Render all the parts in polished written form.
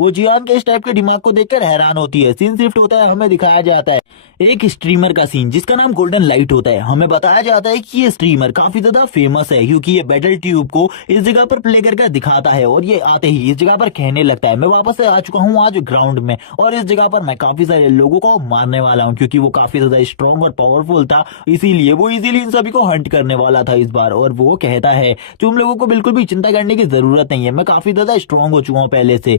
वो जियान के इस टाइप के दिमाग को देखकर हैरान होती है। सीन शिफ्ट होता है, हमें दिखाया जाता है एक स्ट्रीमर का सीन जिसका नाम गोल्डन लाइट होता है। हमें बताया जाता है कि ये स्ट्रीमर काफी ज्यादा फेमस है क्योंकि ये बैटल ट्यूब को इस जगह पर प्ले करके दिखाता है और ये आते ही इस जगह पर कहने लगता है मैं वापस से आ चुका हूँ आज ग्राउंड में और इस जगह पर मैं काफी सारे लोगों को मारने वाला हूँ क्योंकि वो काफी ज्यादा स्ट्रॉन्ग और पावरफुल था, इसीलिए वो इजीली इन सभी को हंट करने वाला था इस बार। और वो कहता है तुम लोगों को बिल्कुल भी चिंता करने की जरूरत नहीं है, मैं काफी ज्यादा स्ट्रॉन्ग हो चुका हूँ पहले से।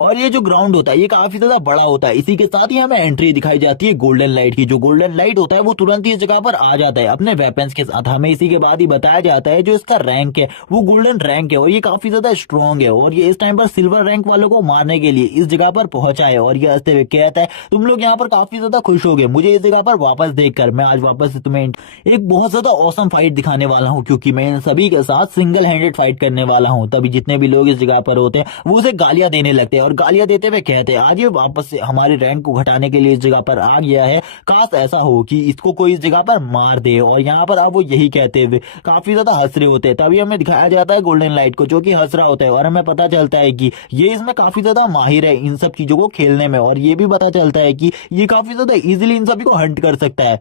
और ये जो ग्राउंड होता है ये काफी ज्यादा बड़ा होता है। इसी के साथ ही हमें एंट्री दिखाई जाती है गोल्डन लाइट की। जो गोल्डन लाइट होता है वो तुरंत ही इस जगह पर आ जाता है अपने वेपन्स के साथ। हमें इसी के बाद ही बताया जाता है जो इसका रैंक है वो गोल्डन रैंक है और ये काफी ज्यादा स्ट्रॉन्ग है और ये इस टाइम पर सिल्वर रैंक वालों को मारने के लिए इस जगह पर पहुंचा है। और ये हंसते हुए कहता है तुम लोग यहाँ पर काफी ज्यादा खुश हो गए मुझे इस जगह पर वापस देखकर। मैं आज वापस से तुम्हें एक बहुत ज्यादा औसम फाइट दिखाने वाला हूँ क्योंकि मैं इन सभी के साथ सिंगल हैंडेड फाइट करने वाला हूँ। तभी जितने भी लोग इस जगह पर होते हैं वो उसे गालियां देने लगते हैं और गालियां देते हुए कहते हैं आज ये वापस से हमारे रैंक को घटाने के लिए इस जगह पर आ गया है, काश ऐसा हो कि इसको कोई इस जगह पर मार दे। और यहाँ पर अब वो यही कहते हुए काफी ज्यादा हंस रहे होते हैं। तभी हमें दिखाया जाता है गोल्डन लाइट को जो कि हंस रहा होता है और हमें पता चलता है कि ये इसमें काफी ज्यादा माहिर है इन सब चीजों को खेलने में। और ये भी पता चलता है कि ये काफी ज्यादा इजीली इन सभी को हंट कर सकता है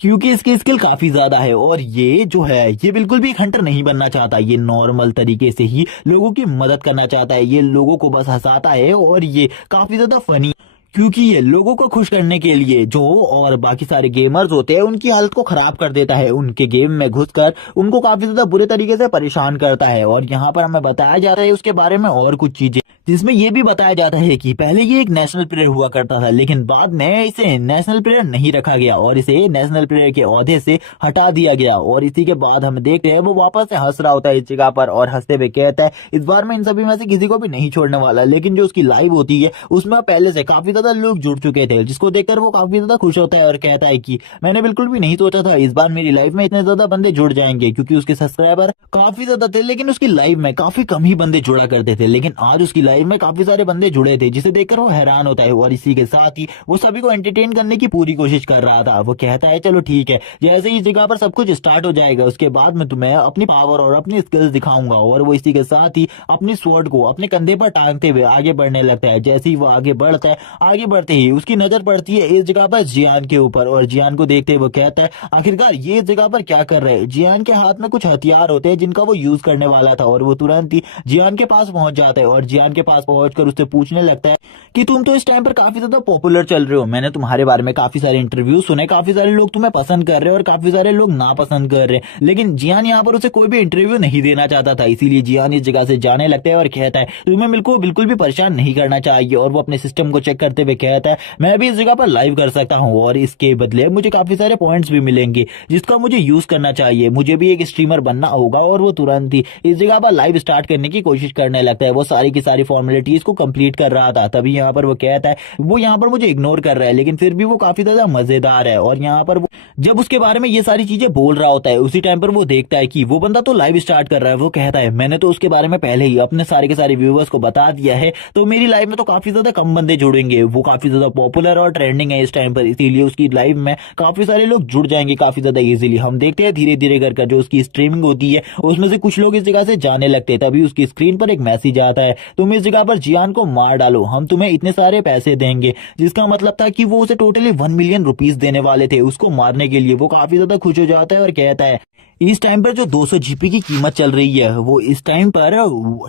क्योंकि इसकी स्किल काफी ज्यादा है। और ये जो है ये बिल्कुल भी एक हंटर नहीं बनना चाहता, ये नॉर्मल तरीके से ही लोगों की मदद करना चाहता है। ये लोगों को बस हंसाता है और ये काफी ज्यादा फनी क्योंकि ये लोगों को खुश करने के लिए जो और बाकी सारे गेमर्स होते हैं उनकी हालत को खराब कर देता है, उनके गेम में घुसकर उनको काफी ज्यादा बुरे तरीके से परेशान करता है। और यहाँ पर हमें बताया जाता है उसके बारे में और कुछ चीजें जिसमें यह भी बताया जाता है कि पहले ये एक नेशनल प्लेयर हुआ करता था लेकिन बाद में इसे नेशनल प्लेयर नहीं रखा गया और इसे नेशनल प्लेयर के ओहदे से हटा दिया गया। और इसी के बाद हम देखते हैं वो वापस से हंस रहा होता है इस जगह पर और हंसते हुए कहता है इस बार मैं इन सभी में से किसी को भी नहीं छोड़ने वाला। लेकिन जो उसकी लाइव होती है उसमें पहले से काफी ज्यादा लोग जुड़ चुके थे जिसको देखकर वो काफी ज्यादा खुश होता है और कहता है कि मैंने बिल्कुल भी नहीं सोचा था इस बार मेरी लाइफ में इतने ज्यादा बंदे जुड़ जाएंगे क्योंकि उसके सब्सक्राइबर काफी ज्यादा थे लेकिन उसकी लाइव में काफी कम ही बंदे जुड़ा करते थे। लेकिन आज उसकी लाइव में काफी सारे बंदे जुड़े थे जिसे देखकर वो हैरान होता है और इसी के साथ ही वो सभी को एंटरटेन करने की पूरी कोशिश कर रहा था। वो कहता है चलो ठीक है जैसे ही इस जगह पर सब कुछ स्टार्ट हो जाएगा उसके बाद मैं तुम्हें अपनी पावर और अपनी स्किल्स दिखाऊंगा। और वो इसी के साथ ही अपनी स्वॉर्ड को अपने कंधे पर टांगते हुए आगे बढ़ने लगता है। जैसे ही वो आगे बढ़ता है आगे बढ़ते ही उसकी नजर पड़ती है इस जगह पर जियान के ऊपर और जियान को देखते हुए वो कहता है आखिरकार ये इस जगह पर क्या कर रहे हैं। जियान के हाथ में कुछ हथियार होते हैं जिनका वो यूज करने वाला था और वो तुरंत ही जियान के पास पहुंच जाता है और जियान के पास पहुंचकर उससे पूछने लगता है कि तुम तो इस टाइम पर काफी ज्यादा पॉपुलर चल रहे हो, मैंने तुम्हारे बारे में काफी सारे इंटरव्यू सुने, काफी सारे लोग तुम्हें पसंद कर रहे हैं और काफी सारे लोग नापसंद कर रहे हैं। लेकिन जियान यहाँ पर उसे कोई भी इंटरव्यू नहीं देना चाहता था, इसीलिए जियान इस जगह से जाने लगता है और कहता है तुम्हें बिल्कुल भी परेशान नहीं करना चाहिए। और वो अपने सिस्टम को चेक करते हुए कहता है मैं भी इस जगह पर लाइव कर सकता हूँ और इसके बदले मुझे काफी सारे पॉइंट्स भी मिलेंगे जिसका मुझे यूज करना चाहिए, मुझे भी एक स्ट्रीमर बनना होगा। और वो तुरंत ही इस जगह पर लाइव स्टार्ट करने की कोशिश करने लगता है। वो सारी की सारी फॉर्मेलिटीज को कंप्लीट कर रहा था। तभी यहाँ पर वो कहता है वो यहाँ पर मुझे इग्नोर कर रहा है लेकिन फिर भी वो काफी ज्यादा मजेदार है। और यहाँ पर वो जब उसके बारे में ये सारी चीजें बोल रहा होता है उसी टाइम पर वो देखता है कि वो बंदा तो लाइव स्टार्ट कर रहा है। वो कहता है मैंने तो उसके बारे में पहले ही अपने सारे के सारे व्यूअर्स को बता दिया है तो मेरी लाइव में तो काफी ज्यादा कम बंदे जुड़ेंगे। वो काफी ज्यादा पॉपुलर और ट्रेंडिंग है इस टाइम पर, इसीलिए उसकी लाइव में काफी सारे लोग जुड़ जाएंगे काफी ज्यादा इजीली। हम देखते हैं धीरे धीरे कर जो उसकी स्ट्रीमिंग होती है उसमें से कुछ लोग इस जगह से जाने लगते हैं। तभी उसकी स्क्रीन पर एक मैसेज आता है तुम इस जगह पर जियान को मार डालो, हम तुम्हें इतने सारे पैसे देंगे। जिसका मतलब था कि वो उसे टोटली 1 मिलियन रुपीस देने वाले थे उसको मारने के लिए। वो काफी ज्यादा खुश हो जाता है और कहता है इस टाइम पर जो 200 जीपी की कीमत चल रही है वो इस टाइम पर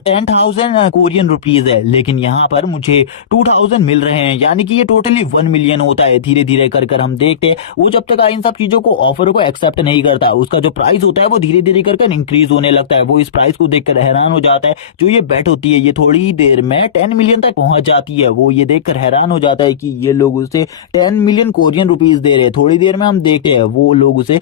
10,000 कोरियन रुपीज है लेकिन यहाँ पर मुझे 2,000 मिल रहे हैं यानी कि ये टोटली 1 मिलियन होता है। धीरे धीरे कर हम देखते हैं वो जब तक इन सब चीजों को ऑफर को एक्सेप्ट नहीं करता उसका जो प्राइस होता है वो धीरे धीरे कर इंक्रीज होने लगता है। वो इस प्राइस को देखकर हैरान हो जाता है। जो ये बेट होती है ये थोड़ी ही देर में 10 मिलियन तक पहुंच जाती है। वो ये देखकर हैरान हो जाता है कि ये लोग उसे 10 मिलियन कोरियन रुपीज दे रहे हैं। थोड़ी देर में हम देखते हैं वो लोग उसे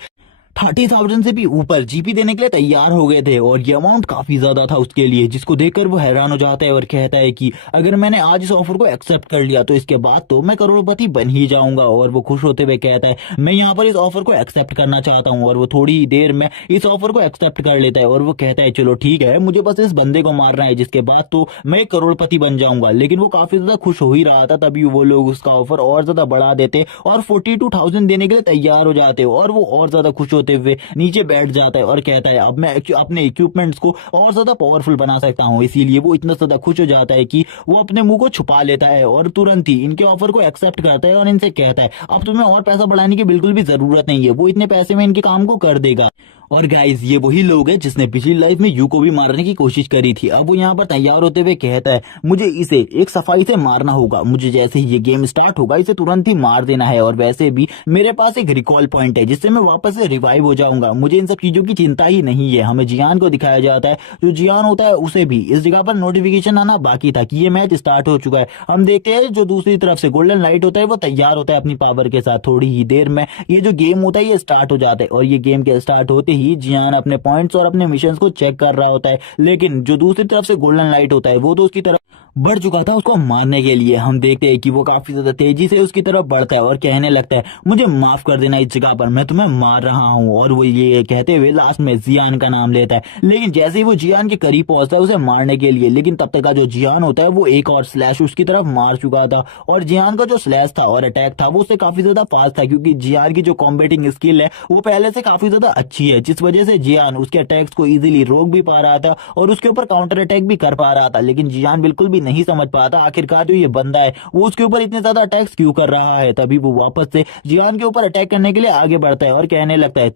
30,000 से भी ऊपर जीपी देने के लिए तैयार हो गए थे और ये अमाउंट काफी ज्यादा था उसके लिए, जिसको देखकर वो हैरान हो जाता है और कहता है कि अगर मैंने आज इस ऑफर को एक्सेप्ट कर लिया तो इसके बाद तो मैं करोड़पति बन ही जाऊंगा। और वो खुश होते हुए कहता है मैं यहाँ पर इस ऑफर को एक्सेप्ट करना चाहता हूँ। और वो थोड़ी ही देर में इस ऑफर को एक्सेप्ट कर लेता है और वो कहता है चलो ठीक है मुझे बस इस बंदे को मारना है जिसके बाद तो मैं करोड़पति बन जाऊंगा। लेकिन वो काफी ज्यादा खुश हो ही रहा था तभी वो लोग उसका ऑफर और ज्यादा बढ़ा देते और 42,000 देने के लिए तैयार हो जाते और वो और ज्यादा खुश होते हुए नीचे बैठ जाता है और कहता है अब मैं अपने इक्विपमेंट्स को और ज्यादा पावरफुल बना सकता हूँ। इसीलिए वो इतना ज्यादा खुश हो जाता है कि वो अपने मुंह को छुपा लेता है और तुरंत ही इनके ऑफर को एक्सेप्ट करता है और इनसे कहता है अब तुम्हें और पैसा बढ़ाने की बिल्कुल भी जरूरत नहीं है, वो इतने पैसे में इनके काम को कर देगा। और गाइस ये वही लोग हैं जिसने पिछली लाइफ में यू को भी मारने की कोशिश करी थी। अब वो यहाँ पर तैयार होते हुए कहता है मुझे इसे एक सफाई से मारना होगा, मुझे जैसे ही ये गेम स्टार्ट होगा इसे तुरंत ही मार देना है। और वैसे भी मेरे पास एक रिकॉल पॉइंट है जिससे मैं वापस से रिवाइव हो जाऊंगा, मुझे इन सब चीजों की चिंता ही नहीं है। हमें जियान को दिखाया जाता है, जो जियान होता है उसे भी इस जगह पर नोटिफिकेशन आना बाकी था कि ये मैच स्टार्ट हो चुका है। हम देखते हैं जो दूसरी तरफ से गोल्डन लाइट होता है वो तैयार होता है अपनी पावर के साथ। थोड़ी ही देर में ये जो गेम होता है ये स्टार्ट हो जाता है और ये गेम के स्टार्ट होते ही जियान अपने पॉइंट्स और अपने मिशंस को चेक कर रहा होता है, लेकिन जो दूसरी तरफ से गोल्डन लाइट होता है वो तो उसकी तरफ बढ़ चुका था उसको मारने के लिए। हम देखते हैं कि वो काफी ज्यादा तेजी से उसकी तरफ बढ़ता है और कहने लगता है मुझे माफ कर देना, इस जगह पर मैं तुम्हें मार रहा हूँ। और वो ये कहते हुए लास्ट में जियान का नाम लेता है, लेकिन जैसे ही वो जियान के करीब पहुंचता है उसे मारने के लिए, लेकिन तब तक का जो जियान होता है वो एक और स्लैश उसकी तरफ मार चुका था। और जियान का जो स्लैश था और अटैक था वो उससे काफी ज्यादा फास्ट था, क्योंकि जियान की जो कॉम्बेटिंग स्किल है वो पहले से काफी ज्यादा अच्छी है, जिस वजह से जियान उसके अटैक्स को इजीली रोक भी पा रहा था और उसके ऊपर काउंटर अटैक भी कर पा रहा था। लेकिन जियान बिल्कुल भी नहीं समझ पाता आखिरकार जो ये बंदा है वो उसके ऊपर इतने ज्यादा अटैक्स क्यों कर रहा है। तभी वो वापस से जियान के ऊपर अटैक करने के लिए आगे बढ़ता है और कहने लगता है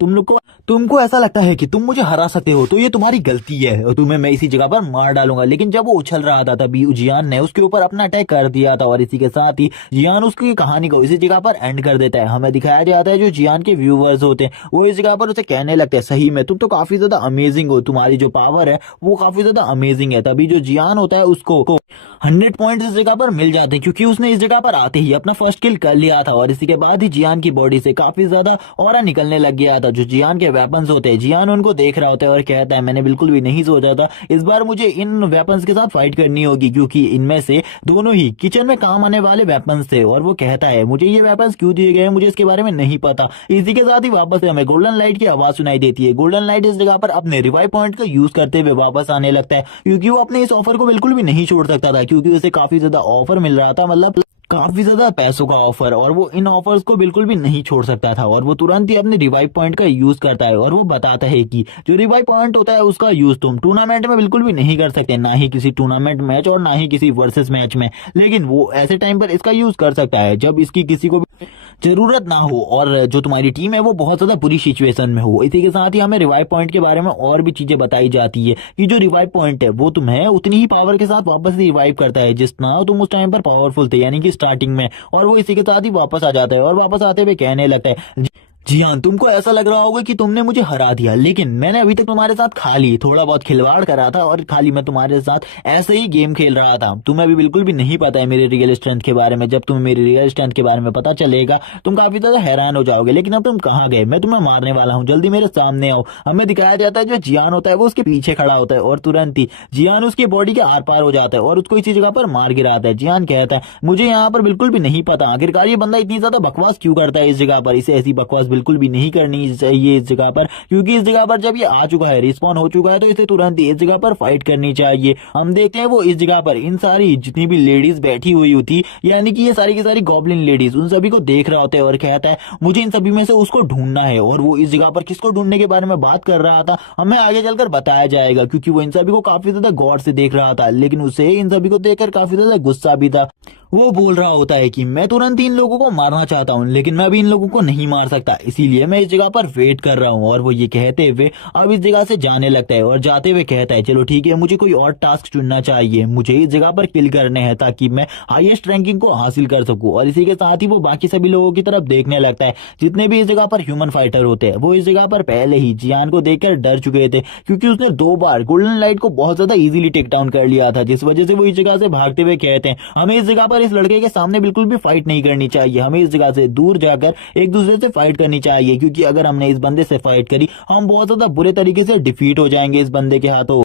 तुमको ऐसा लगता है कि तुम मुझे हरा सकते हो तो ये तुम्हारी गलती है और तुम्हें मैं इसी जगह पर मार डालूंगा। लेकिन जब वो उछल रहा था तभी जियान ने उसके ऊपर अपना अटैक कर दिया था और इसी के साथ ही जियान उसकी कहानी को इसी जगह पर एंड कर देता है। हमें दिखाया जाता है जो जियान के व्यूवर्स होते हैं वो इस जगह पर उसे कहने लगते हैं सही में तुम तो काफी ज्यादा अमेजिंग हो, तुम्हारी जो पावर है वो काफी ज्यादा अमेजिंग है। तभी जो जियान होता है उसको 100 पॉइंट्स इस जगह पर मिल जाते हैं, क्योंकि उसने इस जगह पर आते ही अपना फर्स्ट किल कर लिया था। और इसी के बाद ही जियान की बॉडी से काफी ज्यादा ऑरा निकलने लग गया था। जो जियान के वेपन्स होते हैं जियान उनको देख रहा होता है और कहता है मैंने बिल्कुल भी नहीं सोचा था इस बार मुझे इन वेपन्स के साथ फाइट करनी होगी, क्योंकि इनमें से दोनों ही किचन में काम आने वाले वेपन्स थे। और वो कहता है मुझे ये वेपन्स क्यों दिए गए मुझे इसके बारे में नहीं पता। इसी के साथ ही वापस से हमें गोल्डन लाइट की आवाज सुनाई देती है। गोल्डन लाइट इस जगह पर अपने रिवाइव पॉइंट का यूज करते हुए वापस आने लगता है, क्योंकि वो अपने इस ऑफर को बिल्कुल भी नहीं छोड़ सकता था, क्योंकि उसे काफी ज्यादा ऑफर मिल रहा था, मतलब काफी ज्यादा पैसों का ऑफर, और वो इन ऑफर्स को बिल्कुल भी नहीं छोड़ सकता था। और वो तुरंत ही अपने रिवाइव पॉइंट का यूज करता है और वो बताता है कि जो रिवाइव पॉइंट होता है उसका यूज तुम टूर्नामेंट में बिल्कुल भी नहीं कर सकते, ना ही किसी टूर्नामेंट मैच और ना ही किसी वर्सेस मैच में, लेकिन वो ऐसे टाइम पर इसका यूज कर सकता है जब इसकी किसी को भी जरूरत ना हो और जो तुम्हारी टीम है वो बहुत ज्यादा बुरी सिचुएशन में हो। इसी के साथ ही हमें रिवाइव पॉइंट के बारे में और भी चीजें बताई जाती है कि जो रिवाइव पॉइंट है वो तुम्हें उतनी ही पावर के साथ वापस रिवाइव करता है जितना तुम उस टाइम पर पावरफुल थे, यानी कि स्टार्टिंग में। और वो इसी के साथ ही वापस आ जाता है और वापस आते हुए कहने लगता है जियान तुमको ऐसा लग रहा होगा कि तुमने मुझे हरा दिया, लेकिन मैंने अभी तक तुम्हारे साथ खाली थोड़ा बहुत खिलवाड़ करा था और खाली मैं तुम्हारे साथ ऐसे ही गेम खेल रहा था। तुम्हें अभी बिल्कुल भी नहीं पता है मेरे रियल स्ट्रेंथ के बारे में। जब तुम्हें मेरी रियल स्ट्रेंथ के बारे में पता चलेगा तुम काफी ज्यादा हैरान हो जाओगे। लेकिन अब तुम कहाँ गए, मैं तुम्हें मारने वाला हूँ, जल्दी मेरे सामने आओ। हमें दिखाया जाता है जो जियान होता है वो उसके पीछे खड़ा होता है और तुरंत ही जियान उसकी बॉडी के आर पार हो जाता है और उसको इसी जगह पर मार गिराता है। जियान कहता है मुझे यहाँ पर बिल्कुल भी नहीं पता आखिरकार ये बंदा इतनी ज्यादा बकवास क्यों करता है इस जगह पर, इसे ऐसी बकवास बिल्कुल भी नहीं करनी चाहिए इस जगह पर, क्योंकि इस जगह पर जब ये आ चुका है रिस्पॉन हो चुका है तो इसे तुरंत इस जगह पर फाइट करनी चाहिए। हम देखते हैं वो इस जगह पर इन सारी जितनी भी लेडीज बैठी हुई थी, यानी कि ये सारी की सारी गॉब्लिन लेडीज, उन सभी को देख रहा होता है और कहता है मुझे इन सभी में से उसको ढूंढना है। और वो इस जगह पर किसको ढूंढने के बारे में बात कर रहा था हमें आगे चलकर बताया जाएगा, क्योंकि वो इन सभी को काफी ज्यादा गौर से देख रहा था, लेकिन उसे इन सभी को देखकर काफी ज्यादा गुस्सा भी था। वो बोल रहा होता है कि मैं तुरंत इन लोगों को मारना चाहता हूँ, लेकिन मैं अभी इन लोगों को नहीं मार सकता, इसीलिए मैं इस जगह पर वेट कर रहा हूँ। और वो ये कहते हुए अब इस जगह से जाने लगता है और जाते हुए कहता है चलो ठीक है मुझे कोई और टास्क चुनना चाहिए, मुझे इस जगह पर किल करने हैं ताकि मैं हाईएस्ट रैंकिंग को हासिल कर सकूं। और इसी के साथ ही वो बाकी सभी लोगों की तरफ देखने लगता है जितने भी इस जगह पर ह्यूमन फाइटर होते हैं। वो इस जगह पर पहले ही जियान को देखकर डर चुके थे, क्योंकि उसने 2 बार गोल्डन लाइट को बहुत ज्यादा इजीली टेक डाउन कर लिया था, जिस वजह से वो इस जगह से भागते हुए कहते हैं हमें इस जगह पर इस लड़के के सामने बिल्कुल भी फाइट नहीं करनी चाहिए, हमें इस जगह से दूर जाकर एक दूसरे से फाइट करनी चाहिए, क्योंकि अगर हमने इस बंदे से फाइट करी हम बहुत ज्यादा बुरे तरीके से डिफीट हो जाएंगे इस बंदे के हाथों।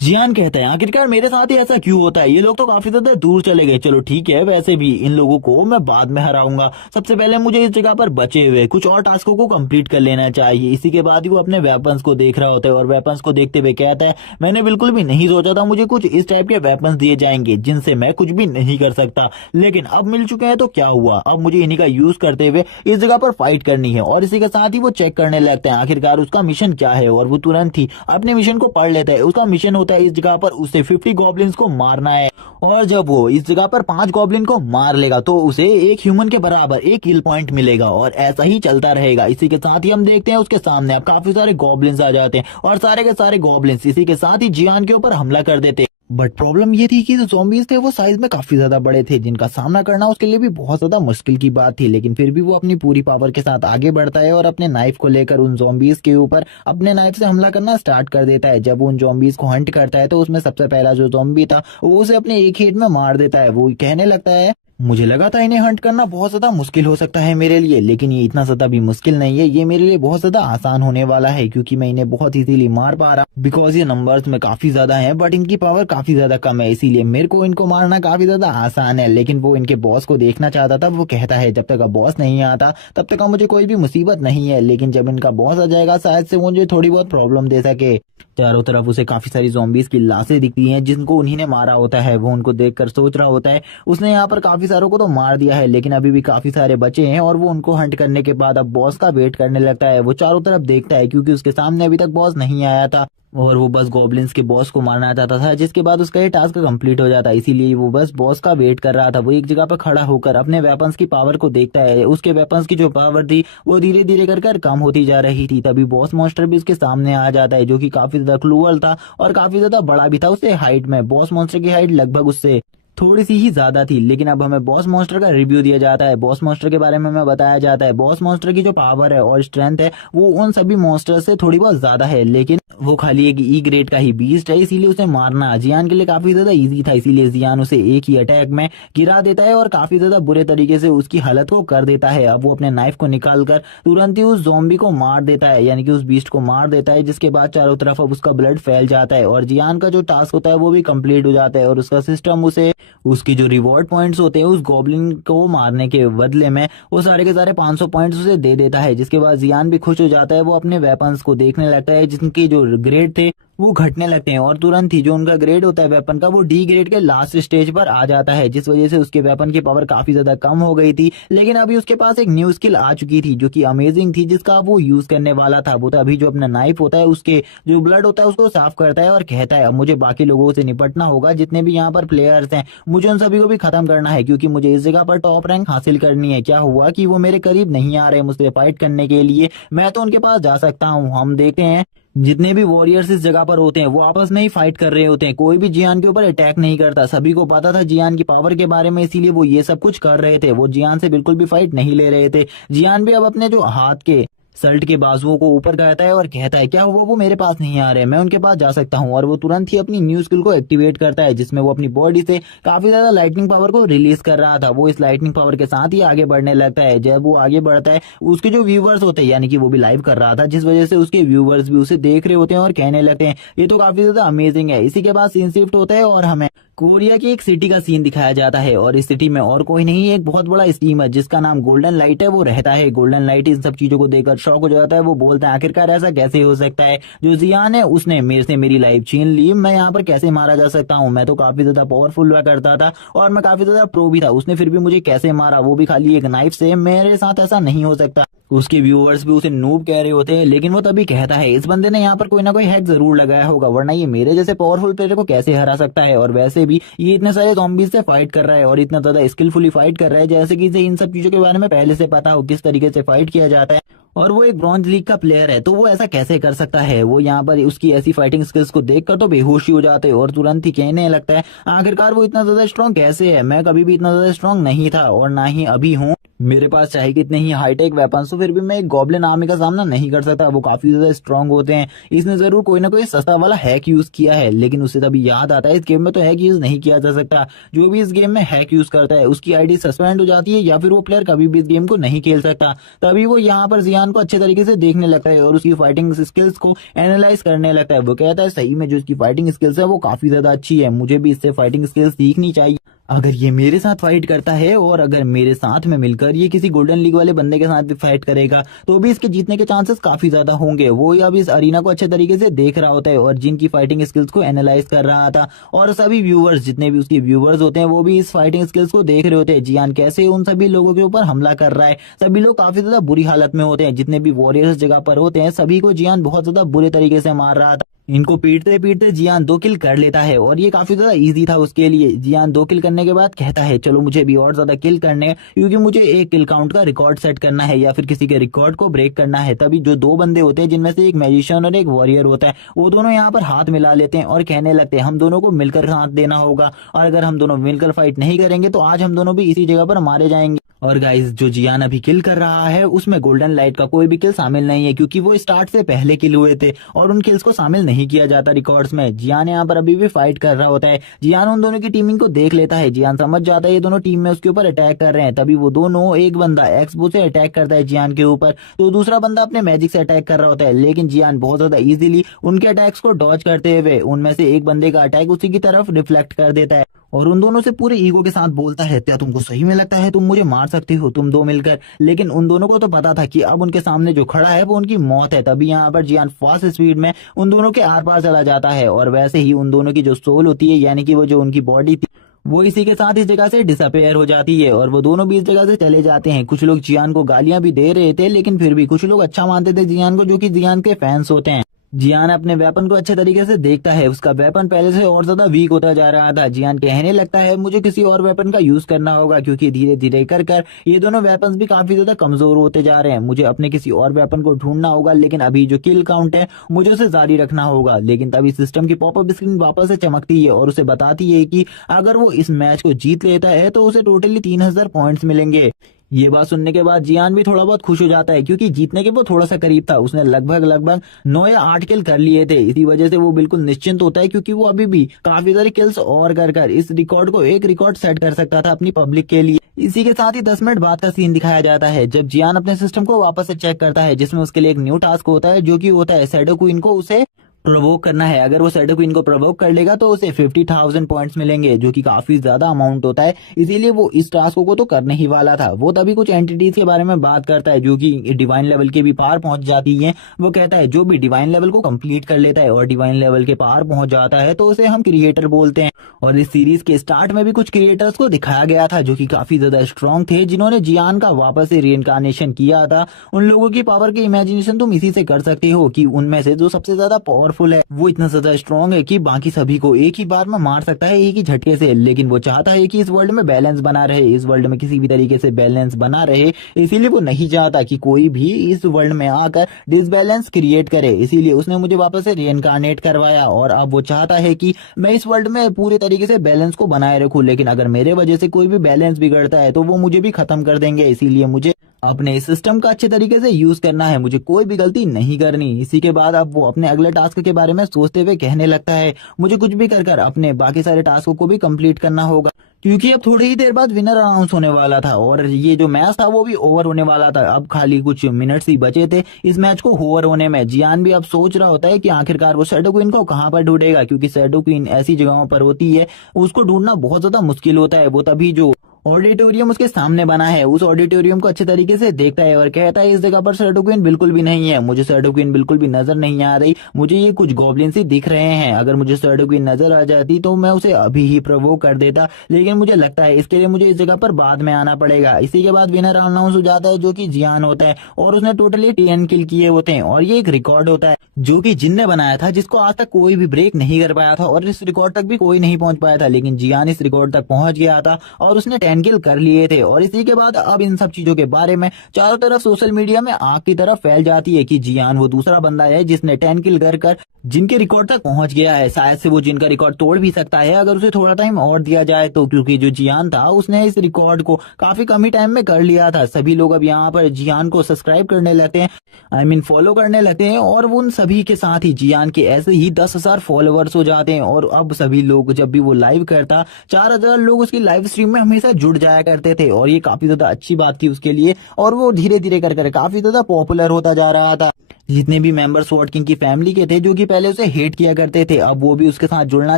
जियान कहता है आखिरकार मेरे साथ ही ऐसा क्यों होता है, ये लोग तो काफी ज्यादा दूर चले गए। चलो ठीक है, वैसे भी इन लोगों को मैं बाद में हराऊंगा। सबसे पहले मुझे इस जगह पर बचे हुए कुछ और टास्कों को कंप्लीट कर लेना चाहिए। इसी के बाद ही वो अपने वेपन्स को देख रहा होता है और वेपन्स को देखते हुए कहता है मैंने बिल्कुल भी नहीं सोचा था मुझे कुछ इस टाइप के वेपन्स दिए जाएंगे जिनसे मैं कुछ भी नहीं कर सकता, लेकिन अब मिल चुके हैं तो क्या हुआ, अब मुझे इन्हीं का यूज करते हुए इस जगह पर फाइट करनी है। और इसी के साथ ही वो चेक करने लगते हैं आखिरकार उसका मिशन क्या है, और वो तुरंत ही अपने मिशन को पढ़ लेता है। उसका मिशन होता है इस जगह पर उसे 50 गॉब्लिन्स को मारना है, और जब वो इस जगह पर 5 गॉब्लिन को मार लेगा तो उसे एक ह्यूमन के बराबर एक किल पॉइंट मिलेगा, और ऐसा ही चलता रहेगा। इसी के साथ ही हम देखते हैं उसके सामने अब काफी सारे गॉब्लिन्स आ जाते हैं, और सारे के सारे गॉब्लिन्स इसी के साथ ही जियान के ऊपर हमला कर देते हैं। बट प्रॉब्लम ये थी कि जो ज़ॉम्बीज थे वो साइज में काफी ज्यादा बड़े थे, जिनका सामना करना उसके लिए भी बहुत ज्यादा मुश्किल की बात थी। लेकिन फिर भी वो अपनी पूरी पावर के साथ आगे बढ़ता है और अपने नाइफ को लेकर उन ज़ॉम्बीज के ऊपर अपने नाइफ से हमला करना स्टार्ट कर देता है। जब वो उन ज़ॉम्बीज को हंट करता है तो उसमें सबसे पहला जो ज़ॉम्बी था वो उसे अपने एक हिट में मार देता है। वो कहने लगता है मुझे लगा था इन्हें हंट करना बहुत ज्यादा मुश्किल हो सकता है मेरे लिए, लेकिन ये इतना ज्यादा भी मुश्किल नहीं है, ये मेरे लिए बहुत ज्यादा आसान होने वाला है क्योंकि मैं इन्हें बहुत इजीली मार पा रहा, बिकॉज ये नंबर्स में काफी ज्यादा हैं बट इनकी पावर काफी ज्यादा कम है, इसीलिए मेरे को इनको मारना काफी ज्यादा आसान है। लेकिन वो इनके बॉस को देखना चाहता था। वो कहता है जब तक बॉस नहीं आता तब तक मुझे कोई भी मुसीबत नहीं है, लेकिन जब इनका बॉस आ जाएगा शायद से मुझे थोड़ी बहुत प्रॉब्लम दे सके। चारों तरफ उसे काफी सारी ज़ॉम्बीज की लाशें दिखती हैं जिनको उन्हीं ने मारा होता है। वो उनको देखकर सोच रहा होता है उसने यहाँ पर काफी सारों को तो मार दिया है, लेकिन अभी भी काफी सारे बचे हैं, और वो उनको हंट करने के बाद अब बॉस का वेट करने लगता है। वो चारों तरफ देखता है क्योंकि उसके सामने अभी तक बॉस नहीं आया था, और वो बस गॉब्लिन्स के बॉस को मारना चाहता था, जिसके बाद उसका ये टास्क कंप्लीट हो जाता है। इसीलिए वो बस बॉस का वेट कर रहा था। वो एक जगह पर खड़ा होकर अपने वेपन्स की पावर को देखता है। उसके वेपन्स की जो पावर थी वो धीरे धीरे कर कम होती जा रही थी। तभी बॉस मॉन्स्टर भी उसके सामने आ जाता है, जो कि काफी ज्यादा क्रूअल था और काफी ज्यादा बड़ा भी था उससे हाइट में। बॉस मॉन्स्टर की हाइट लगभग उससे थोड़ी सी ही ज्यादा थी। लेकिन अब हमें बॉस मॉन्स्टर का रिव्यू दिया जाता है, बॉस मॉन्स्टर के बारे में हमें बताया जाता है। बॉस मॉन्स्टर की जो पावर है और स्ट्रेंथ है वो उन सभी मॉन्स्टर से थोड़ी बहुत ज्यादा है, लेकिन वो खाली एक ई ग्रेड का ही बीस्ट है, इसीलिए उसे मारना जियान के लिए काफी ज्यादा इजी था। इसीलिए जियान उसे एक ही अटैक में गिरा देता है और काफी ज्यादा बुरे तरीके से उसकी हालत को कर देता है। अब वो अपने नाइफ को निकालकर तुरंत ही उस ज़ॉम्बी को मार देता है, यानी कि उस बीस्ट को मार देता है, जिसके बाद चारों तरफ अब उसका ब्लड फैल जाता है और जियान का जो टास्क होता है वो भी कंप्लीट हो जाता है। और उसका सिस्टम उसे उसकी जो रिवॉर्ड पॉइंट्स होते हैं उस गॉब्लिन को मारने के बदले में वो सारे के सारे 500 पॉइंट्स उसे दे देता है, जिसके बाद जियान भी खुश हो जाता है। वो अपने वेपन्स को देखने लगता है जिनके जो ग्रेड थे वो घटने लगते हैं, और तुरंत ही जो उनका ग्रेड होता है वेपन का वो डी ग्रेड के लास्ट स्टेज पर आ जाता है, जिस वजह से उसके वेपन की पावर काफी ज्यादा कम हो गई थी। लेकिन अभी उसके पास एक न्यू स्किल आ चुकी थी जो कि अमेजिंग थी, जिसका वो यूज करने वाला था। वो तो अभी जो अपना नाइफ होता है उसके जो ब्लड होता है उसको साफ करता है और कहता है अब मुझे बाकी लोगों से निपटना होगा, जितने भी यहाँ पर प्लेयर्स हैं मुझे उन सभी को भी खत्म करना है, क्योंकि मुझे इस जगह पर टॉप रैंक हासिल करनी है। क्या हुआ कि वो मेरे करीब नहीं आ रहे मुझसे फाइट करने के लिए, मैं तो उनके पास जा सकता हूँ। हम देखते हैं जितने भी वॉरियर्स इस जगह पर होते हैं वो आपस में ही फाइट कर रहे होते हैं, कोई भी जियान के ऊपर अटैक नहीं करता। सभी को पता था जियान की पावर के बारे में, इसीलिए वो ये सब कुछ कर रहे थे। वो जियान से बिल्कुल भी फाइट नहीं ले रहे थे। जियान भी अब अपने जो हाथ के शर्ट के बाजुओं को ऊपर करता है और कहता है क्या हुआ, वो मेरे पास नहीं आ रहे, मैं उनके पास जा सकता हूँ। और वो तुरंत ही अपनी न्यू स्किल को एक्टिवेट करता है, जिसमें वो अपनी बॉडी से काफी ज्यादा लाइटनिंग पावर को रिलीज कर रहा था। वो इस लाइटनिंग पावर के साथ ही आगे बढ़ने लगता है। जब वो आगे बढ़ता है उसके जो व्यूवर्स होते हैं, यानी कि वो भी लाइव कर रहा था, जिस वजह से उसके व्यूवर्स भी उसे देख रहे होते हैं और कहने लगते हैं ये तो काफी ज्यादा अमेजिंग है। इसी के बाद सीन शिफ्ट होता है और हमें कोरिया की एक सिटी का सीन दिखाया जाता है, और इस सिटी में और कोई नहीं एक बहुत बड़ा स्टीमर जिसका नाम गोल्डन लाइट है वो रहता है। गोल्डन लाइट इन सब चीजों को देखकर शॉक हो जाता है। वो बोलता है आखिरकार ऐसा कैसे हो सकता है, जो जियान है उसने मेरे से मेरी लाइफ छीन ली, मैं यहाँ पर कैसे मारा जा सकता हूँ, मैं तो काफी ज्यादा पावरफुल हुआ करता था और मैं काफी ज्यादा प्रो भी था, उसने फिर भी मुझे कैसे मारा, वो भी खाली एक नाइफ से, मेरे साथ ऐसा नहीं हो सकता। उसके व्यूअर्स भी उसे नूब कह रहे होते हैं, लेकिन वो तभी कहता है इस बंदे ने यहाँ पर कोई ना कोई हैक जरूर लगाया होगा, वरना ये मेरे जैसे पावरफुल प्लेयर को कैसे हरा सकता है। और वैसे भी ये इतने सारे ज़ॉम्बीज से फाइट कर रहा है और इतना ज्यादा स्किलफुली फाइट कर रहा है जैसे कि इसे इन सब चीजों के बारे में पहले से पता हो किस तरीके से फाइट किया जाता है। और वो एक ब्रॉन्ज लीग का प्लेयर है, तो वो ऐसा कैसे कर सकता है। वो यहाँ पर उसकी ऐसी फाइटिंग स्किल्स को देखकर तो बेहोश ही हो जाते हैं और तुरंत ही कहने लगता है आखिरकार वो इतना ज्यादा स्ट्रॉन्ग कैसे है, मैं कभी भी इतना ज्यादा स्ट्रॉन्ग नहीं था और ना ही अभी हूँ। मेरे पास चाहे कितने ही हाईटेक वेपन्स हो फिर भी मैं एक गॉब्लिन आर्मी का सामना नहीं कर सकता। वो काफी ज्यादा स्ट्रांग होते हैं। इसने जरूर कोई ना कोई सस्ता वाला हैक यूज किया है, लेकिन उसे तभी याद आता है इस गेम में तो हैक यूज नहीं किया जा सकता। जो भी इस गेम में हैक यूज करता है उसकी आईडी सस्पेंड हो जाती है या फिर वो प्लेयर कभी भी इस गेम को नहीं खेल सकता। तभी वो यहाँ पर जियान को अच्छे तरीके से देखने लगता है और उसकी फाइटिंग स्किल्स को एनालाइज करने लगता है। वो कहता है सही में जो उसकी फाइटिंग स्किल्स है वो काफी ज्यादा अच्छी है, मुझे भी इससे फाइटिंग स्किल्स सीखनी चाहिए। अगर ये मेरे साथ फाइट करता है और अगर मेरे साथ में मिलकर ये किसी गोल्डन लीग वाले बंदे के साथ भी फाइट करेगा तो भी इसके जीतने के चांसेस काफी ज्यादा होंगे। वो अब इस अरीना को अच्छे तरीके से देख रहा होता है और जिनकी फाइटिंग स्किल्स को एनालाइज कर रहा था, और सभी व्यूअर्स जितने भी उसके व्यूअर्स होते हैं वो भी इस फाइटिंग स्किल्स को देख रहे होते हैं। जियान कैसे उन सभी लोगों के ऊपर हमला कर रहा है। सभी लोग काफी ज्यादा बुरी हालत में होते हैं, जितने भी वॉरियर्स जगह पर होते हैं सभी को जियान बहुत ज्यादा बुरे तरीके से मार रहा था। इनको पीटते पीटते जियान 2 किल कर लेता है और ये काफी ज्यादा इजी था उसके लिए। जियान 2 किल करने के बाद कहता है चलो मुझे भी और ज्यादा किल करने हैं, क्योंकि मुझे एक किल काउंट का रिकॉर्ड सेट करना है या फिर किसी के रिकॉर्ड को ब्रेक करना है। तभी जो 2 बंदे होते हैं जिनमें से एक मैजिशियन और एक वॉरियर होता है वो दोनों यहाँ पर हाथ मिला लेते हैं और कहने लगते हैं हम दोनों को मिलकर हाथ देना होगा, और अगर हम दोनों मिलकर फाइट नहीं करेंगे तो आज हम दोनों भी इसी जगह पर मारे जाएंगे। और गाइस जो जियान अभी किल कर रहा है उसमें गोल्डन लाइट का कोई भी किल शामिल नहीं है, क्योंकि वो स्टार्ट से पहले किल हुए थे और उन किल्स को शामिल नहीं किया जाता रिकॉर्ड्स में। जियान यहाँ पर अभी भी फाइट कर रहा होता है। जियान उन दोनों की टीमिंग को देख लेता है। जियान समझ जाता है ये दोनों टीम में उसके ऊपर अटैक कर रहे हैं। तभी वो दोनों, एक बंदा एक्सबो से अटैक करता है जियान के ऊपर, तो दूसरा बंदा अपने मैजिक से अटैक कर रहा होता है। लेकिन जियान बहुत ज्यादा इजीली उनके अटैक्स को डॉज करते हुए उनमें से एक बंदे का अटैक उसी की तरफ रिफ्लेक्ट कर देता है और उन दोनों से पूरे ईगो के साथ बोलता है क्या तुमको सही में लगता है तुम मुझे मार सकते हो, तुम 2 मिलकर। लेकिन उन दोनों को तो पता था कि अब उनके सामने जो खड़ा है वो उनकी मौत है। तभी यहाँ पर जियान फास्ट स्पीड में उन दोनों के आर पार चला जाता है और वैसे ही उन दोनों की जो सोल होती है यानी कि वो जो उनकी बॉडी थी वो इसी के साथ इस जगह से डिसअपेयर हो जाती है और वो दोनों भी इस जगह से चले जाते हैं। कुछ लोग जियान को गालियां भी दे रहे थे, लेकिन फिर भी कुछ लोग अच्छा मानते थे जियान को, जो कि जियान के फैंस होते हैं। जियान अपने वेपन को अच्छे तरीके से देखता है। उसका वेपन पहले से और ज्यादा वीक होता जा रहा था। जियान कहने लगता है मुझे किसी और वेपन का यूज करना होगा, क्योंकि धीरे धीरे कर कर ये दोनों वेपन्स भी काफी ज्यादा कमजोर होते जा रहे हैं। मुझे अपने किसी और वेपन को ढूंढना होगा, लेकिन अभी जो किल काउंट है मुझे उसे जारी रखना होगा। लेकिन तभी सिस्टम की पॉपअप स्क्रीन वापस से चमकती है और उसे बताती है कि अगर वो इस मैच को जीत लेता है तो उसे टोटली 3000 पॉइंट्स मिलेंगे। ये बात सुनने के बाद जियान भी थोड़ा बहुत खुश हो जाता है, क्योंकि जीतने के वो थोड़ा सा करीब था। उसने लगभग 9 या 8 किल कर लिए थे। इसी वजह से वो बिल्कुल निश्चिंत होता है, क्योंकि वो अभी भी काफी सारे किल्स और कर इस रिकॉर्ड को एक रिकॉर्ड सेट कर सकता था अपनी पब्लिक के लिए। इसी के साथ ही 10 मिनट बाद का सीन दिखाया जाता है जब जियान अपने सिस्टम को वापस से चेक करता है, जिसमें उसके लिए एक न्यू टास्क होता है जो कि होता है शैडो क्वीन को उसे प्रोवोक करना है। अगर वो शैडो क्वीन को प्रोवोक कर लेगा तो उसे 50,000 पॉइंट्स मिलेंगे, जो कि काफी ज्यादा अमाउंट होता है। इसीलिए वो इस टास्क को तो करने ही वाला था। वो तभी कुछ एंटिटीज के बारे में बात करता है जो कि डिवाइन लेवल के भी पार पहुंच जाती है। वो कहता है जो भी डिवाइन लेवल को कंप्लीट कर लेता है और डिवाइन लेवल के पार पहुंच जाता है तो उसे हम क्रिएटर बोलते हैं। और इस सीरीज के स्टार्ट में भी कुछ क्रिएटर्स को दिखाया गया था जो कि काफी ज्यादा स्ट्रॉन्ग थे, जिन्होंने जियान का वापस से रीइंकार्नेशन किया था। उन लोगों की पावर की इमेजिनेशन तुम इसी से कर सकते हो कि उनमें से जो सबसे ज्यादा पावरफुल है वो इतना ज्यादा स्ट्रॉन्ग है कि बाकी सभी को एक ही बार में मार सकता है, एक ही झटके से। लेकिन वो चाहता है कि इस वर्ल्ड में बैलेंस बना रहे, इस वर्ल्ड में किसी भी तरीके से बैलेंस बना रहे। इसीलिए वो नहीं चाहता कि कोई भी इस वर्ल्ड में आकर डिसबैलेंस क्रिएट करे। इसीलिए उसने मुझे वापस से रीइंकार्नेट करवाया और अब वो चाहता है कि मैं इस वर्ल्ड में पूरे तरीके से बैलेंस को बनाए रखूं। लेकिन अगर मेरे वजह से कोई भी बैलेंस बिगड़ता है तो वो मुझे भी खत्म कर देंगे। इसीलिए मुझे अपने सिस्टम का अच्छे तरीके से यूज करना है, मुझे कोई भी गलती नहीं करनी। इसी के बाद अब वो अपने अगले टास्क के बारे में सोचते हुए कहने लगता है मुझे कुछ भी कर अपने बाकी सारे टास्कों को भी कंप्लीट करना होगा, क्योंकि अब थोड़ी ही देर बाद विनर अनाउंस होने वाला था और ये जो मैच था वो भी ओवर होने वाला था। अब खाली कुछ मिनट्स ही बचे थे इस मैच को ओवर होने में। जियान भी अब सोच रहा होता है कि आखिरकार वो शैडो क्वीन को कहां पर ढूंढेगा, क्योंकि शैडो क्वीन ऐसी जगहों पर होती है उसको ढूंढना बहुत ज्यादा मुश्किल होता है। वो तभी जो ऑडिटोरियम उसके सामने बना है उस ऑडिटोरियम को अच्छे तरीके से देखता है और कहता है इस जगह पर शैडो क्वीन बिल्कुल भी नहीं है, मुझे शैडो क्वीन बिल्कुल भी नजर नहीं आ रही, मुझे ये कुछ गॉब्लिन ही दिख रहे हैं। अगर मुझे शैडो क्वीन नजर आ जाती तो मैं उसे अभी ही प्रोवोक कर देता, लेकिन मुझे लगता है इसके लिए मुझे इस जगह पर बाद में आना पड़ेगा। इसी के बाद विनर अनाउंस हो जाता है जो कि जियान होता है और उसने टोटली 10 किल किए होते हैं और ये एक रिकॉर्ड होता है जो कि जिन ने बनाया था, जिसको आज तक कोई भी ब्रेक नहीं कर पाया था और इस रिकॉर्ड तक भी कोई नहीं पहुंच पाया था। लेकिन जियान इस रिकॉर्ड तक पहुंच गया था और उसने 10 10 किल कर लिए थे। और इसी के बाद अब इन सब चीजों के बारे में चारों तरफ सोशल मीडिया में आग की तरफ फैल जाती है कि जियान वो दूसरा बंदा है जिसने 10 किल कर जिनके रिकॉर्ड तक पहुंच गया है। शायद से वो जिनका रिकॉर्ड तोड़ भी सकता है अगर उसे थोड़ा टाइम और दिया जाए तो, क्योंकि जो जियान था उसने इस रिकॉर्ड को काफी कम ही टाइम में कर लिया था। सभी लोग अब यहाँ पर जियान को सब्सक्राइब करने लगते हैं, फॉलो करने लगते हैं, और उन सभी के साथ ही जियान के ऐसे ही 10,000 फॉलोअर्स हो जाते हैं। और अब सभी लोग जब भी वो लाइव करता 4,000 लोग उसकी लाइव स्ट्रीम में हमेशा जुड़ जाया करते थे, और ये काफी ज्यादा अच्छी बात थी उसके लिए। और वो धीरे धीरे कर काफी ज्यादा पॉपुलर होता जा रहा था। जितने भी मेंबर स्वॉर्ड किंग की फैमिली के थे जो कि पहले उसे हेट किया करते थे, अब वो भी उसके साथ जुड़ना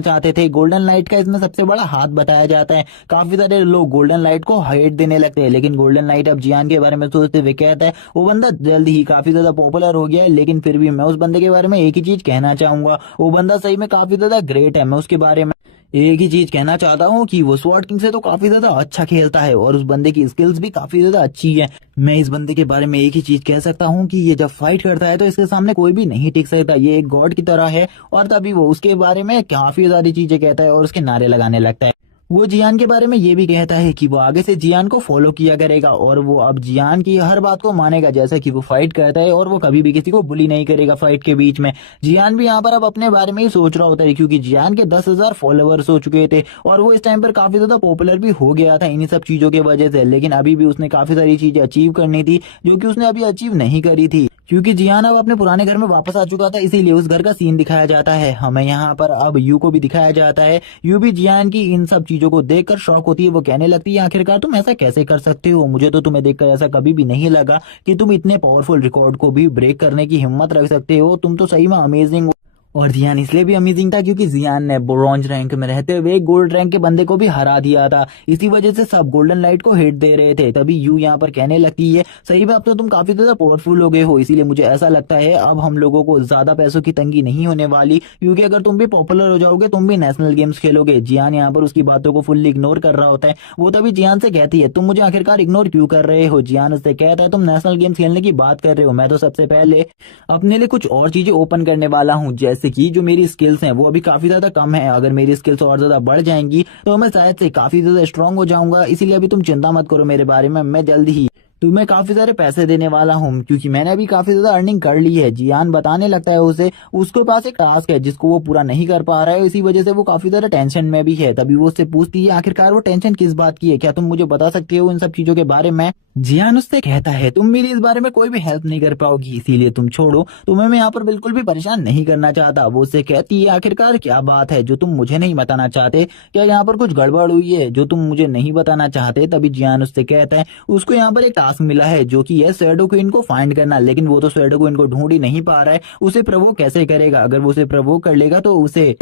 चाहते थे। गोल्डन लाइट का इसमें सबसे बड़ा हाथ बताया जाता है। काफी सारे लोग गोल्डन लाइट को हेट देने लगते हैं, लेकिन गोल्डन लाइट अब जियान के बारे में सोचते हुए कहता है वो बंदा जल्द ही काफी ज्यादा पॉपुलर हो गया है, लेकिन फिर भी मैं उस बंदे के बारे में एक ही चीज कहना चाहूंगा, वो बंदा सही में काफी ज्यादा ग्रेट है। मैं उसके बारे में एक ही चीज कहना चाहता हूँ कि वो स्वॉर्ड किंग से तो काफी ज्यादा अच्छा खेलता है और उस बंदे की स्किल्स भी काफी ज्यादा अच्छी है। मैं इस बंदे के बारे में एक ही चीज कह सकता हूँ कि ये जब फाइट करता है तो इसके सामने कोई भी नहीं टिक सकता, ये एक गॉड की तरह है। और तभी वो उसके बारे में काफी सारी चीजें कहता है और उसके नारे लगाने लगता है। वो जियान के बारे में ये भी कहता है कि वो आगे से जियान को फॉलो किया करेगा और वो अब जियान की हर बात को मानेगा, जैसे कि वो फाइट करता है और वो कभी भी किसी को बुली नहीं करेगा फाइट के बीच में। जियान भी यहाँ पर अब अपने बारे में ही सोच रहा होता है, क्योंकि जियान के 10,000 फॉलोअर्स हो चुके थे और वो इस टाइम पर काफी ज्यादा पॉपुलर भी हो गया था इन्हीं सब चीजों की वजह से। लेकिन अभी भी उसने काफी सारी चीजें अचीव करनी थी जो कि उसने अभी अचीव नहीं करी थी, क्योंकि जियान अब अपने पुराने घर में वापस आ चुका था, इसीलिए उस घर का सीन दिखाया जाता है। हमें यहाँ पर अब यू को भी दिखाया जाता है। यू भी जियान की इन सब चीजों को देखकर शॉक होती है। वो कहने लगती है आखिरकार तुम ऐसा कैसे कर सकते हो, मुझे तो तुम्हें देखकर ऐसा कभी भी नहीं लगा कि तुम इतने पावरफुल रिकॉर्ड को भी ब्रेक करने की हिम्मत रख सकते हो, तुम तो सही में अमेजिंग हो। और जियान इसलिए भी अमेजिंग था क्योंकि जियान ने ब्रॉन्ज रैंक में रहते हुए गोल्ड रैंक के बंदे को भी हरा दिया था। इसी वजह से सब गोल्डन लाइट को हिट दे रहे थे। तभी यू यहाँ पर कहने लगती है सही में अब तो तुम काफी ज्यादा पावरफुल हो गए हो, इसीलिए मुझे ऐसा लगता है अब हम लोगों को ज्यादा पैसों की तंगी नहीं होने वाली, क्योंकि अगर तुम भी पॉपुलर हो जाओगे तुम भी नेशनल गेम्स खेलोगे। जियान यहाँ पर उसकी बातों को फुल्ली इग्नोर कर रहा होता है। वो तभी जियान से कहती है तुम मुझे आखिरकार इग्नोर क्यों कर रहे हो। जियान उससे कहता है तुम नेशनल गेम्स खेलने की बात कर रहे हो, मैं तो सबसे पहले अपने लिए कुछ और चीजें ओपन करने वाला हूँ, जैसे कि जो मेरी स्किल्स हैं वो अभी काफी ज्यादा कम है। अगर मेरी स्किल्स और ज्यादा बढ़ जाएंगी तो मैं शायद से काफी ज्यादा स्ट्रांग हो जाऊंगा, इसीलिए अभी तुम चिंता मत करो मेरे बारे में, मैं जल्द ही तुम्हें काफी सारे पैसे देने वाला हूँ, क्योंकि मैंने अभी काफी ज्यादा अर्निंग कर ली है। जियान बताने लगता है उसे उसके पास एक टास्क है जिसको वो पूरा नहीं कर पा रहा है, इसी वजह से वो काफी ज्यादा टेंशन में भी है। तभी वो उससे पूछती है आखिरकार वो टेंशन किस बात की है, क्या तुम मुझे बता सकते हो इन सब चीजों के बारे में। जियान उससे कहता है तुम मेरी इस बारे में कोई भी हेल्प नहीं कर पाओगी, इसीलिए तुम छोड़ो, तुम्हें मैं यहाँ पर बिल्कुल भी परेशान नहीं करना चाहता। वो उससे कहती है आखिरकार क्या बात है जो तुम मुझे नहीं बताना चाहते, क्या यहाँ पर कुछ गड़बड़ हुई है जो तुम मुझे नहीं बताना चाहते। तभी जियान उससे कहता है उसको यहाँ पर एक टास्क मिला है जो कि है शैडो क्वीन को फाइंड करना, लेकिन वो तो शैडो क्वीन को ढूंढ ही नहीं पा रहा है, उसे प्रवोक कैसे करेगा। अगर वो उसे प्रवोक कर लेगा तो उसे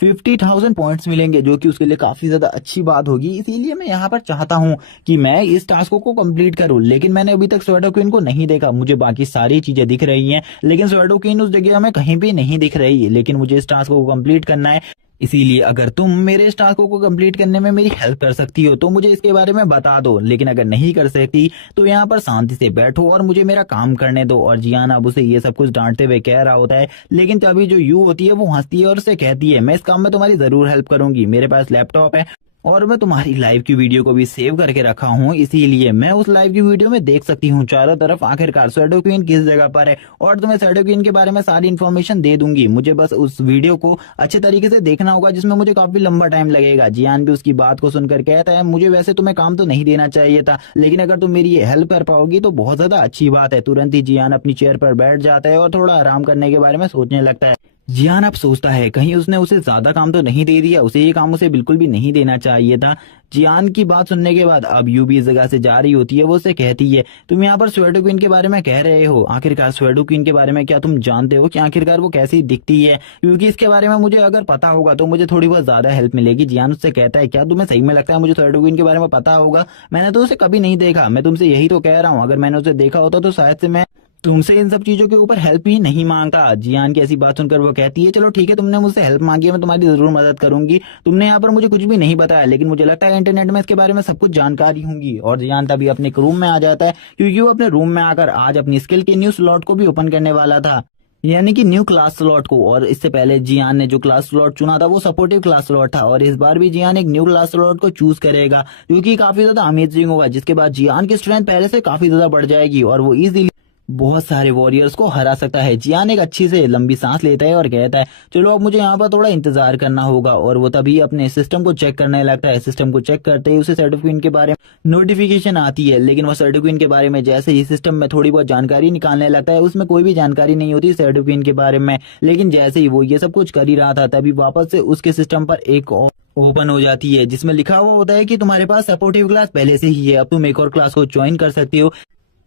50,000 पॉइंट्स मिलेंगे, जो कि उसके लिए काफी ज्यादा अच्छी बात होगी। इसीलिए मैं यहाँ पर चाहता हूँ कि मैं इस टास्क को कंप्लीट करूँ, लेकिन मैंने अभी तक शैडो क्वीन को नहीं देखा। मुझे बाकी सारी चीजें दिख रही हैं, लेकिन शैडो क्वीन उस जगह में कहीं भी नहीं दिख रही है। लेकिन मुझे इस टास्क को कंप्लीट करना है, इसीलिए अगर तुम मेरे इस टास्क को कंप्लीट करने में मेरी हेल्प कर सकती हो तो मुझे इसके बारे में बता दो, लेकिन अगर नहीं कर सकती तो यहाँ पर शांति से बैठो और मुझे मेरा काम करने दो। और जियान अब उसे ये सब कुछ डांटते हुए कह रहा होता है, लेकिन तभी जो यू होती है वो हंसती है और उसे कहती है मैं इस काम में तुम्हारी जरूर हेल्प करूंगी, मेरे पास लैपटॉप है और मैं तुम्हारी लाइव की वीडियो को भी सेव करके रखा हूँ, इसीलिए मैं उस लाइव की वीडियो में देख सकती हूँ चारों तरफ आखिरकार शैडो क्वीन किस जगह पर है, और तुम्हें शैडो क्वीन के बारे में सारी इन्फॉर्मेशन दे दूंगी। मुझे बस उस वीडियो को अच्छे तरीके से देखना होगा, जिसमें मुझे काफी लंबा टाइम लगेगा। जियान भी उसकी बात को सुनकर कहता है मुझे वैसे तुम्हें काम तो नहीं देना चाहिए था, लेकिन अगर तुम मेरी ये हेल्प कर पाओगी तो बहुत ज्यादा अच्छी बात है। तुरंत ही जियान अपनी चेयर पर बैठ जाता है और थोड़ा आराम करने के बारे में सोचने लगता है। जियान अब सोचता है कहीं उसने उसे ज्यादा काम तो नहीं दे दिया, उसे ये काम उसे बिल्कुल भी नहीं देना चाहिए था। जियान की बात सुनने के बाद अब यू भी इस जगह से जा रही होती है। वो उसे कहती है तुम यहाँ पर शैडो क्वीन के बारे में कह रहे हो, आखिरकार शैडो क्वीन के बारे में क्या तुम जानते हो कि आखिरकार वो कैसी दिखती है, क्योंकि इसके बारे में मुझे अगर पता होगा तो मुझे थोड़ी बहुत ज्यादा हेल्प मिलेगी। जियान उससे कहता है क्या तुम्हें सही में लगता है मुझे शैडो क्वीन के बारे में पता होगा, मैंने तो उसे कभी नहीं देखा, मैं तुमसे यही तो कह रहा हूँ, अगर मैंने उसे देखा होता तो शायद से मैं तुमसे इन सब चीजों के ऊपर हेल्प ही नहीं मांगता। जियान की ऐसी बात सुनकर वो कहती है चलो ठीक है, तुमने मुझसे हेल्प मांगी है, मैं तुम्हारी जरूर मदद करूंगी। तुमने यहाँ पर मुझे कुछ भी नहीं बताया, लेकिन मुझे लगता है इंटरनेट में इसके बारे में सब कुछ जानकारी होंगी। और जियान तभी अपने रूम में आ जाता है, क्योंकि वो अपने रूम में आकर आज अपनी स्किल के न्यू स्लॉट को भी ओपन करने वाला था। यानी कि न्यू क्लास स्लॉट को। और इससे पहले जियान ने जो क्लास स्लॉट चुना था वो सपोर्टिव क्लास स्लॉट था, और इस बार भी जियान एक न्यू क्लास स्लॉट को चूज करेगा जो कि काफी ज्यादा अमेजिंग होगा, जिसके बाद जियान की स्ट्रेंथ पहले से काफी ज्यादा बढ़ जाएगी और वो इजीली बहुत सारे वॉरियर्स को हरा सकता है। जियान एक अच्छी से लंबी सांस लेता है और कहता है चलो अब मुझे यहाँ पर थोड़ा इंतजार करना होगा, और वो तभी अपने सिस्टम को चेक करने लगता है। सिस्टम को चेक करते ही उसे सर्टिफिकेट के बारे में नोटिफिकेशन आती है, लेकिन वो सर्टिफिकेट के बारे में जैसे ही सिस्टम में थोड़ी बहुत जानकारी निकालने लगता है उसमें कोई भी जानकारी नहीं होती सर्टिफिकेट के बारे में। लेकिन जैसे ही वो ये सब कुछ कर ही रहा था तभी वापस से उसके सिस्टम पर एक और ओपन हो जाती है जिसमें लिखा हुआ होता है कि तुम्हारे पास सपोर्टिव क्लास पहले से ही है, अब तुम एक और क्लास को ज्वाइन कर सकते हो।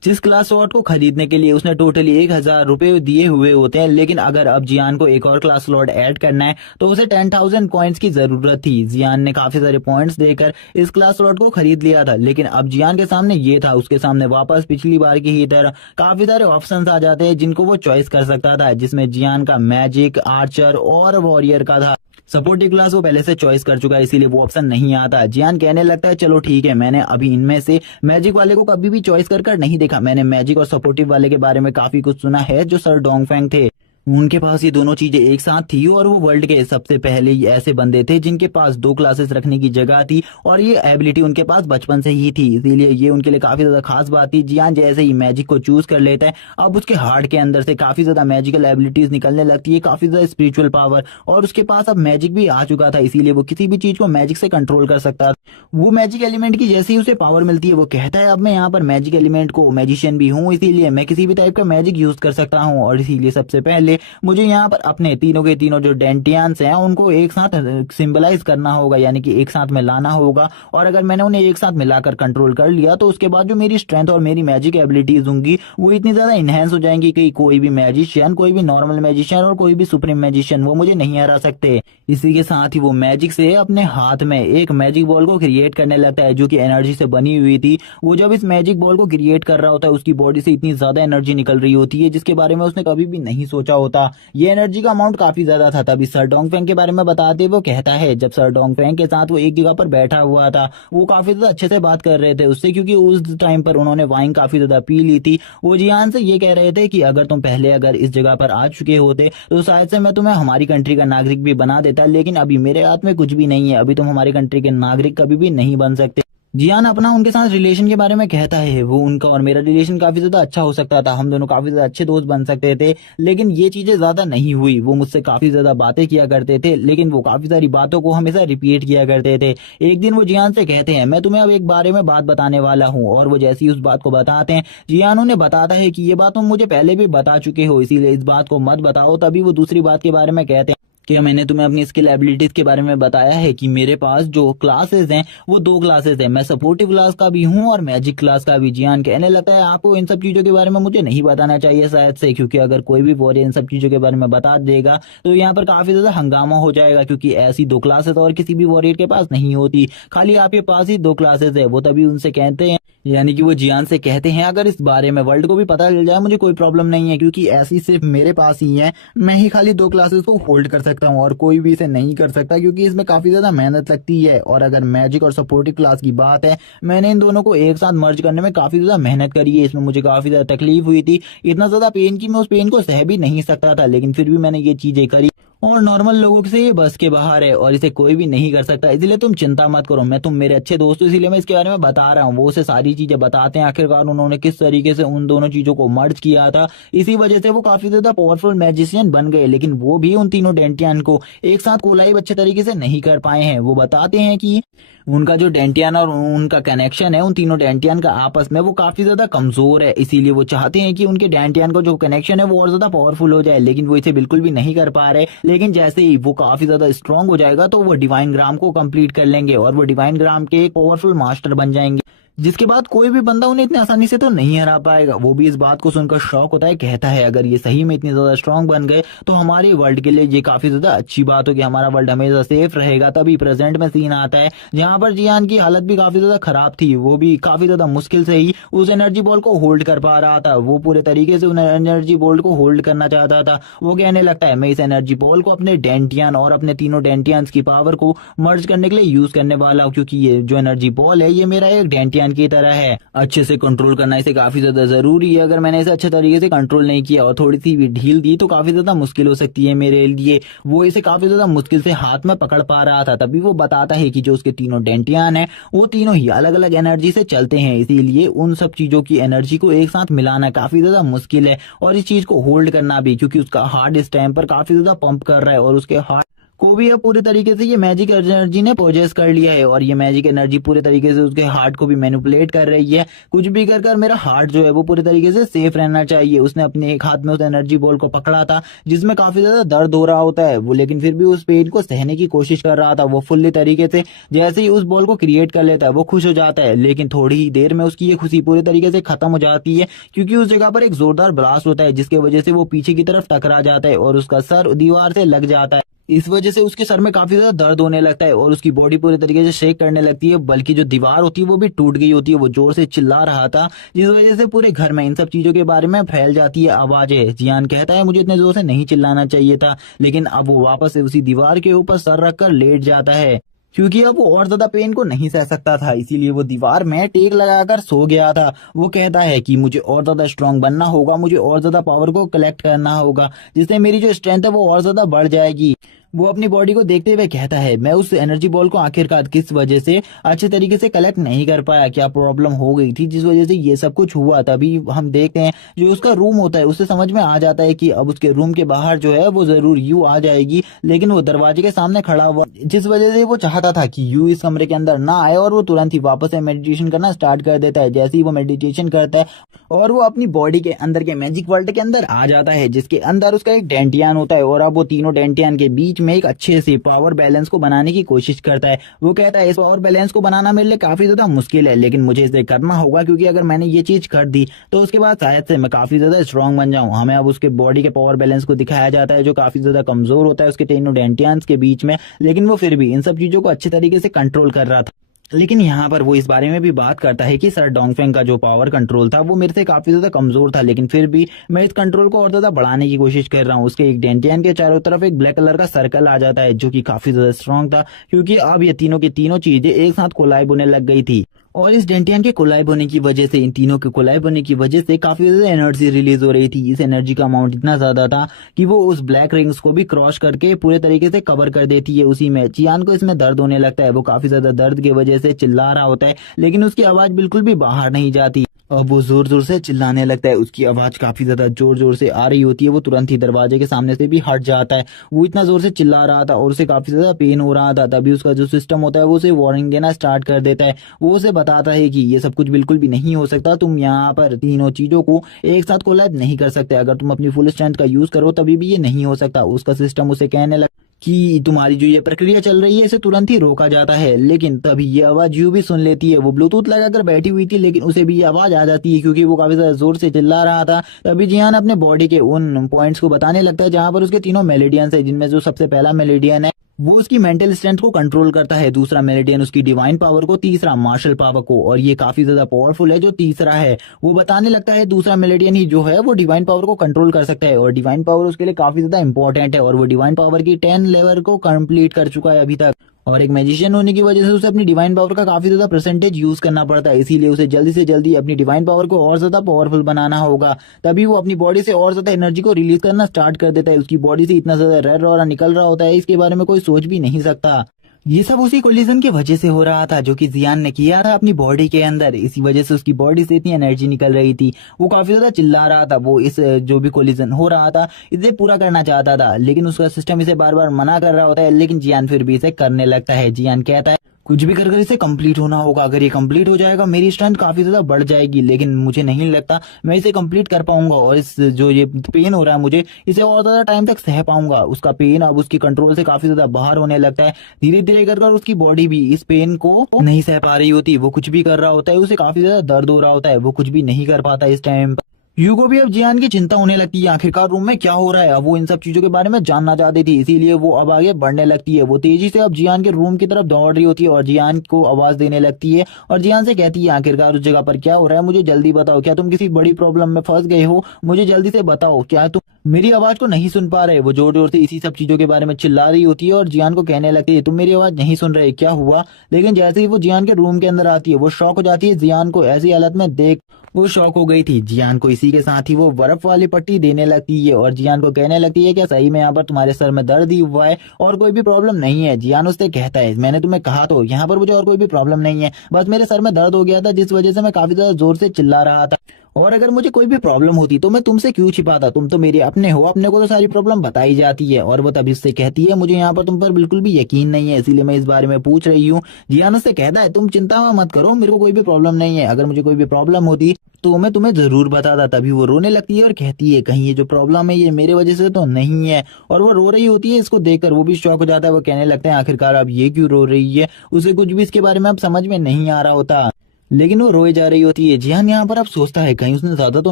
जिस क्लास स्लॉट को खरीदने के लिए उसने टोटली 1,000 रुपए दिए हुए होते हैं, लेकिन अगर अब जियान को एक और क्लास स्लॉट ऐड करना है तो उसे 10,000 कॉइन्स की जरूरत थी। जियान ने काफी सारे पॉइंट्स देकर इस क्लास स्लॉट को खरीद लिया था, लेकिन अब जियान के सामने ये था, उसके सामने वापस पिछली बार की ही तरह काफी सारे ऑप्शंस आ जाते हैं जिनको वो चॉइस कर सकता था, जिसमें जियान का मैजिक, आर्चर और वॉरियर का था। सपोर्टिव क्लास वो पहले से चॉइस कर चुका है, इसीलिए वो ऑप्शन नहीं आता। जियान कहने लगता है चलो ठीक है, मैंने अभी इनमें से मैजिक वाले को कभी भी चॉइस कर नहीं देखा, मैंने मैजिक और सपोर्टिव वाले के बारे में काफी कुछ सुना है जो सर डोंगफेंग थे उनके पास ये दोनों चीजें एक साथ थी, और वो वर्ल्ड के सबसे पहले ही ऐसे बंदे थे जिनके पास 2 क्लासेस रखने की जगह थी, और ये एबिलिटी उनके पास बचपन से ही थी, इसीलिए ये उनके लिए काफी ज्यादा खास बात थी। जियान जैसे ही मैजिक को चूज कर लेता है अब उसके हार्ट के अंदर से काफी ज्यादा मैजिकल एबिलिटीज निकलने लगती है, काफी ज्यादा स्पिरिचुअल पावर, और उसके पास अब मैजिक भी आ चुका था, इसीलिए वो किसी भी चीज को मैजिक से कंट्रोल कर सकता था। वो मैजिक एलिमेंट की जैसे ही उसे पावर मिलती है वो कहता है अब मैं यहाँ पर मैजिक एलिमेंट को मैजिशियन भी हूँ, इसीलिए मैं किसी भी टाइप का मैजिक यूज कर सकता हूँ, और इसीलिए सबसे पहले मुझे यहाँ पर अपने तीनों के तीनों जो डेंटियंस हैं उनको एक साथ सिंबलाइज करना होगा, यानी कि एक साथ में लाना होगा, और अगर मैंने उन्हें एक साथ मिलाकर कंट्रोल कर लिया तो उसके बाद जो मेरी स्ट्रेंथ और मेरी मैजिक एबिलिटीज होंगी वो इतनी ज्यादा इनहेंस हो जाएंगी कि कोई भी मैजिशियन, कोई भी नॉर्मल मैजिशियन और कोई भी सुप्रीम मैजिशियन वो मुझे नहीं हरा सकते। इसी के साथ ही वो मैजिक से अपने हाथ में एक मैजिक बॉल को क्रिएट करने लगता है जो कि एनर्जी से बनी हुई थी। वो जब इस मैजिक बॉल को क्रिएट कर रहा होता है उसकी बॉडी से इतनी ज्यादा एनर्जी निकल रही होती है जिसके बारे में उसने कभी भी नहीं सोचा होता। ये एनर्जी का अमाउंट काफी ज्यादा था। तभी सर डोंगफेंग के बारे में बताते वो कहता है जब सर डोंगफेंग के साथ वो एक जगह पर बैठा हुआ था वो काफी ज्यादा अच्छे से बात कर रहे थे उससे, क्योंकि उस टाइम पर उन्होंने वाइन काफी ज्यादा पी ली थी। वो जियान से ये कह रहे थे कि अगर तुम पहले अगर इस जगह पर आ चुके होते तो शायद से मैं तुम्हें हमारी कंट्री का नागरिक भी बना देता, लेकिन अभी मेरे हाथ में कुछ भी नहीं है, अभी तुम हमारी कंट्री के नागरिक कभी भी नहीं बन सकते। जियान अपना उनके साथ रिलेशन के बारे में कहता है, वो उनका और मेरा रिलेशन काफी ज्यादा अच्छा हो सकता था, हम दोनों काफी ज्यादा अच्छे दोस्त बन सकते थे, लेकिन ये चीजें ज्यादा नहीं हुई। वो मुझसे काफी ज्यादा बातें किया करते थे, लेकिन वो काफी सारी बातों को हमेशा रिपीट किया करते थे। एक दिन वो जियान से कहते हैं मैं तुम्हें अब एक बारे में बात बताने वाला हूँ, और वो जैसी उस बात को बताते हैं जियान उन्हें बताता है कि ये बात तुम मुझे पहले भी बता चुके हो, इसीलिए इस बात को मत बताओ। तभी वो दूसरी बात के बारे में कहते हैं कि मैंने तुम्हें अपनी स्किल एबिलिटीज के बारे में बताया है कि मेरे पास जो क्लासेस हैं वो 2 क्लासेस हैं, मैं सपोर्टिव क्लास का भी हूँ और मैजिक क्लास का भी। जियान कहने लगता है आपको इन सब चीजों के बारे में मुझे नहीं बताना चाहिए शायद से, क्योंकि अगर कोई भी वॉरियर इन सब चीजों के बारे में बता देगा तो यहाँ पर काफी ज्यादा हंगामा हो जाएगा, क्योंकि ऐसी 2 क्लासेस और किसी भी वॉरियर के पास नहीं होती, खाली आपके पास ही 2 क्लासेस है। वो तभी उनसे कहते हैं, यानी कि वो जियान से कहते हैं अगर इस बारे में वर्ल्ड को भी पता चल जाए मुझे कोई प्रॉब्लम नहीं है, क्योंकि ऐसी सिर्फ मेरे पास ही है, मैं ही खाली 2 क्लासेस को होल्ड कर सकता हूँ और कोई भी इसे नहीं कर सकता, क्योंकि इसमें काफी ज्यादा मेहनत लगती है। और अगर मैजिक और सपोर्टिव क्लास की बात है, मैंने इन दोनों को एक साथ मर्ज करने में काफी ज्यादा मेहनत करी है, इसमें मुझे काफी ज्यादा तकलीफ हुई थी, इतना ज्यादा पेन की मैं उस पेन को सह भी नहीं सकता था, लेकिन फिर भी मैंने ये चीजें करी, और नॉर्मल लोगों से ये बस के बाहर है और इसे कोई भी नहीं कर सकता, इसलिए तुम चिंता मत करो, मैं तुम मेरे अच्छे दोस्त हो इसीलिए मैं इसके बारे में बता रहा हूँ। वो उसे सारी चीजें बताते हैं आखिरकार उन्होंने किस तरीके से उन दोनों चीजों को मर्ज किया था, इसी वजह से वो काफी ज्यादा पावरफुल मैजिशियन बन गए, लेकिन वो भी उन तीनों डेंटियन को एक साथ कोलाइव अच्छे तरीके से नहीं कर पाए हैं। वो बताते हैं कि उनका जो डेंटियन और उनका कनेक्शन है उन तीनों डेंटियन का आपस में वो काफी ज्यादा कमजोर है, इसीलिए वो चाहते हैं कि उनके डेंटियन का जो कनेक्शन है वो और ज्यादा पावरफुल हो जाए, लेकिन वो इसे बिल्कुल भी नहीं कर पा रहे। लेकिन जैसे ही वो काफी ज्यादा स्ट्रांग हो जाएगा तो वो डिवाइन ग्राम को कंप्लीट कर लेंगे और वो डिवाइन ग्राम के एक पावरफुल मास्टर बन जाएंगे, जिसके बाद कोई भी बंदा उन्हें इतनी आसानी से तो नहीं हरा पाएगा। वो भी इस बात को सुनकर शॉक होता है, कहता है अगर ये सही में इतनी ज्यादा स्ट्रांग बन गए तो हमारे वर्ल्ड के लिए ये काफी ज्यादा अच्छी बात हो कि हमारा वर्ल्ड हमेशा सेफ रहेगा। तभी प्रेजेंट में सीन आता है जहां पर जियान की हालत भी काफी ज्यादा खराब थी, वो भी काफी ज्यादा मुश्किल से ही उस एनर्जी बॉल को होल्ड कर पा रहा था, वो पूरे तरीके से उन एनर्जी बॉल को होल्ड करना चाहता था। वो कहने लगता है मैं इस एनर्जी बॉल को अपने डेंटियन और अपने तीनों डेंटियंस की पावर को मर्ज करने के लिए यूज करने वाला हूँ, क्योंकि ये जो एनर्जी बॉल है ये मेरा एक डेंटियन जियान की तरह है। अच्छे से कंट्रोल करना इसे काफी ज्यादा जरूरी है। अगर मैंने इसे अच्छे तरीके से कंट्रोल नहीं किया और थोड़ी सी भी ढील दी तो काफी ज्यादा मुश्किल हो सकती है मेरे लिए। वो इसे काफी ज्यादा मुश्किल से हाथ में पकड़ पा रहा था। तभी वो बताता है कि जो उसके तीनों डेंटियान है वो तीनों ही अलग अलग एनर्जी से चलते हैं, इसीलिए उन सब चीजों की एनर्जी को एक साथ मिलाना काफी ज्यादा मुश्किल है और इस चीज को होल्ड करना भी, क्योंकि उसका हार्ट इस टाइम पर काफी ज्यादा पंप कर रहा है और उसके हार्ट को भी अब पूरे तरीके से ये मैजिक एनर्जी ने पोजेस कर लिया है और ये मैजिक एनर्जी पूरे तरीके से उसके हार्ट को भी मैनिपुलेट कर रही है। कुछ भी कर कर मेरा हार्ट जो है वो पूरे तरीके से सेफ रहना चाहिए। उसने अपने एक हाथ में उस एनर्जी बॉल को पकड़ा था जिसमें काफी ज्यादा दर्द हो रहा होता है वो, लेकिन फिर भी उस पेन को सहने की कोशिश कर रहा था वो फुल्ली तरीके से। जैसे ही उस बॉल को क्रिएट कर लेता है वो खुश हो जाता है, लेकिन थोड़ी ही देर में उसकी ये खुशी पूरी तरीके से खत्म हो जाती है, क्योंकि उस जगह पर एक जोरदार ब्लास्ट होता है जिसकी वजह से वो पीछे की तरफ टकरा जाता है और उसका सर दीवार से लग जाता है। इस वजह से उसके सर में काफी ज्यादा दर्द होने लगता है और उसकी बॉडी पूरी तरीके से शेक करने लगती है, बल्कि जो दीवार होती है वो भी टूट गई होती है। वो जोर से चिल्ला रहा था जिस वजह से पूरे घर में इन सब चीजों के बारे में फैल जाती है आवाजें। जियान कहता है मुझे इतने जोर से नहीं चिल्लाना चाहिए था, लेकिन अब वो वापस से उसी दीवार के ऊपर सर रखकर लेट जाता है, क्योंकि अब वो और ज्यादा पेन को नहीं सह सकता था, इसीलिए वो दीवार में टेक लगाकर सो गया था। वो कहता है कि मुझे और ज्यादा स्ट्रांग बनना होगा, मुझे और ज्यादा पावर को कलेक्ट करना होगा जिससे मेरी जो स्ट्रेंथ है वो और ज्यादा बढ़ जाएगी। वो अपनी बॉडी को देखते हुए कहता है मैं उस एनर्जी बॉल को आखिरकार किस वजह से अच्छे तरीके से कलेक्ट नहीं कर पाया, क्या प्रॉब्लम हो गई थी जिस वजह से ये सब कुछ हुआ। तभी हम देखते हैं जो उसका रूम होता है उससे समझ में आ जाता है कि अब उसके रूम के बाहर जो है वो जरूर यू आ जाएगी, लेकिन वो दरवाजे के सामने खड़ा हुआ जिस वजह से वो चाहता था कि यू इस कमरे के अंदर ना आए और वो तुरंत ही वापस से मेडिटेशन करना स्टार्ट कर देता है। जैसे ही वो मेडिटेशन करता है और वो अपनी बॉडी के अंदर के मैजिक वर्ल्ड के अंदर आ जाता है जिसके अंदर उसका एक डेंटियान होता है और अब वो तीनों डेंटियान के बीच में एक अच्छे से पावर बैलेंस को बनाने की कोशिश करता है। वो कहता है इस पावर बैलेंस को बनाना मेरे लिए काफी ज्यादा मुश्किल है, लेकिन मुझे इसे करना होगा क्योंकि अगर मैंने ये चीज कर दी तो उसके बाद शायद से मैं काफी ज्यादा स्ट्रांग बन जाऊं। हमें अब उसके बॉडी के पावर बैलेंस को दिखाया जाता है जो काफी ज्यादा कमजोर होता है उसके तीनों डेंटियान्स के बीच में, लेकिन वो फिर भी इन सब चीजों को अच्छे तरीके से कंट्रोल कर रहा था। लेकिन यहाँ पर वो इस बारे में भी बात करता है कि सर डोंगफेंग का जो पावर कंट्रोल था वो मेरे से काफी ज्यादा कमजोर था, लेकिन फिर भी मैं इस कंट्रोल को और ज्यादा बढ़ाने की कोशिश कर रहा हूँ। उसके एक डेंटियन के चारों तरफ एक ब्लैक कलर का सर्कल आ जाता है जो कि काफी ज्यादा स्ट्रांग था, क्योंकि अब ये तीनों की तीनों चीजें एक साथ कोलाइब होने लग गई थी और इस डेंटियन के कोलाइब होने की वजह से, इन तीनों के कोलाइब होने की वजह से काफी ज्यादा एनर्जी रिलीज हो रही थी। इस एनर्जी का अमाउंट इतना ज्यादा था कि वो उस ब्लैक रिंग्स को भी क्रॉस करके पूरे तरीके से कवर कर देती है। उसी में जियान को इसमें दर्द होने लगता है, वो काफी ज्यादा दर्द की वजह से चिल्ला रहा होता है, लेकिन उसकी आवाज बिल्कुल भी बाहर नहीं जाती। अब वो जोर जोर से चिल्लाने लगता है, उसकी आवाज काफी ज्यादा जोर जोर से आ रही होती है। वो तुरंत ही दरवाजे के सामने से भी हट जाता है। वो इतना जोर से चिल्ला रहा था और उसे काफी ज्यादा पेन हो रहा था। तभी उसका जो सिस्टम होता है वो उसे वार्निंग देना स्टार्ट कर देता है। वो उसे बताता है कि ये सब कुछ बिल्कुल भी नहीं हो सकता, तुम यहाँ पर तीनों चीजों को एक साथ कोलैब नहीं कर सकते। अगर तुम अपनी फुल स्ट्रेंथ का यूज करो तभी भी ये नहीं हो सकता। उसका सिस्टम उसे कहने लगा कि तुम्हारी जो ये प्रक्रिया चल रही है इसे तुरंत ही रोका जाता है, लेकिन तभी ये आवाज यू भी सुन लेती है। वो ब्लूटूथ लगाकर बैठी हुई थी लेकिन उसे भी ये आवाज आ जाती है क्योंकि वो काफी ज्यादा जोर से चिल्ला रहा था। तभी जियान अपने बॉडी के उन पॉइंट्स को बताने लगता है जहां पर उसके तीनों मेलेडियंस है, जिनमें जो सबसे पहला मेलेडियन है वो उसकी मेंटल स्ट्रेंथ को कंट्रोल करता है, दूसरा मेलेडियन उसकी डिवाइन पावर को, तीसरा मार्शल पावर को, और ये काफी ज्यादा पावरफुल है जो तीसरा है। वो बताने लगता है दूसरा मेलेडियन ही जो है वो डिवाइन पावर को कंट्रोल कर सकता है और डिवाइन पावर उसके लिए काफी ज्यादा इंपॉर्टेंट है और वो डिवाइन पावर की 10 लेवल को कंप्लीट कर चुका है अभी तक। और एक मैजिशियन होने की वजह से उसे अपनी डिवाइन पावर का काफी ज्यादा परसेंटेज यूज करना पड़ता है, इसीलिए उसे जल्दी से जल्दी अपनी डिवाइन पावर को और ज्यादा पावरफुल बनाना होगा। तभी वो अपनी बॉडी से और ज्यादा एनर्जी को रिलीज करना स्टार्ट कर देता है। उसकी बॉडी से इतना ज्यादा रेड ऑरा निकल रहा होता है, इसके बारे में कोई सोच भी नहीं सकता। ये सब उसी कोलिजन की वजह से हो रहा था जो कि जियान ने किया था अपनी बॉडी के अंदर। इसी वजह से उसकी बॉडी से इतनी एनर्जी निकल रही थी। वो काफी ज्यादा चिल्ला रहा था। वो इस जो भी कोलिजन हो रहा था इसे पूरा करना चाहता था, लेकिन उसका सिस्टम इसे बार बार मना कर रहा होता है, लेकिन जियान फिर भी इसे करने लगता है। जियान कहता है कुछ भी कर इसे कंप्लीट होना होगा, अगर ये कंप्लीट हो जाएगा मेरी स्ट्रेंथ काफी ज्यादा बढ़ जाएगी, लेकिन मुझे नहीं लगता मैं इसे कंप्लीट कर पाऊंगा और इस जो ये पेन हो रहा है मुझे इसे और ज्यादा टाइम तक सह पाऊंगा। उसका पेन अब उसकी कंट्रोल से काफी ज्यादा बाहर होने लगता है। धीरे धीरे कर उसकी बॉडी भी इस पेन को नहीं सह पा रही होती। वो कुछ भी कर रहा होता है उसे काफी ज्यादा दर्द हो रहा होता है, वो कुछ भी नहीं कर पाता इस टाइम। यू को भी अब जियान की चिंता होने लगती है, आखिरकार रूम में क्या हो रहा है। अब वो इन सब चीजों के बारे में जानना चाहती थी, इसीलिए वो अब आगे बढ़ने लगती है। वो तेजी से अब जियान के रूम की तरफ दौड़ रही होती है और जियान को आवाज देने लगती है और जियान से कहती है आखिरकार उस जगह पर क्या हो रहा है, मुझे जल्दी बताओ। क्या तुम किसी बड़ी प्रॉब्लम में फंस गए हो? मुझे जल्दी से बताओ। क्या तुम मेरी आवाज को नहीं सुन पा रहे। वो जोर जोर से इसी सब चीजों के बारे में चिल्ला रही होती है और जियान को कहने लगती है तुम मेरी आवाज नहीं सुन रहे, क्या हुआ। लेकिन जैसे ही वो जियान के रूम के अंदर आती है वो शॉक हो जाती है जियान को ऐसी हालत में देख। वो शॉक हो गई थी जियान को। इसी के साथ ही वो बर्फ वाली पट्टी देने लगती है और जियान को कहने लगती है क्या सही में यहाँ पर तुम्हारे सर में दर्द ही हुआ है और कोई भी प्रॉब्लम नहीं है। जियान उससे कहता है मैंने तुम्हें कहा तो यहाँ पर मुझे और कोई भी प्रॉब्लम नहीं है, बस मेरे सर में दर्द हो गया था जिस वजह से मैं काफी ज्यादा जोर से चिल्ला रहा था। और अगर मुझे कोई भी प्रॉब्लम होती तो मैं तुमसे क्यों छिपाता, तुम तो मेरे अपने हो, अपने को तो सारी प्रॉब्लम बताई जाती है। और वो तभी उससे कहती है मुझे यहाँ पर तुम पर बिल्कुल भी यकीन नहीं है इसीलिए मैं इस बारे में पूछ रही हूँ। जियान उससे कहता है तुम चिंता मत करो, मेरे को कोई भी प्रॉब्लम नहीं है, अगर मुझे कोई भी प्रॉब्लम होती तो मैं तुम्हें जरूर बताता। तभी वो रोने लगती है और कहती है कहीं ये जो प्रॉब्लम है ये मेरे वजह से तो नहीं है। और वो रो रही होती है, इसको देखकर वो भी शॉक हो जाता है। वो कहने लगते हैं आखिरकार अब ये क्यों रो रही है। उसे कुछ भी इसके बारे में अब समझ में नहीं आ रहा होता, लेकिन वो रोए जा रही होती है। जिहान यहाँ पर अब सोचता है कहीं उसने ज्यादा तो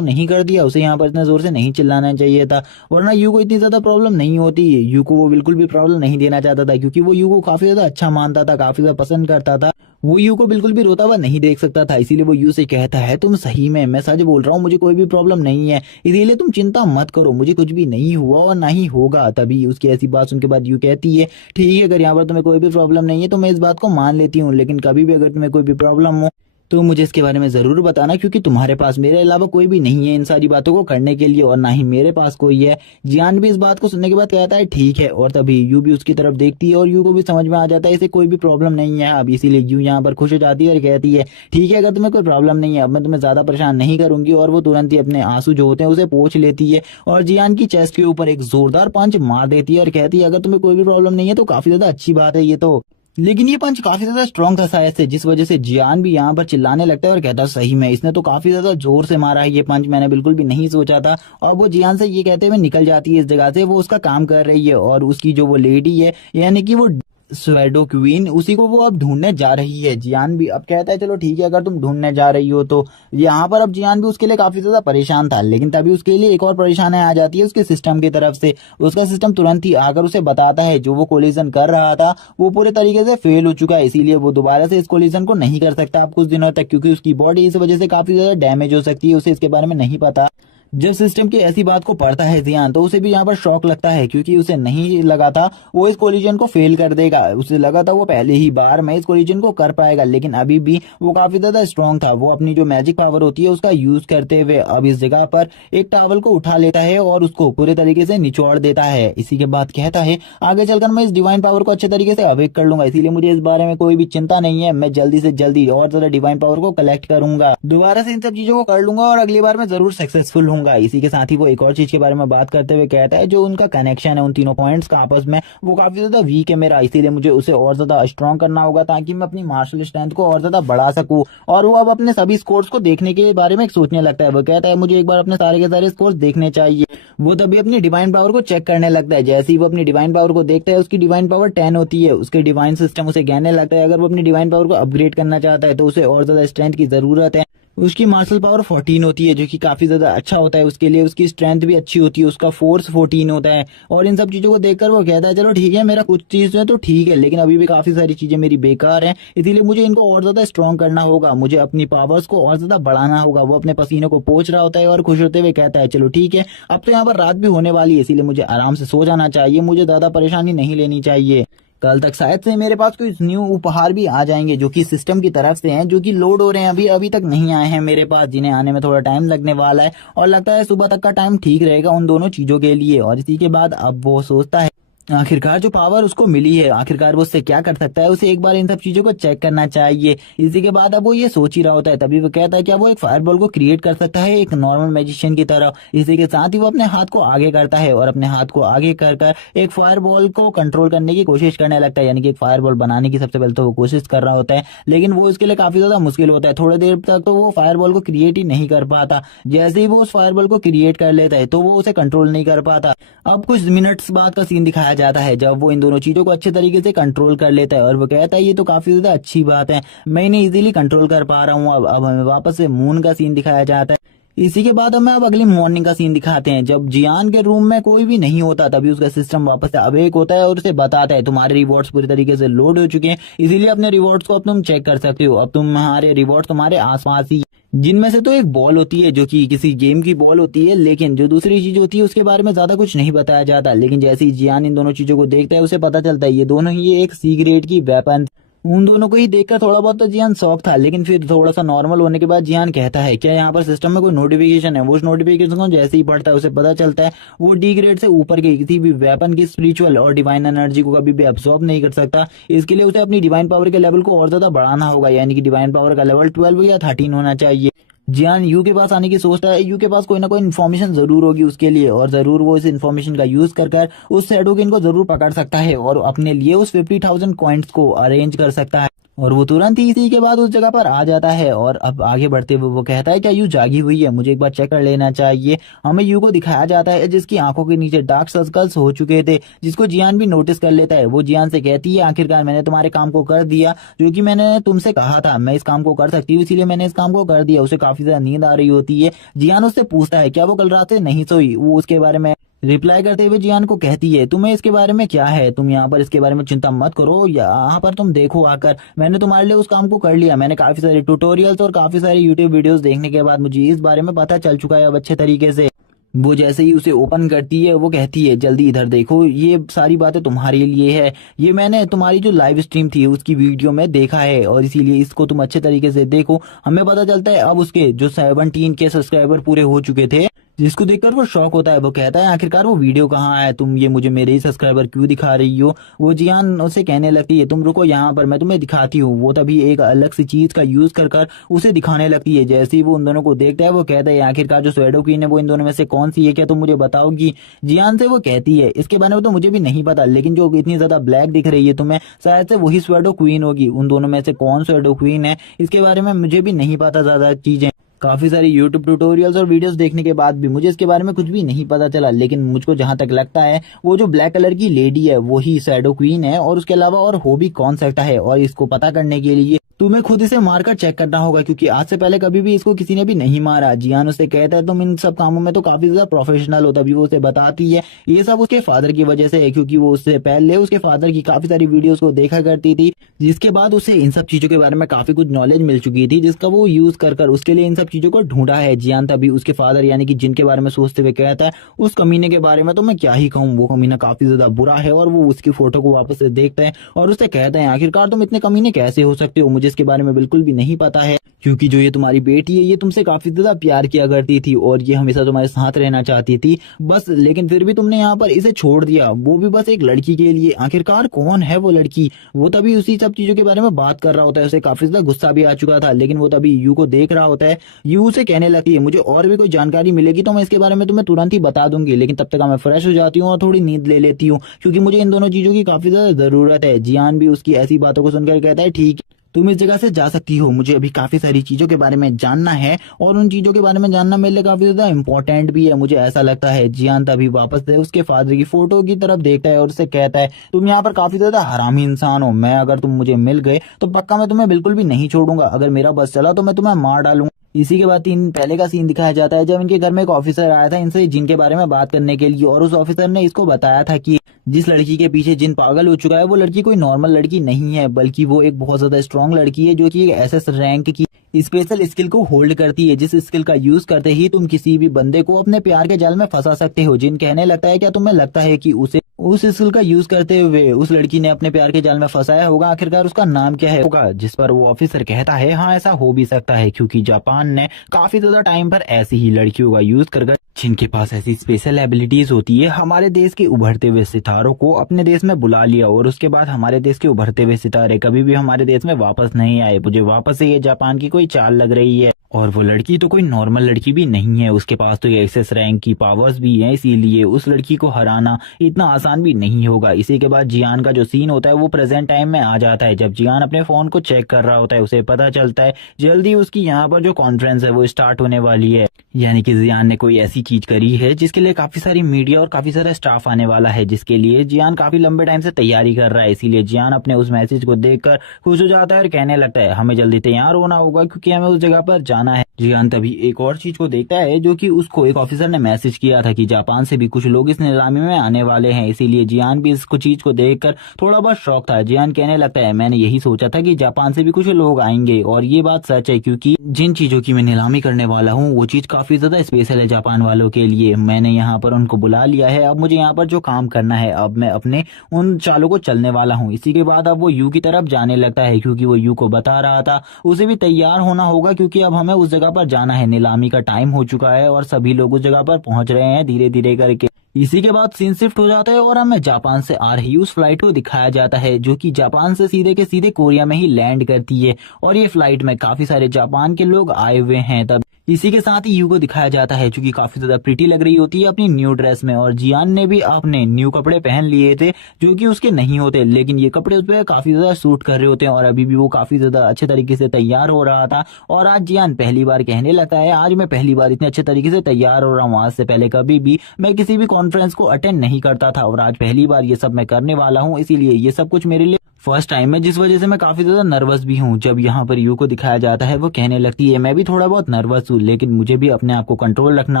नहीं कर दिया, उसे यहाँ पर इतने जोर से नहीं चिल्लाना चाहिए था, वरना यू को इतनी ज्यादा प्रॉब्लम नहीं होती। यू को वो बिल्कुल भी प्रॉब्लम नहीं देना चाहता था क्योंकि वो यू को काफी ज्यादा अच्छा मानता था, काफी ज्यादा पसंद करता था। वो यू को बिल्कुल भी रोता हुआ नहीं देख सकता था, इसीलिए वो यू से कहता है तुम सही में, मैं सच बोल रहा हूँ, मुझे कोई भी प्रॉब्लम नहीं है, इसीलिए तुम चिंता मत करो, मुझे कुछ भी नहीं हुआ और ना ही होगा। तभी उसकी ऐसी बात सुनने के बाद यू कहती है ठीक है अगर यहाँ पर तुम्हें कोई भी प्रॉब्लम नहीं है तो मैं इस बात को मान लेती हूँ, लेकिन कभी भी अगर तुम्हें कोई भी प्रॉब्लम हो तो मुझे इसके बारे में जरूर बताना क्योंकि तुम्हारे पास मेरे अलावा कोई भी नहीं है इन सारी बातों को करने के लिए और ना ही मेरे पास कोई है। जियान भी इस बात को सुनने के बाद कहता है ठीक है, और तभी यू भी उसकी तरफ देखती है और यू को भी समझ में आ जाता है इसे कोई भी प्रॉब्लम नहीं है अब, इसीलिए यू यहाँ पर खुश हो जाती है और कहती है ठीक है अगर तुम्हें कोई प्रॉब्लम नहीं है अब मैं तुम्हें ज्यादा परेशान नहीं करूंगी। और वो तुरंत ही अपने आंसू जो होते हैं उसे पोंछ लेती है और जियान की चेस्ट के ऊपर एक जोरदार पंच मार देती है और कहती है अगर तुम्हें कोई भी प्रॉब्लम नहीं है तो काफी ज्यादा अच्छी बात है ये तो। लेकिन ये पंच काफी ज्यादा स्ट्रॉन्ग था शायद से, जिस वजह से जियान भी यहाँ पर चिल्लाने लगता है और कहता है सही में इसने तो काफी ज्यादा जोर से मारा है ये पंच, मैंने बिल्कुल भी नहीं सोचा था। और वो जियान से ये कहते हुए निकल जाती है इस जगह से। वो उसका काम कर रही है और उसकी जो वो लेडी है यानी कि वो स्वेडो क्वीन, उसी को वो अब ढूंढने जा रही है। जियान भी अब कहता है चलो ठीक है अगर तुम ढूंढने जा रही हो तो। यहाँ पर अब जियान भी उसके लिए काफी ज्यादा परेशान था, लेकिन तभी उसके लिए एक और परेशानी आ जाती है उसके सिस्टम की तरफ से। उसका सिस्टम तुरंत ही आकर उसे बताता है जो वो कोलिजन कर रहा था वो पूरे तरीके से फेल हो चुका है, इसीलिए वो दोबारा से इस कोलिजन को नहीं कर सकता अब कुछ दिनों तक, क्योंकि उसकी बॉडी इस वजह से काफी ज्यादा डैमेज हो सकती है, उसे इसके बारे में नहीं पता। जब सिस्टम की ऐसी बात को पढ़ता है जियान तो उसे भी यहाँ पर शॉक लगता है क्योंकि उसे नहीं लगा था वो इस कोलिजन को फेल कर देगा। उसे लगा था वो पहले ही बार में इस कोलिजन को कर पाएगा, लेकिन अभी भी वो काफी ज्यादा स्ट्रांग था। वो अपनी जो मैजिक पावर होती है उसका यूज करते हुए अब इस जगह पर एक टावल को उठा लेता है और उसको पूरे तरीके से निचोड़ देता है। इसी के बाद कहता है आगे चलकर मैं इस डिवाइन पावर को अच्छे तरीके से अवेक कर लूंगा, इसीलिए मुझे इस बारे में कोई भी चिंता नहीं है, मैं जल्दी से जल्दी और ज्यादा डिवाइन पावर को कलेक्ट करूंगा, दोबारा से इन सब चीजों को कर लूंगा और अगली बार मैं जरूर सक्सेसफुल हूंगा। इसी के साथ ही वो एक और चीज के बारे में बात करते हुए कहता है जो उनका कनेक्शन है उन तीनों पॉइंट्स का आपस में वो काफी ज्यादा वीक है मेरा, इसीलिए मुझे उसे और ज्यादा स्ट्रॉन्ग करना होगा ताकि मैं अपनी मार्शल स्ट्रेंथ को और ज्यादा बढ़ा सकूं। और वो अब अपने सभी स्कोर्स को देखने के बारे में सोचने लगता है। वो कहता है मुझे एक बार अपने सारे के सारे स्कोर्स देखने चाहिए। वो तभी अपनी डिवाइन पावर को चेक करने लगता है। जैसे ही वो अपनी डिवाइन पावर को देखता है उसकी डिवाइन पावर 10 होती है। उसके डिवाइन सिस्टम उसे कहने लगता है अगर वो अपनी डिवाइन पावर को अपग्रेड करना चाहता है तो उसे और ज्यादा स्ट्रेंथ की जरूरत है। उसकी मार्शल पावर 14 होती है जो कि काफी ज्यादा अच्छा होता है उसके लिए, उसकी स्ट्रेंथ भी अच्छी होती है, उसका फोर्स 14 होता है। और इन सब चीजों को देखकर वो कहता है चलो ठीक है मेरा कुछ चीज है तो ठीक है, लेकिन अभी भी काफी सारी चीजें मेरी बेकार हैं, इसीलिए मुझे इनको और ज्यादा स्ट्रॉन्ग करना होगा, मुझे अपनी पावर्स को और ज्यादा बढ़ाना होगा। वो अपने पसीने को पोंछ रहा होता है और खुश होते हुए कहता है चलो ठीक है अब तो यहाँ पर रात भी होने वाली है, इसीलिए मुझे आराम से सो जाना चाहिए, मुझे ज्यादा परेशानी नहीं लेनी चाहिए, कल तक शायद से मेरे पास कोई न्यू उपहार भी आ जाएंगे जो कि सिस्टम की तरफ से हैं, जो कि लोड हो रहे हैं, अभी अभी तक नहीं आए हैं मेरे पास, जिन्हें आने में थोड़ा टाइम लगने वाला है और लगता है सुबह तक का टाइम ठीक रहेगा उन दोनों चीजों के लिए। और इसी के बाद अब वो सोचता है आखिरकार जो पावर उसको मिली है आखिरकार वो उससे क्या कर सकता है, उसे एक बार इन सब चीजों को चेक करना चाहिए। इसी के बाद अब वो ये सोच ही रहा होता है, तभी वो कहता है क्या वो एक फायरबॉल को क्रिएट कर सकता है एक नॉर्मल मैजिशियन की तरह। इसी के साथ ही वो अपने हाथ को आगे करता है और अपने हाथ को आगे कर कर एक फायरबॉल को कंट्रोल करने की कोशिश करने लगता है, यानी कि एक फायरबॉल बनाने की सबसे पहले तो वो कोशिश कर रहा होता है, लेकिन वो इसके लिए काफी ज्यादा मुश्किल होता है। थोड़ी देर तक तो वो फायरबॉल को क्रिएट ही नहीं कर पाता। जैसे ही वो उस फायरबॉल को क्रिएट कर लेता है तो वो उसे कंट्रोल नहीं कर पाता। अब कुछ मिनट्स बाद का सीन दिखाया जाता है जब वो इन दोनों चीजों को अच्छे तरीके से कंट्रोल कर लेता है और वो कहता है ये तो काफी ज्यादा अच्छी बात है, मैं इन्हें इजीली कंट्रोल कर पा रहा हूँ। अब हमें वापस से मून का सीन दिखाया जाता है। इसी के बाद हमें अब अगली मॉर्निंग का सीन दिखाते हैं जब जियान के रूम में कोई भी नहीं होता, तभी उसका सिस्टम वापस से अवेक होता है और उसे बताता है तुम्हारे रिवॉर्ड्स पूरी तरीके से लोड हो चुके हैं, इसीलिए अपने रिवॉर्ड्स को अब तुम चेक कर सकते हो, अब तुम्हारे रिवॉर्ड्स तुम्हारे आसपास ही। जिनमें से तो एक बॉल होती है जो कि किसी गेम की बॉल होती है, लेकिन जो दूसरी चीज होती है उसके बारे में ज्यादा कुछ नहीं बताया जाता। लेकिन जैसे ही जियान इन दोनों चीजों को देखता है उसे पता चलता है ये दोनों ही एक सी ग्रेड की वेपन। उन दोनों को ही देखकर थोड़ा बहुत तो जियान शौक था, लेकिन फिर थोड़ा सा नॉर्मल होने के बाद जियान कहता है क्या यहाँ पर सिस्टम में कोई नोटिफिकेशन है। वो उस नोटिफिकेशन को जैसे ही पढ़ता है उसे पता चलता है वो डी ग्रेड से ऊपर की किसी भी वेपन की स्पिरिचुअल और डिवाइन एनर्जी को कभी भी एब्सॉर्ब नहीं कर सकता। इसके लिए उसे अपनी डिवाइन पावर के लेवल को और ज्यादा बढ़ाना होगा, यानी कि डिवाइन पावर का लेवल 12 या 13 होना चाहिए। जियान यू के पास आने की सोचता है। यू के पास कोई ना कोई इन्फॉर्मेशन जरूर होगी उसके लिए, और जरूर वो इस इन्फॉर्मेशन का यूज कर उस शैडोकिन को जरूर पकड़ सकता है और अपने लिए उस 50,000 कॉइन्स को अरेंज कर सकता है। और वो तुरंत ही इसी के बाद उस जगह पर आ जाता है और अब आगे बढ़ते हुए वो कहता है क्या यू जागी हुई है, मुझे एक बार चेक कर लेना चाहिए। हमें यू को दिखाया जाता है जिसकी आंखों के नीचे डार्क सर्कल्स हो चुके थे, जिसको जियान भी नोटिस कर लेता है। वो जियान से कहती है आखिरकार मैंने तुम्हारे काम को कर दिया, जो कि मैंने तुमसे कहा था मैं इस काम को कर सकती हूँ, इसीलिए मैंने इस काम को कर दिया। उसे काफी ज्यादा नींद आ रही होती है। जियान उससे पूछता है क्या वो कल रात से नहीं सोई। वो उसके बारे में रिप्लाई करते हुए जियान को कहती है तुम्हें इसके बारे में क्या है, तुम यहाँ पर इसके बारे में चिंता मत करो, यहाँ पर तुम देखो आकर मैंने तुम्हारे लिए उस काम को कर लिया। मैंने काफी सारे ट्यूटोरियल्स और काफी सारे यूट्यूब वीडियोस देखने के बाद मुझे इस बारे में पता चल चुका है अब अच्छे तरीके से। वो जैसे ही उसे ओपन करती है वो कहती है जल्दी इधर देखो, ये सारी बातें तुम्हारे लिए है, ये मैंने तुम्हारी जो लाइव स्ट्रीम थी उसकी वीडियो में देखा है और इसीलिए इसको तुम अच्छे तरीके से देखो। हमें पता चलता है अब उसके जो 17 के सब्सक्राइबर पूरे हो चुके थे, जिसको देखकर वो शॉक होता है। वो कहता है आखिरकार वो वीडियो कहाँ है, तुम ये मुझे मेरे ही सब्सक्राइबर क्यों दिखा रही हो। वो जियान उसे कहने लगती है तुम रुको यहाँ पर मैं तुम्हें दिखाती हूँ। वो तभी एक अलग सी चीज का यूज कर उसे दिखाने लगती है। जैसे ही वो उन दोनों को देखता है वो कहता है आखिरकार जो शैडो क्वीन है वो इन दोनों में से कौन सी है, क्या तुम मुझे बताओगी। जियान से वो कहती है इसके बारे में तो मुझे भी नहीं पता, लेकिन जो इतनी ज्यादा ब्लैक दिख रही है तुम्हें शायद से वही शैडो क्वीन होगी। उन दोनों में से कौन शैडो क्वीन है इसके बारे में मुझे भी नहीं पता ज्यादा चीजें। काफी सारी यूट्यूब ट्यूटोरियल्स और वीडियोस देखने के बाद भी मुझे इसके बारे में कुछ भी नहीं पता चला, लेकिन मुझको जहां तक लगता है वो जो ब्लैक कलर की लेडी है वो ही शैडो क्वीन है, और उसके अलावा और हो भी कौन सकता है। और इसको पता करने के लिए तुम्हें खुद इसे मारकर चेक करना होगा, क्योंकि आज से पहले कभी भी इसको किसी ने भी नहीं मारा। जियान उससे कहता है तुम इन सब कामों में तो काफी ज्यादा प्रोफेशनल हो, तभी वो उसे बताती है ये सब उसके फादर की वजह से है, क्योंकि वो उससे पहले उसके फादर की काफी सारी वीडियोस को देखा करती थी, जिसके बाद उसे इन सब चीजों के बारे में काफी कुछ नॉलेज मिल चुकी थी, जिसका वो यूज कर उसके लिए इन सब चीजों को ढूंढा है। जियान तभी उसके फादर यानी कि जिनके बारे में सोचते हुए कहता है उस कमीने के बारे में तो मैं क्या ही कहूँ, वो कमीना काफी ज्यादा बुरा है। और वो उसकी फोटो को वापस से देखते हैं और उससे कहते हैं आखिरकार तुम इतने कमीने कैसे हो सकते हो, मुझे इसके बारे में बिल्कुल भी नहीं पता है, क्योंकि जो ये तुम्हारी बेटी है ये तुमसे काफी ज्यादा प्यार किया करती थी और ये हमेशा तुम्हारे साथ रहना चाहती थी बस, लेकिन फिर भी तुमने यहाँ पर इसे छोड़ दिया, वो भी बस एक लड़की के लिए। आखिरकार कौन है वो लड़की। वो तभी उसी सब चीजों के बारे में बात कर रहा होता है। उसे काफी ज्यादा गुस्सा भी आ चुका था, लेकिन वो तभी यू को देख रहा होता है। यू उसे कहने लगती है मुझे और भी कोई जानकारी मिलेगी तो मैं इसके बारे में तुम्हें तुरंत ही बता दूंगी, लेकिन तब तक मैं फ्रेश हो जाती हूँ और थोड़ी नींद ले लेती हूँ, क्योंकि मुझे इन दोनों चीजों की काफी ज्यादा जरूरत है। जियान भी उसकी ऐसी बातों को सुनकर कहता है ठीक तुम इस जगह से जा सकती हो, मुझे अभी काफी सारी चीजों के बारे में जानना है और उन चीजों के बारे में जानना मेरे लिए काफी ज्यादा इंपॉर्टेंट भी है, मुझे ऐसा लगता है। जियान तभी वापस से उसके फादर की फोटो की तरफ देखता है और उससे कहता है तुम यहाँ पर काफी ज्यादा हरामी इंसान हो, मैं अगर तुम मुझे मिल गए तो पक्का मैं तुम्हें बिल्कुल भी नहीं छोड़ूंगा, अगर मेरा बस चला तो मैं तुम्हें मार डालूंगा। इसी के बाद 3 पहले का सीन दिखाया जाता है जब इनके घर में एक ऑफिसर आया था इनसे जिनके बारे में बात करने के लिए, और उस ऑफिसर ने इसको बताया था कि जिस लड़की के पीछे जिन पागल हो चुका है वो लड़की कोई नॉर्मल लड़की नहीं है, बल्कि वो एक बहुत ज्यादा स्ट्रांग लड़की है जो कि एसएस रैंक की स्पेशल स्किल को होल्ड करती है, जिस स्किल का यूज करते ही तुम किसी भी बंदे को अपने प्यार के जाल में फंसा सकते हो। जिन कहने लगता है क्या तुम्हें लगता है कि उसे उस स्किल का यूज करते हुए उस लड़की ने अपने प्यार के जाल में फंसाया होगा, आखिरकार उसका नाम क्या है होगा। जिस पर वो ऑफिसर कहता है हाँ ऐसा हो भी सकता है, क्योंकि जापान ने काफी ज्यादा टाइम पर ऐसी ही लड़कियों का यूज कर जिनके पास ऐसी स्पेशल एबिलिटीज होती है हमारे देश के उभरते हुए सितारों को अपने देश में बुला लिया, और उसके बाद हमारे देश के उभरते हुए सितारे कभी भी हमारे देश में वापस नहीं आए। मुझे वापस से ये जापान की कोई चाल लग रही है, और वो लड़की तो कोई नॉर्मल लड़की भी नहीं है, उसके पास तो ये एक्सेस रैंक की पावर्स भी हैं, इसीलिए उस लड़की को हराना इतना आसान भी नहीं होगा। इसी के बाद जियान का जो सीन होता है वो प्रेजेंट टाइम में आ जाता है। जब जियान अपने फोन को चेक कर रहा होता है उसे पता चलता है जल्दी उसकी यहाँ पर जो कॉन्फ्रेंस है वो स्टार्ट होने वाली है, यानी कि जियान ने कोई ऐसी चीज करी है जिसके लिए काफी सारी मीडिया और काफी सारा स्टाफ आने वाला है, जिसके लिए जियान काफी लंबे टाइम से तैयारी कर रहा है। इसीलिए जियान अपने उस मैसेज को देखकर खुश हो जाता है और कहने लगता है हमें जल्दी तैयार होना होगा क्योंकि हमें उस जगह पर जाना है। जियान तभी एक और चीज को देखता है जो कि उसको एक ऑफिसर ने मैसेज किया था कि जापान से भी कुछ लोग इस नीलामी में आने वाले हैं। इसीलिए जियान भी इसको चीज को देखकर थोड़ा बहुत शौक था। जियान कहने लगता है मैंने यही सोचा था कि जापान से भी कुछ लोग आएंगे, और ये बात सच है क्योंकि जिन चीजों की मैं नीलामी करने वाला हूँ वो चीज काफी ज्यादा स्पेशल है जापान वालों के लिए। मैंने यहाँ पर उनको बुला लिया है, अब मुझे यहाँ पर जो काम करना है अब मैं अपने उन चालों को चलने वाला हूँ। इसी के बाद अब वो यू की तरफ जाने लगता है क्योंकि वो यू को बता रहा था उसे भी तैयार होना होगा क्योंकि अब हमें उस जगह पर जाना है। नीलामी का टाइम हो चुका है और सभी लोग उस जगह पर पहुंच रहे हैं धीरे धीरे करके। इसी के बाद सीन शिफ्ट हो जाता है और हमें जापान से आ रही उस फ्लाइट को दिखाया जाता है जो कि जापान से सीधे के सीधे कोरिया में ही लैंड करती है। और ये फ्लाइट में काफी सारे जापान के लोग आए हुए हैं। तब इसी के साथ ही यू को दिखाया जाता है जो कि काफी ज्यादा प्रीटी लग रही होती है अपनी न्यू ड्रेस में, और जियान ने भी अपने न्यू कपड़े पहन लिए थे जो कि उसके नहीं होते, लेकिन ये कपड़े उस पर काफी ज्यादा सूट कर रहे होते हैं। और अभी भी वो काफी ज्यादा अच्छे तरीके से तैयार हो रहा था। और आज जियान पहली बार कहने लगता है आज मैं पहली बार इतने अच्छे तरीके से तैयार हो रहा हूँ। आज से पहले कभी भी मैं किसी भी कॉन्फ्रेंस को अटेंड नहीं करता था और आज पहली बार ये सब मैं करने वाला हूँ, इसीलिए ये सब कुछ मेरे लिए फर्स्ट टाइम है, जिस वजह से मैं काफी ज्यादा नर्वस भी हूँ। जब यहाँ पर यू को दिखाया जाता है वो कहने लगती है मैं भी थोड़ा बहुत नर्वस हूँ लेकिन मुझे भी अपने आप को कंट्रोल रखना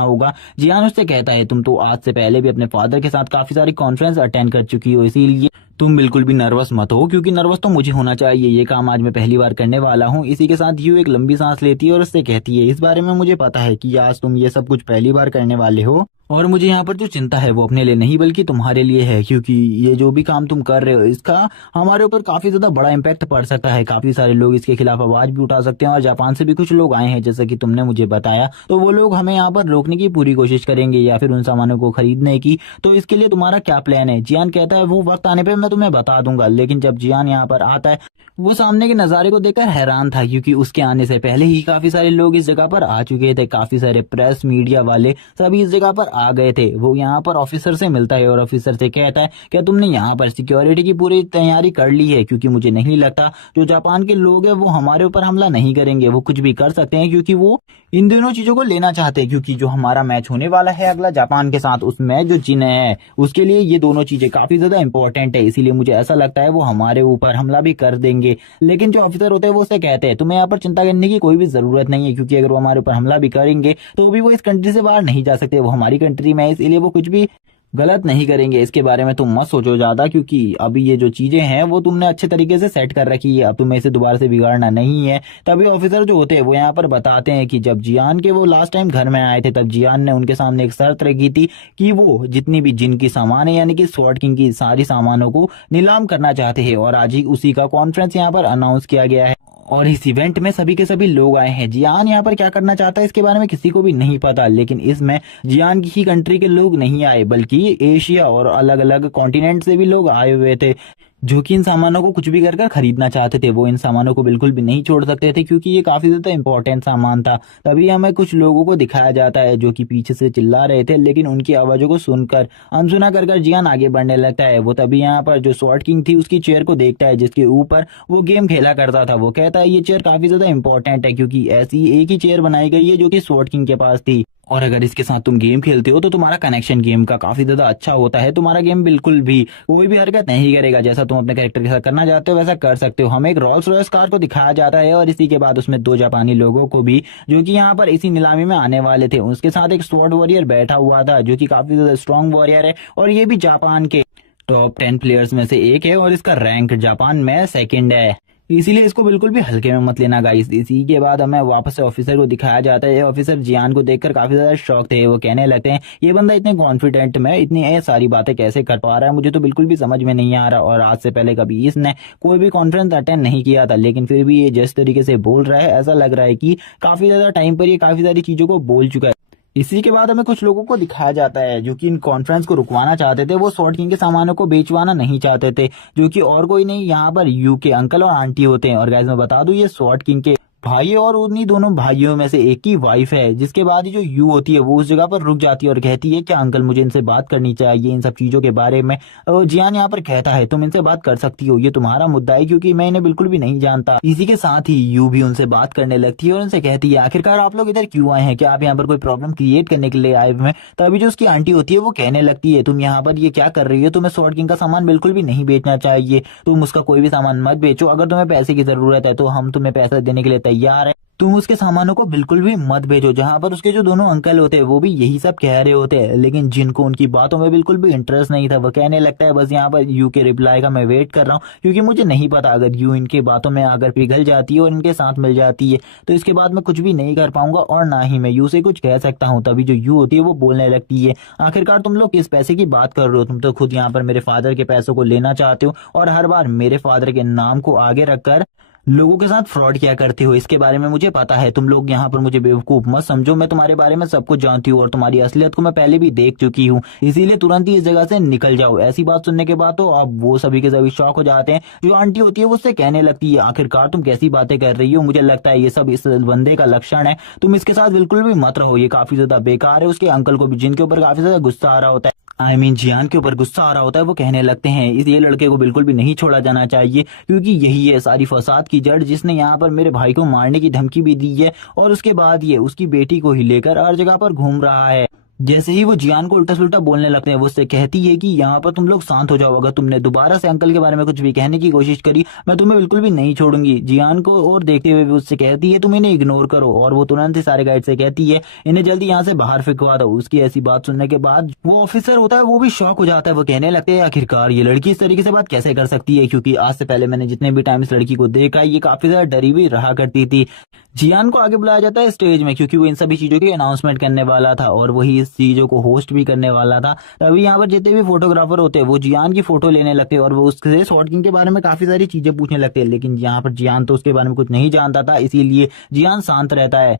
होगा। जियान उससे कहता है तुम तो आज से पहले भी अपने फादर के साथ काफी सारी कॉन्फ्रेंस अटेंड कर चुकी हो, इसीलिए तुम बिल्कुल भी नर्वस मत हो क्योंकि नर्वस तो मुझे होना चाहिए। ये काम आज मैं पहली बार करने वाला हूँ। इसी के साथ यू एक लंबी सांस लेती है और उससे कहती है इस बारे में मुझे पता है कि आज तुम ये सब कुछ पहली बार करने वाले हो और मुझे यहाँ पर जो चिंता है वो अपने लिए नहीं बल्कि तुम्हारे लिए है, क्योंकि ये जो भी काम तुम कर रहे हो इसका हमारे ऊपर काफी ज्यादा बड़ा इम्पैक्ट पड़ सकता है। काफी सारे लोग इसके खिलाफ आवाज भी उठा सकते हैं और जापान से भी कुछ लोग आए हैं जैसा कि तुमने मुझे बताया, तो वो लोग हमें यहाँ पर रोकने की पूरी कोशिश करेंगे या फिर उन सामानों को खरीदने की। तो इसके लिए तुम्हारा क्या प्लान है? जियान कहता है वो वक्त आने पर मैं तुम्हें बता दूंगा। लेकिन जब जियान यहाँ पर आता है वो सामने के नजारे को देखकर हैरान था क्योंकि उसके आने से पहले ही काफी सारे लोग इस जगह पर आ चुके थे। काफी सारे प्रेस मीडिया वाले सभी इस जगह पर आ गए थे। वो यहाँ पर ऑफिसर से मिलता है और ऑफिसर से कहता है क्या तुमने यहाँ पर सिक्योरिटी की पूरी तैयारी कर ली है? क्योंकि मुझे नहीं लगता जो जापान के लोग हैं वो हमारे ऊपर हमला नहीं करेंगे, वो कुछ भी कर सकते हैं क्योंकि वो इन दोनों चीजों को लेना चाहते हैं। क्योंकि जो हमारा मैच होने वाला है अगला जापान के साथ, उस मैच जो जीने है उसके लिए ये दोनों चीजें काफी ज्यादा इंपॉर्टेंट है, इसीलिए मुझे ऐसा लगता है वो हमारे ऊपर हमला भी कर देंगे। लेकिन जो ऑफिसर होते हैं वो उसे कहते हैं तुम्हें यहाँ पर चिंता करने की कोई भी जरूरत नहीं है क्योंकि अगर वो हमारे ऊपर हमला भी करेंगे तो भी वो इस कंट्री से बाहर नहीं जा सकते, वो हमारी कंट्री में है, इसीलिए वो कुछ भी गलत नहीं करेंगे। इसके बारे में तुम मत सोचो ज्यादा क्योंकि अभी ये जो चीजें हैं वो तुमने अच्छे तरीके से सेट कर रखी है, अब तुम्हें इसे दोबारा से बिगाड़ना नहीं है। तभी ऑफिसर जो होते हैं वो यहाँ पर बताते हैं कि जब जियान के वो लास्ट टाइम घर में आए थे तब जियान ने उनके सामने एक शर्त रखी थी कि वो जितनी भी जिन की सामान है यानी कि स्वॉर्ड किंग की सारी सामानों को नीलाम करना चाहते हैं और आज ही उसी का कॉन्फ्रेंस यहाँ पर अनाउंस किया गया है और इस इवेंट में सभी के सभी लोग आए हैं। जियान यहाँ पर क्या करना चाहता है इसके बारे में किसी को भी नहीं पता, लेकिन इसमें जियान की ही कंट्री के लोग नहीं आए बल्कि एशिया और अलग अलग कॉन्टिनेंट से भी लोग आए हुए थे जो कि इन सामानों को कुछ भी कर कर खरीदना चाहते थे। वो इन सामानों को बिल्कुल भी नहीं छोड़ सकते थे क्योंकि ये काफी ज्यादा इंपॉर्टेंट सामान था। तभी हमें कुछ लोगों को दिखाया जाता है जो कि पीछे से चिल्ला रहे थे, लेकिन उनकी आवाजों को सुनकर अनसुना कर कर जियान आगे बढ़ने लगता है। वो तभी यहाँ पर जो स्वॉर्ड किंग थी उसकी चेयर को देखता है जिसके ऊपर वो गेम खेला करता था। वो कहता है ये चेयर काफी ज्यादा इंपॉर्टेंट है क्योंकि ऐसी एक ही चेयर बनाई गई है जो कि स्वॉर्ड किंग के पास थी और अगर इसके साथ तुम गेम खेलते हो तो तुम्हारा कनेक्शन गेम का काफी ज्यादा अच्छा होता है। तुम्हारा गेम बिल्कुल भी कोई भी हरकत नहीं करेगा, जैसा तुम अपने कैरेक्टर के साथ करना चाहते हो वैसा कर सकते हो। हमें एक रोल्स रॉयस कार को दिखाया जाता है और इसी के बाद उसमें दो जापानी लोगों को भी जो कि यहाँ पर इसी नीलामी में आने वाले थे। उसके साथ एक स्वॉर्ड वॉरियर बैठा हुआ था जो कि काफी ज्यादा स्ट्रॉन्ग वॉरियर है और ये भी जापान के टॉप 10 प्लेयर्स में से एक है और इसका रैंक जापान में सेकंड है, इसीलिए इसको बिल्कुल भी हल्के में मत लेना गाइस। इसी के बाद हमें वापस से ऑफिसर को दिखाया जाता है। ऑफिसर जियान को देखकर काफी ज्यादा शॉक थे। वो कहने लगते हैं ये बंदा इतने कॉन्फिडेंट में इतनी सारी बातें कैसे कर पा रहा है, मुझे तो बिल्कुल भी समझ में नहीं आ रहा। और आज से पहले कभी इसने कोई भी कॉन्फ्रेंस अटेंड नहीं किया था, लेकिन फिर भी ये जिस तरीके से बोल रहा है ऐसा लग रहा है कि काफी ज्यादा टाइम पर ये काफी सारी चीजों को बोल चुका है। इसी के बाद हमें कुछ लोगों को दिखाया जाता है जो कि इन कॉन्फ्रेंस को रुकवाना चाहते थे। वो स्वॉर्ड किंग के सामानों को बेचवाना नहीं चाहते थे, जो कि और कोई नहीं यहाँ पर यू के अंकल और आंटी होते हैं। और गाइस मैं बता दूं ये स्वॉर्ड किंग के भाई और उन्हीं दोनों भाइयों में से एक की वाइफ है। जिसके बाद ही जो यू होती है वो उस जगह पर रुक जाती है और कहती है क्या अंकल मुझे इनसे बात करनी चाहिए इन सब चीजों के बारे में। जियान यहाँ पर कहता है तुम इनसे बात कर सकती हो, ये तुम्हारा मुद्दा है क्योंकि मैं इन्हें बिल्कुल भी नहीं जानता। इसी के साथ ही यू भी उनसे बात करने लगती है और उनसे कहती है आखिरकार आप लोग इधर क्यों आए हैं, क्या आप यहाँ पर कोई प्रॉब्लम क्रिएट करने के लिए आए हुए हैं? तभी जो उसकी आंटी होती है वो कहने लगती है तुम यहाँ पर ये क्या कर रही हो, तुम्हें स्वॉर्ड किंग का सामान बिल्कुल भी नहीं बेचना चाहिए, तुम उसका कोई भी सामान मत बेचो, अगर तुम्हें पैसे की जरूरत है तो हम तुम्हें पैसा देने के लिए तैयार है। तुम उसके सामानों को बिल्कुल भी मत भेजो। जहां पर उसके जो दोनों अंकल होते हैं वो भी यही सब कह रहे होते हैं, लेकिन जिनको उनकी बातों में बिल्कुल भी इंटरेस्ट नहीं था, वो कहने लगता है बस यहाँ पर यू के रिप्लाई का मैं वेट कर रहा हूँ, क्योंकि मुझे नहीं पता अगर यू इनकी बातों में अगर पिघल जाती है और इनके साथ मिल जाती है तो इसके बाद मैं कुछ भी नहीं कर पाऊंगा और ना ही मैं यू से कुछ कह सकता हूँ। तभी जो यू होती है वो बोलने लगती है, आखिरकार तुम लोग किस पैसे की बात कर रहे हो? तुम तो खुद यहाँ पर मेरे फादर के पैसों को लेना चाहते हो और हर बार मेरे फादर के नाम को आगे रखकर लोगों के साथ फ्रॉड किया करते हो। इसके बारे में मुझे पता है, तुम लोग यहाँ पर मुझे बेवकूफ मत समझो। मैं तुम्हारे बारे में सब कुछ जानती हूँ और तुम्हारी असलियत को मैं पहले भी देख चुकी हूँ, इसीलिए तुरंत ही इस जगह से निकल जाओ। ऐसी बात सुनने के बाद तो अब वो सभी के सभी शॉक हो जाते हैं। जो आंटी होती है वो उससे कहने लगती है, आखिरकार तुम कैसी बातें कर रही हो? मुझे लगता है ये सब इस बंदे का लक्षण है, तुम इसके साथ बिल्कुल भी मत रहो, ये काफी ज्यादा बेकार है। उसके अंकल को भी, जिनके ऊपर काफी ज्यादा गुस्सा आ रहा होता है, जियान के ऊपर गुस्सा आ रहा होता है, वो कहने लगते हैं इस ये लड़के को बिल्कुल भी नहीं छोड़ा जाना चाहिए, क्योंकि यही है सारी फसाद की जड़, जिसने यहाँ पर मेरे भाई को मारने की धमकी भी दी है और उसके बाद ये उसकी बेटी को ही लेकर हर जगह पर घूम रहा है। जैसे ही वो जियान को उल्टा सुल्टा बोलने लगते हैं, वो उससे कहती है कि यहाँ पर तुम लोग शांत हो जाओ, अगर तुमने दोबारा से अंकल के बारे में कुछ भी कहने की कोशिश करी मैं तुम्हें बिल्कुल भी नहीं छोड़ूंगी। जियान को और देखते हुए भी उससे कहती है तुम इन्हें इग्नोर करो, और वो तुरंत ही सारे गाइड से कहती है इन्हें जल्दी यहाँ से बाहर फेंकवा दो। उसकी ऐसी बात सुनने के बाद वो ऑफिसर होता है वो भी शॉक हो जाता है। वो कहने लगते हैं आखिरकार ये लड़की इस तरीके से बात कैसे कर सकती है, क्योंकि आज से पहले मैंने जितने भी टाइम इस लड़की को देखा ये काफी ज्यादा डरी हुई रहा करती थी। जियान को आगे बुलाया जाता है स्टेज में, क्योंकि वो इन सभी चीजों की अनाउंसमेंट करने वाला था और वही इस चीजों को होस्ट भी करने वाला था। तभी यहाँ पर जितने भी फोटोग्राफर होते हैं वो जियान की फोटो लेने लगते हैं और वो उससे शॉर्ट किंग के बारे में काफी सारी चीजें पूछने लगते हैं, लेकिन यहाँ पर जियान तो उसके बारे में कुछ नहीं जानता था, इसीलिए जियान शांत रहता है।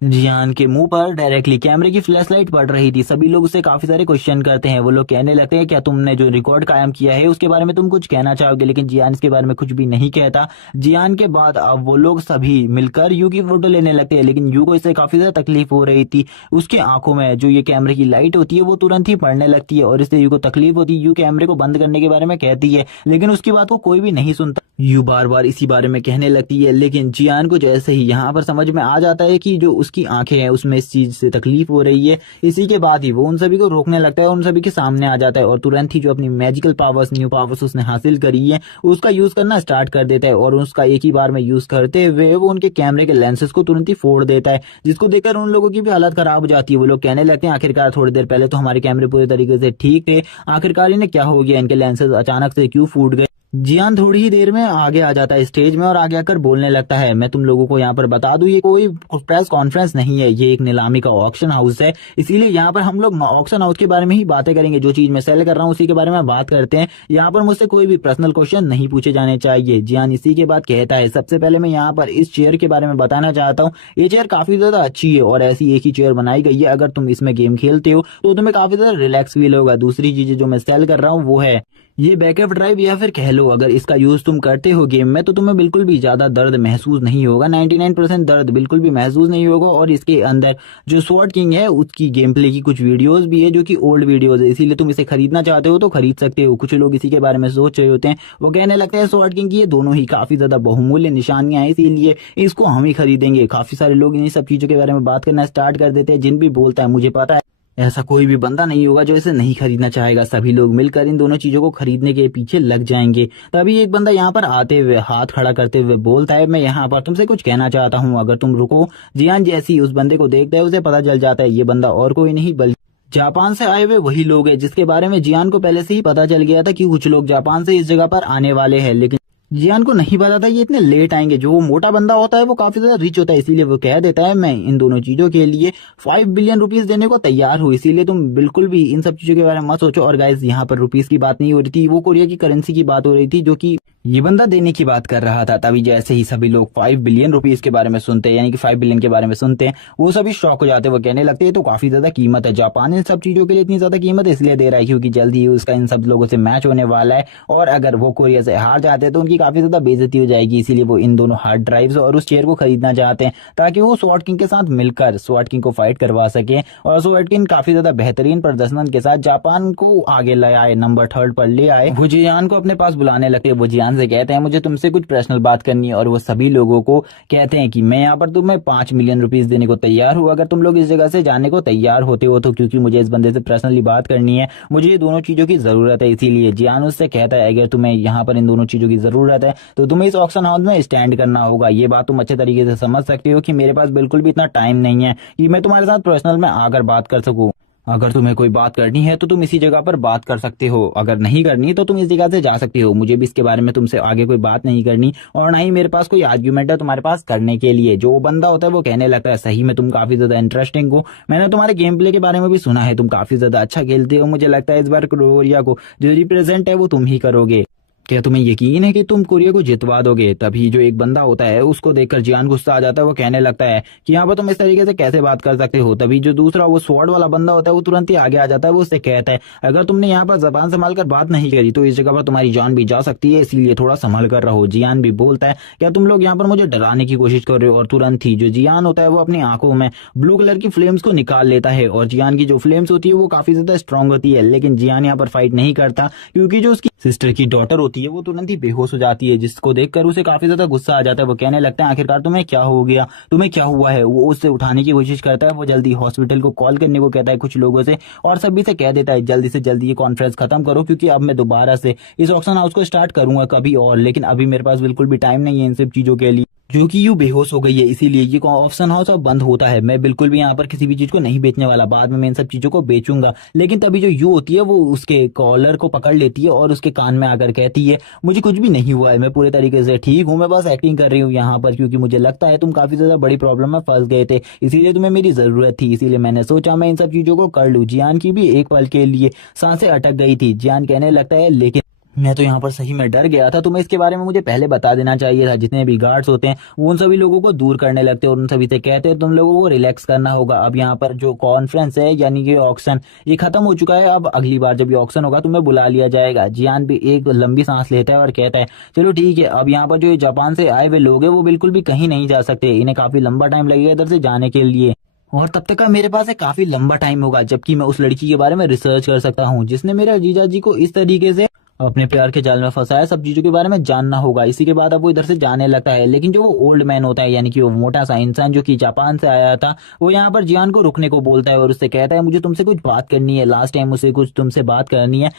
जियान के मुंह पर डायरेक्टली कैमरे की फ्लैश लाइट पड़ रही थी। सभी लोग उससे काफी सारे क्वेश्चन करते हैं। वो लोग कहने लगते हैं क्या तुमने जो रिकॉर्ड कायम किया है उसके बारे में तुम कुछ कहना चाहोगे, लेकिन जियान इसके बारे में कुछ भी नहीं कहता। जियान के बाद अब वो लोग सभी मिलकर यू की फोटो लेने लगते हैं, लेकिन यू को इससे काफी ज्यादा तकलीफ हो रही थी। उसके आंखों में जो ये कैमरे की लाइट होती है वो तुरंत ही पड़ने लगती है और इससे यू को तकलीफ होती है। यू कैमरे को बंद करने के बारे में कहती है, लेकिन उसकी बात को कोई भी नहीं सुनता। यू बार बार इसी बारे में कहने लगती है, लेकिन जियान को जैसे ही यहाँ पर समझ में आ जाता है कि जो उसकी आंखें हैं उसमें इस चीज से तकलीफ हो रही है, इसी के बाद ही वो उन सभी को रोकने लगता है और उन सभी के सामने आ जाता है और तुरंत ही जो अपनी मैजिकल पावर्स, न्यू पावर्स उसने हासिल करी है उसका यूज करना स्टार्ट कर देता है और उसका एक ही बार में यूज करते हुए वो उनके कैमरे के लेंसेज को तुरंत ही फोड़ देता है, जिसको देखकर उन लोगों की भी हालत खराब हो जाती है। वो लोग कहने लगते हैं आखिरकार थोड़ी देर पहले तो हमारे कैमरे पूरे तरीके से ठीक थे, आखिरकार इन्हें क्या हो गया, इनके लेंसेज अचानक से क्यों फूट गए। जियान थोड़ी ही देर में आगे आ जाता है स्टेज में और आगे आकर बोलने लगता है मैं तुम लोगों को यहाँ पर बता दूं ये कोई प्रेस कॉन्फ्रेंस नहीं है, ये एक नीलामी का ऑक्शन हाउस है, इसीलिए यहाँ पर हम लोग ऑक्शन हाउस के बारे में ही बातें करेंगे। जो चीज मैं सेल कर रहा हूँ उसी के बारे में बात करते हैं। यहाँ पर मुझसे कोई भी पर्सनल क्वेश्चन नहीं पूछे जाने चाहिए। जियान इसी के बाद कहता है सबसे पहले मैं यहाँ पर इस चेयर के बारे में बताना चाहता हूँ। ये चेयर काफी ज्यादा अच्छी है और ऐसी एक ही चेयर बनाई गई है, अगर तुम इसमें गेम खेलते हो तो तुम्हें काफी ज्यादा रिलैक्स फील होगा। दूसरी चीज जो मैं सेल कर रहा हूँ वो है ये बैकअप ड्राइव, या फिर कह लो अगर इसका यूज तुम करते हो गेम में तो तुम्हें बिल्कुल भी ज्यादा दर्द महसूस नहीं होगा, 99% दर्द बिल्कुल भी महसूस नहीं होगा। और इसके अंदर जो स्वॉर्ड किंग है उसकी गेम प्ले की कुछ वीडियोस भी है जो कि ओल्ड वीडियोस है, इसीलिए तुम इसे खरीदना चाहते हो तो खरीद सकते हो। कुछ लोग इसी के बारे में सोच रहे होते हैं, वो कहने लगते हैं स्वॉर्ड किंग की ये दोनों ही काफी ज्यादा बहुमूल्य निशानियां हैं, इसीलिए इसको हम ही खरीदेंगे। काफी सारे लोग इन सब चीजों के बारे में बात करना स्टार्ट कर देते हैं। जिन भी बोलता है मुझे पता है ऐसा कोई भी बंदा नहीं होगा जो इसे नहीं खरीदना चाहेगा, सभी लोग मिलकर इन दोनों चीजों को खरीदने के पीछे लग जाएंगे। तभी एक बंदा यहाँ पर आते हुए हाथ खड़ा करते हुए बोलता है मैं यहाँ पर तुमसे कुछ कहना चाहता हूँ, अगर तुम रुको। जियान जैसी उस बंदे को देखता है उसे पता चल जाता है ये बंदा और कोई नहीं बल्कि जापान से आए हुए वही लोग हैं जिसके बारे में जियान को पहले से ही पता चल गया था कि कुछ लोग जापान से इस जगह पर आने वाले हैं, लेकिन जियान को नहीं पता था ये इतने लेट आएंगे। जो वो मोटा बंदा होता है वो काफी ज्यादा रिच होता है, इसीलिए वो कह देता है मैं इन दोनों चीजों के लिए 5 बिलियन रुपीस देने को तैयार हूँ, इसीलिए तुम बिल्कुल भी इन सब चीजों के बारे में मत सोचो। और गाइस यहाँ पर रुपीस की बात नहीं हो रही थी, वो कोरिया की करेंसी की बात हो रही थी जो कि ये बंदा देने की बात कर रहा था। तभी जैसे ही सभी लोग 5 बिलियन रुपीस के बारे में सुनते हैं, यानी कि 5 बिलियन के बारे में सुनते हैं, वो सभी शॉक हो जाते हैं। वो कहने लगते हैं तो काफी ज्यादा कीमत है, जापान इन सब चीजों के लिए इतनी ज्यादा कीमत इसलिए दे रहा है क्योंकि जल्दी ही उसका इन सब लोगों से मैच होने वाला है और अगर वो कोरिया से हार जाते हैं तो उनकी काफी ज्यादा बेइज्जती हो जाएगी, इसीलिए वो इन दोनों हार्ड ड्राइव्स और उस चेयर को खरीदना चाहते हैं ताकि वो स्वॉर्ड किंग के साथ मिलकर स्वॉर्ड किंग को फाइट करवा सके और स्वॉर्ड किंग काफी ज्यादा बेहतरीन प्रदर्शन के साथ जापान को आगे ले आए, नंबर 3 पर ले आए। वो जियान को अपने पास बुलाने लगते, वो जियान जियान से कहते हैं मुझे तुमसे कुछ पर्सनल बात करनी है, और वो सभी लोगों को कहते हैं कि मैं यहाँ पर तुम्हें 5 मिलियन रुपीस देने को तैयार हूँ अगर तुम लोग इस जगह से जाने को तैयार होते हो तो, क्योंकि मुझे इस बंदे से पर्सनली बात करनी है, मुझे ये दोनों चीजों की जरूरत है। इसीलिए जियान उससे कहता है अगर तुम्हें यहाँ पर इन दोनों चीजों की जरूरत है तो तुम्हें इस ऑक्शन हाउस में स्टैंड करना होगा। ये बात तुम अच्छे तरीके से समझ सकते हो कि मेरे पास बिल्कुल भी इतना टाइम नहीं है कि मैं तुम्हारे साथ पर्सनल में आकर बात कर सकूं। अगर तुम्हें कोई बात करनी है तो तुम इसी जगह पर बात कर सकते हो, अगर नहीं करनी तो तुम इस जगह से जा सकते हो। मुझे भी इसके बारे में तुमसे आगे कोई बात नहीं करनी, और ना ही मेरे पास कोई आर्ग्यूमेंट है तुम्हारे पास करने के लिए। जो बंदा होता है वो कहने लगता है सही में तुम काफी ज्यादा इंटरेस्टिंग हो, मैंने तुम्हारे गेम प्ले के बारे में भी सुना है, तुम काफी ज्यादा अच्छा खेलते हो, मुझे लगता है इस बार कोरिया को जो रिप्रेजेंट है वो तुम ही करोगे। क्या तुम्हें यकीन है कि तुम कोरिया को जितवा दोगे? तभी जो एक बंदा होता है उसको देखकर जियान गुस्सा आ जाता है, वो कहने लगता है कि यहाँ पर तुम इस तरीके से कैसे बात कर सकते हो। तभी जो दूसरा वो स्वॉर्ड वाला बंदा होता है वो तुरंत ही आगे आ जाता है, वो उससे कहता है अगर तुमने यहाँ पर जबान संभाल कर बात नहीं करी तो इस जगह पर तुम्हारी जान भी जा सकती है, इसलिए थोड़ा संभल कर रहो। जियान भी बोलता है क्या तुम लोग यहाँ पर मुझे डराने की कोशिश कर रहे हो? और तुरंत ही जो जियान होता है वो अपनी आंखों में ब्लू कलर की फ्लेम्स को निकाल लेता है, और जियान की जो फ्लेम्स होती है वो काफी ज्यादा स्ट्रांग होती है, लेकिन जियान यहाँ पर फाइट नहीं करता क्योंकि जो उसकी सिस्टर की डॉटर होती है वो तुरंत ही बेहोश हो जाती है, जिसको देखकर उसे काफी ज्यादा गुस्सा आ जाता है। वो कहने लगता है आखिरकार तुम्हें क्या हो गया, तुम्हें क्या हुआ है? वो उससे उठाने की कोशिश करता है, वो जल्दी हॉस्पिटल को कॉल करने को कहता है कुछ लोगों से, और सभी से कह देता है जल्दी से जल्दी ये कॉन्फ्रेंस खत्म करो क्योंकि अब मैं दोबारा से इस ऑक्शन हाउस को स्टार्ट करूंगा कभी और, लेकिन अभी मेरे पास बिल्कुल भी टाइम नहीं है इन सब चीजों के लिए। जो कि यू बेहोश हो गई है, इसीलिए ये ऑप्शन हाउस अब बंद होता है। मैं बिल्कुल भी यहाँ पर किसी भी चीज को नहीं बेचने वाला, बाद में मैं इन सब चीजों को बेचूंगा। लेकिन तभी जो यू होती है वो उसके कॉलर को पकड़ लेती है और उसके कान में आकर कहती है मुझे कुछ भी नहीं हुआ है, मैं पूरे तरीके से ठीक हूँ, मैं बस एक्टिंग कर रही हूँ यहाँ पर क्योंकि मुझे लगता है तुम काफी ज्यादा बड़ी प्रॉब्लम में फंस गए थे, इसीलिए तुम्हें मेरी जरूरत थी, इसीलिए मैंने सोचा मैं इन सब चीजों को कर लूँ। जियान की भी एक पल के लिए सांसें अटक गई थी। जियान कहने लगता है लेकिन मैं तो यहाँ पर सही में डर गया था, तुम्हें इसके बारे में मुझे पहले बता देना चाहिए था। जितने भी गार्ड्स होते हैं वो उन सभी लोगों को दूर करने लगते हैं और उन सभी से कहते हैं तुम लोगों को रिलैक्स करना होगा। अब यहाँ पर जो कॉन्फ्रेंस है यानी कि ऑक्शन ये खत्म हो चुका है, अब अगली बार जब ये ऑक्शन होगा तुम्हें बुला लिया जाएगा। जियान भी एक लंबी सांस लेता है और कहता है चलो ठीक है, अब यहाँ पर जो जापान से आए हुए लोग हैं वो बिल्कुल भी कहीं नहीं जा सकते, इन्हें काफी लंबा टाइम लगेगा इधर से जाने के लिए, और तब तक का मेरे पास एक काफी लंबा टाइम होगा जबकि मैं उस लड़की के बारे में रिसर्च कर सकता हूँ जिसने मेरे जीजा जी को इस तरीके से अपने प्यार के जाल में फंसाया। सब चीजों के बारे में जानना होगा। इसी के बाद अब वो इधर से जाने लगता है, लेकिन जो वो ओल्ड मैन होता है यानी कि वो मोटा सा इंसान जो कि जापान से आया था, वो यहाँ पर जियान को रुकने को बोलता है और उससे कहता है मुझे तुमसे कुछ बात करनी है, लास्ट टाइम मुझसे कुछ तुमसे बात करनी है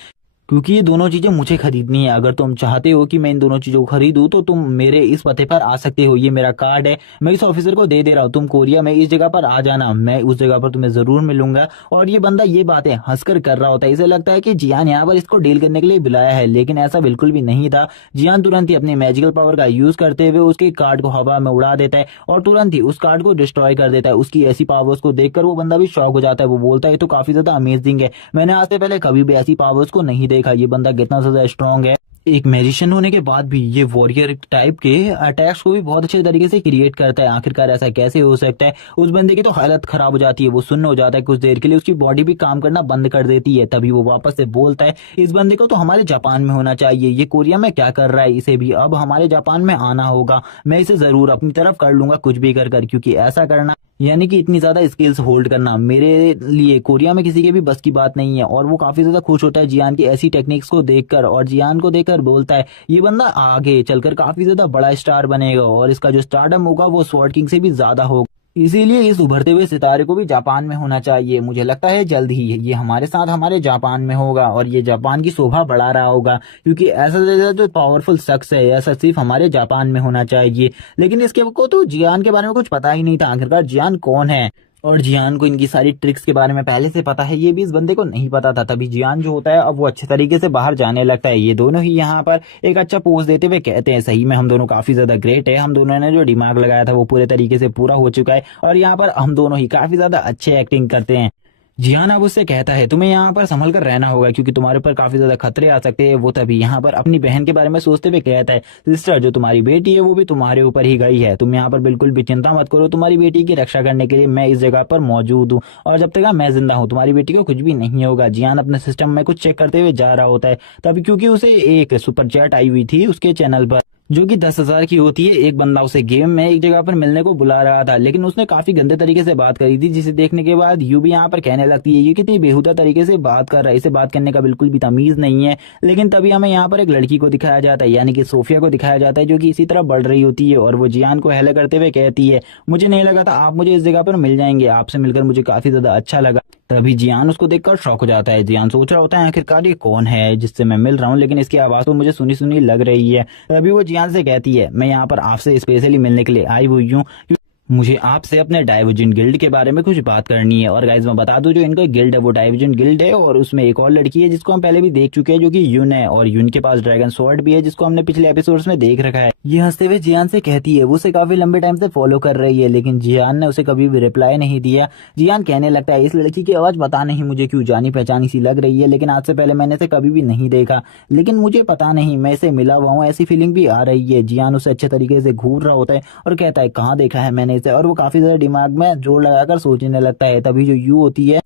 क्योंकि ये दोनों चीजें मुझे खरीदनी है। अगर तुम चाहते हो कि मैं इन दोनों चीजों को खरीदूं तो तुम मेरे इस पते पर आ सकते हो, ये मेरा कार्ड है, मैं इस ऑफिसर को दे रहा हूँ, तुम कोरिया में इस जगह पर आ जाना, मैं उस जगह पर तुम्हें जरूर मिलूंगा। और ये बंदा ये बातें हंसकर कर रहा होता है, इसे लगता है कि जियान यहाँ पर इसको डील करने के लिए बुलाया है, लेकिन ऐसा बिल्कुल भी नहीं था। जियान तुरंत ही अपनी मैजिकल पावर का यूज करते हुए उसके कार्ड को हवा में उड़ा देता है और तुरंत ही उस कार्ड को डिस्ट्रॉय कर देता है। उसकी ऐसी पावर्स को देखकर वो बंदा भी शॉक हो जाता है, वो बोलता है तो काफी ज्यादा अमेजिंग है, मैंने आज से पहले कभी भी ऐसी पावर्स को नहीं देखा, ये बंदा कितना ज्यादा स्ट्रांग है। एक मैजिशियन होने के बाद भी ये वॉरियर टाइप के अटैक्स को भी बहुत अच्छे तरीके से क्रिएट करता है। आखिरकार ऐसा कैसे हो सकता है? उस बंदे की तो हालत खराब हो जाती है, वो सुन्न हो जाता है कुछ देर के लिए, उसकी बॉडी भी काम करना बंद कर देती है। तभी वो वापस से बोलता है इस बंदे को तो हमारे जापान में होना चाहिए, ये कोरिया में क्या कर रहा है, इसे भी अब हमारे जापान में आना होगा, मैं इसे जरूर अपनी तरफ कर लूंगा कुछ भी कर, क्योंकि ऐसा करना यानी कि इतनी ज्यादा स्किल्स होल्ड करना मेरे लिए कोरिया में किसी के भी बस की बात नहीं है। और वो काफी ज्यादा खुश होता है जियान की ऐसी टेक्निक्स को देखकर, और जियान को देखकर बोलता है ये बंदा आगे चलकर काफी ज्यादा बड़ा स्टार बनेगा और इसका जो स्टारडम होगा वो स्वॉर्ड किंग से भी ज्यादा होगा, इसीलिए इस उभरते हुए सितारे को भी जापान में होना चाहिए। मुझे लगता है जल्द ही ये हमारे साथ हमारे जापान में होगा और ये जापान की शोभा बढ़ा रहा होगा, क्योंकि ऐसा जो पावरफुल शख्स है ऐसा सिर्फ हमारे जापान में होना चाहिए। लेकिन इसके को तो जियान के बारे में कुछ पता ही नहीं था, आखिरकार जियान कौन है, और जियान को इनकी सारी ट्रिक्स के बारे में पहले से पता है, ये भी इस बंदे को नहीं पता था। तभी जियान जो होता है अब वो अच्छे तरीके से बाहर जाने लगता है। ये दोनों ही यहाँ पर एक अच्छा पोज देते हुए कहते हैं सही में हम दोनों काफी ज्यादा ग्रेट है, हम दोनों ने जो दिमाग लगाया था वो पूरे तरीके से पूरा हो चुका है और यहाँ पर हम दोनों ही काफी ज्यादा अच्छे एक्टिंग करते हैं। जियान अब उससे कहता है तुम्हें यहाँ पर संभल कर रहना होगा क्योंकि तुम्हारे ऊपर काफी ज्यादा खतरे आ सकते हैं। वो तभी यहाँ पर अपनी बहन के बारे में सोचते हुए कहता है सिस्टर जो तुम्हारी बेटी है वो भी तुम्हारे ऊपर ही गई है, तुम यहाँ पर बिल्कुल भी चिंता मत करो, तुम्हारी बेटी की रक्षा करने के लिए मैं इस जगह पर मौजूद हूँ और जब तक मैं जिंदा हूँ तुम्हारी बेटी को कुछ भी नहीं होगा। जियान अपने सिस्टम में कुछ चेक करते हुए जा रहा होता है तभी क्योंकि उसे एक सुपर चैट आई हुई थी उसके चैनल पर जो कि 10,000 की होती है। एक बंदा उसे गेम में एक जगह पर मिलने को बुला रहा था, लेकिन उसने काफी गंदे तरीके से बात करी थी, जिसे देखने के बाद यू भी यहाँ पर कहने लगती है ये कितनी बेहुदा तरीके से बात कर रहा है, इसे बात करने का बिल्कुल भी तमीज नहीं है। लेकिन तभी हमें यहाँ पर एक लड़की को दिखाया जाता है, यानी कि सोफिया को दिखाया जाता है, जो कि इसी तरह बढ़ रही होती है और वो जियान को हेले करते हुए कहती है मुझे नहीं लगा था आप मुझे इस जगह पर मिल जाएंगे, आपसे मिलकर मुझे काफी ज्यादा अच्छा लगा। तभी जियान उसको देखकर शॉक हो जाता है। जियान सोच रहा होता है आखिरकार ये कौन है जिससे मैं मिल रहा हूँ, लेकिन इसकी आवाज तो मुझे सुनी सुनी लग रही है। तभी वो जियान से कहती है मैं यहाँ पर आपसे स्पेशली मिलने के लिए आई हुई हूँ, मुझे आपसे अपने डाइवर्जेंट गिल्ड के बारे में कुछ बात करनी है। और गाइज मैं बता दूं जो इनका गिल्ड है वो डाइवर्जेंट गिल्ड है, और उसमें एक और लड़की है जिसको हम पहले भी देख चुके हैं, जो कि यून है, और यून के पास ड्रैगन स्वॉर्ड भी है जिसको हमने पिछले एपिसोड्स में देख रखा है। ये हंसते हुए जियान से कहती है वो उसे काफी लंबे टाइम से फॉलो कर रही है, लेकिन जियान ने उसे कभी भी रिप्लाई नहीं दिया। जियान कहने लगता है इस लड़की की आवाज पता नहीं मुझे क्यों जानी पहचानी सी लग रही है, लेकिन आज से पहले मैंने इसे कभी भी नहीं देखा, लेकिन मुझे पता नहीं मैं इसे मिला हुआ हूँ, ऐसी फीलिंग भी आ रही है। जियान उसे अच्छे तरीके से घूर रहा होता है और कहता है कहाँ देखा है मैंने इसे, और वो काफी ज्यादा दिमाग में जोर लगाकर सोचने लगता है। तभी जो यू होती है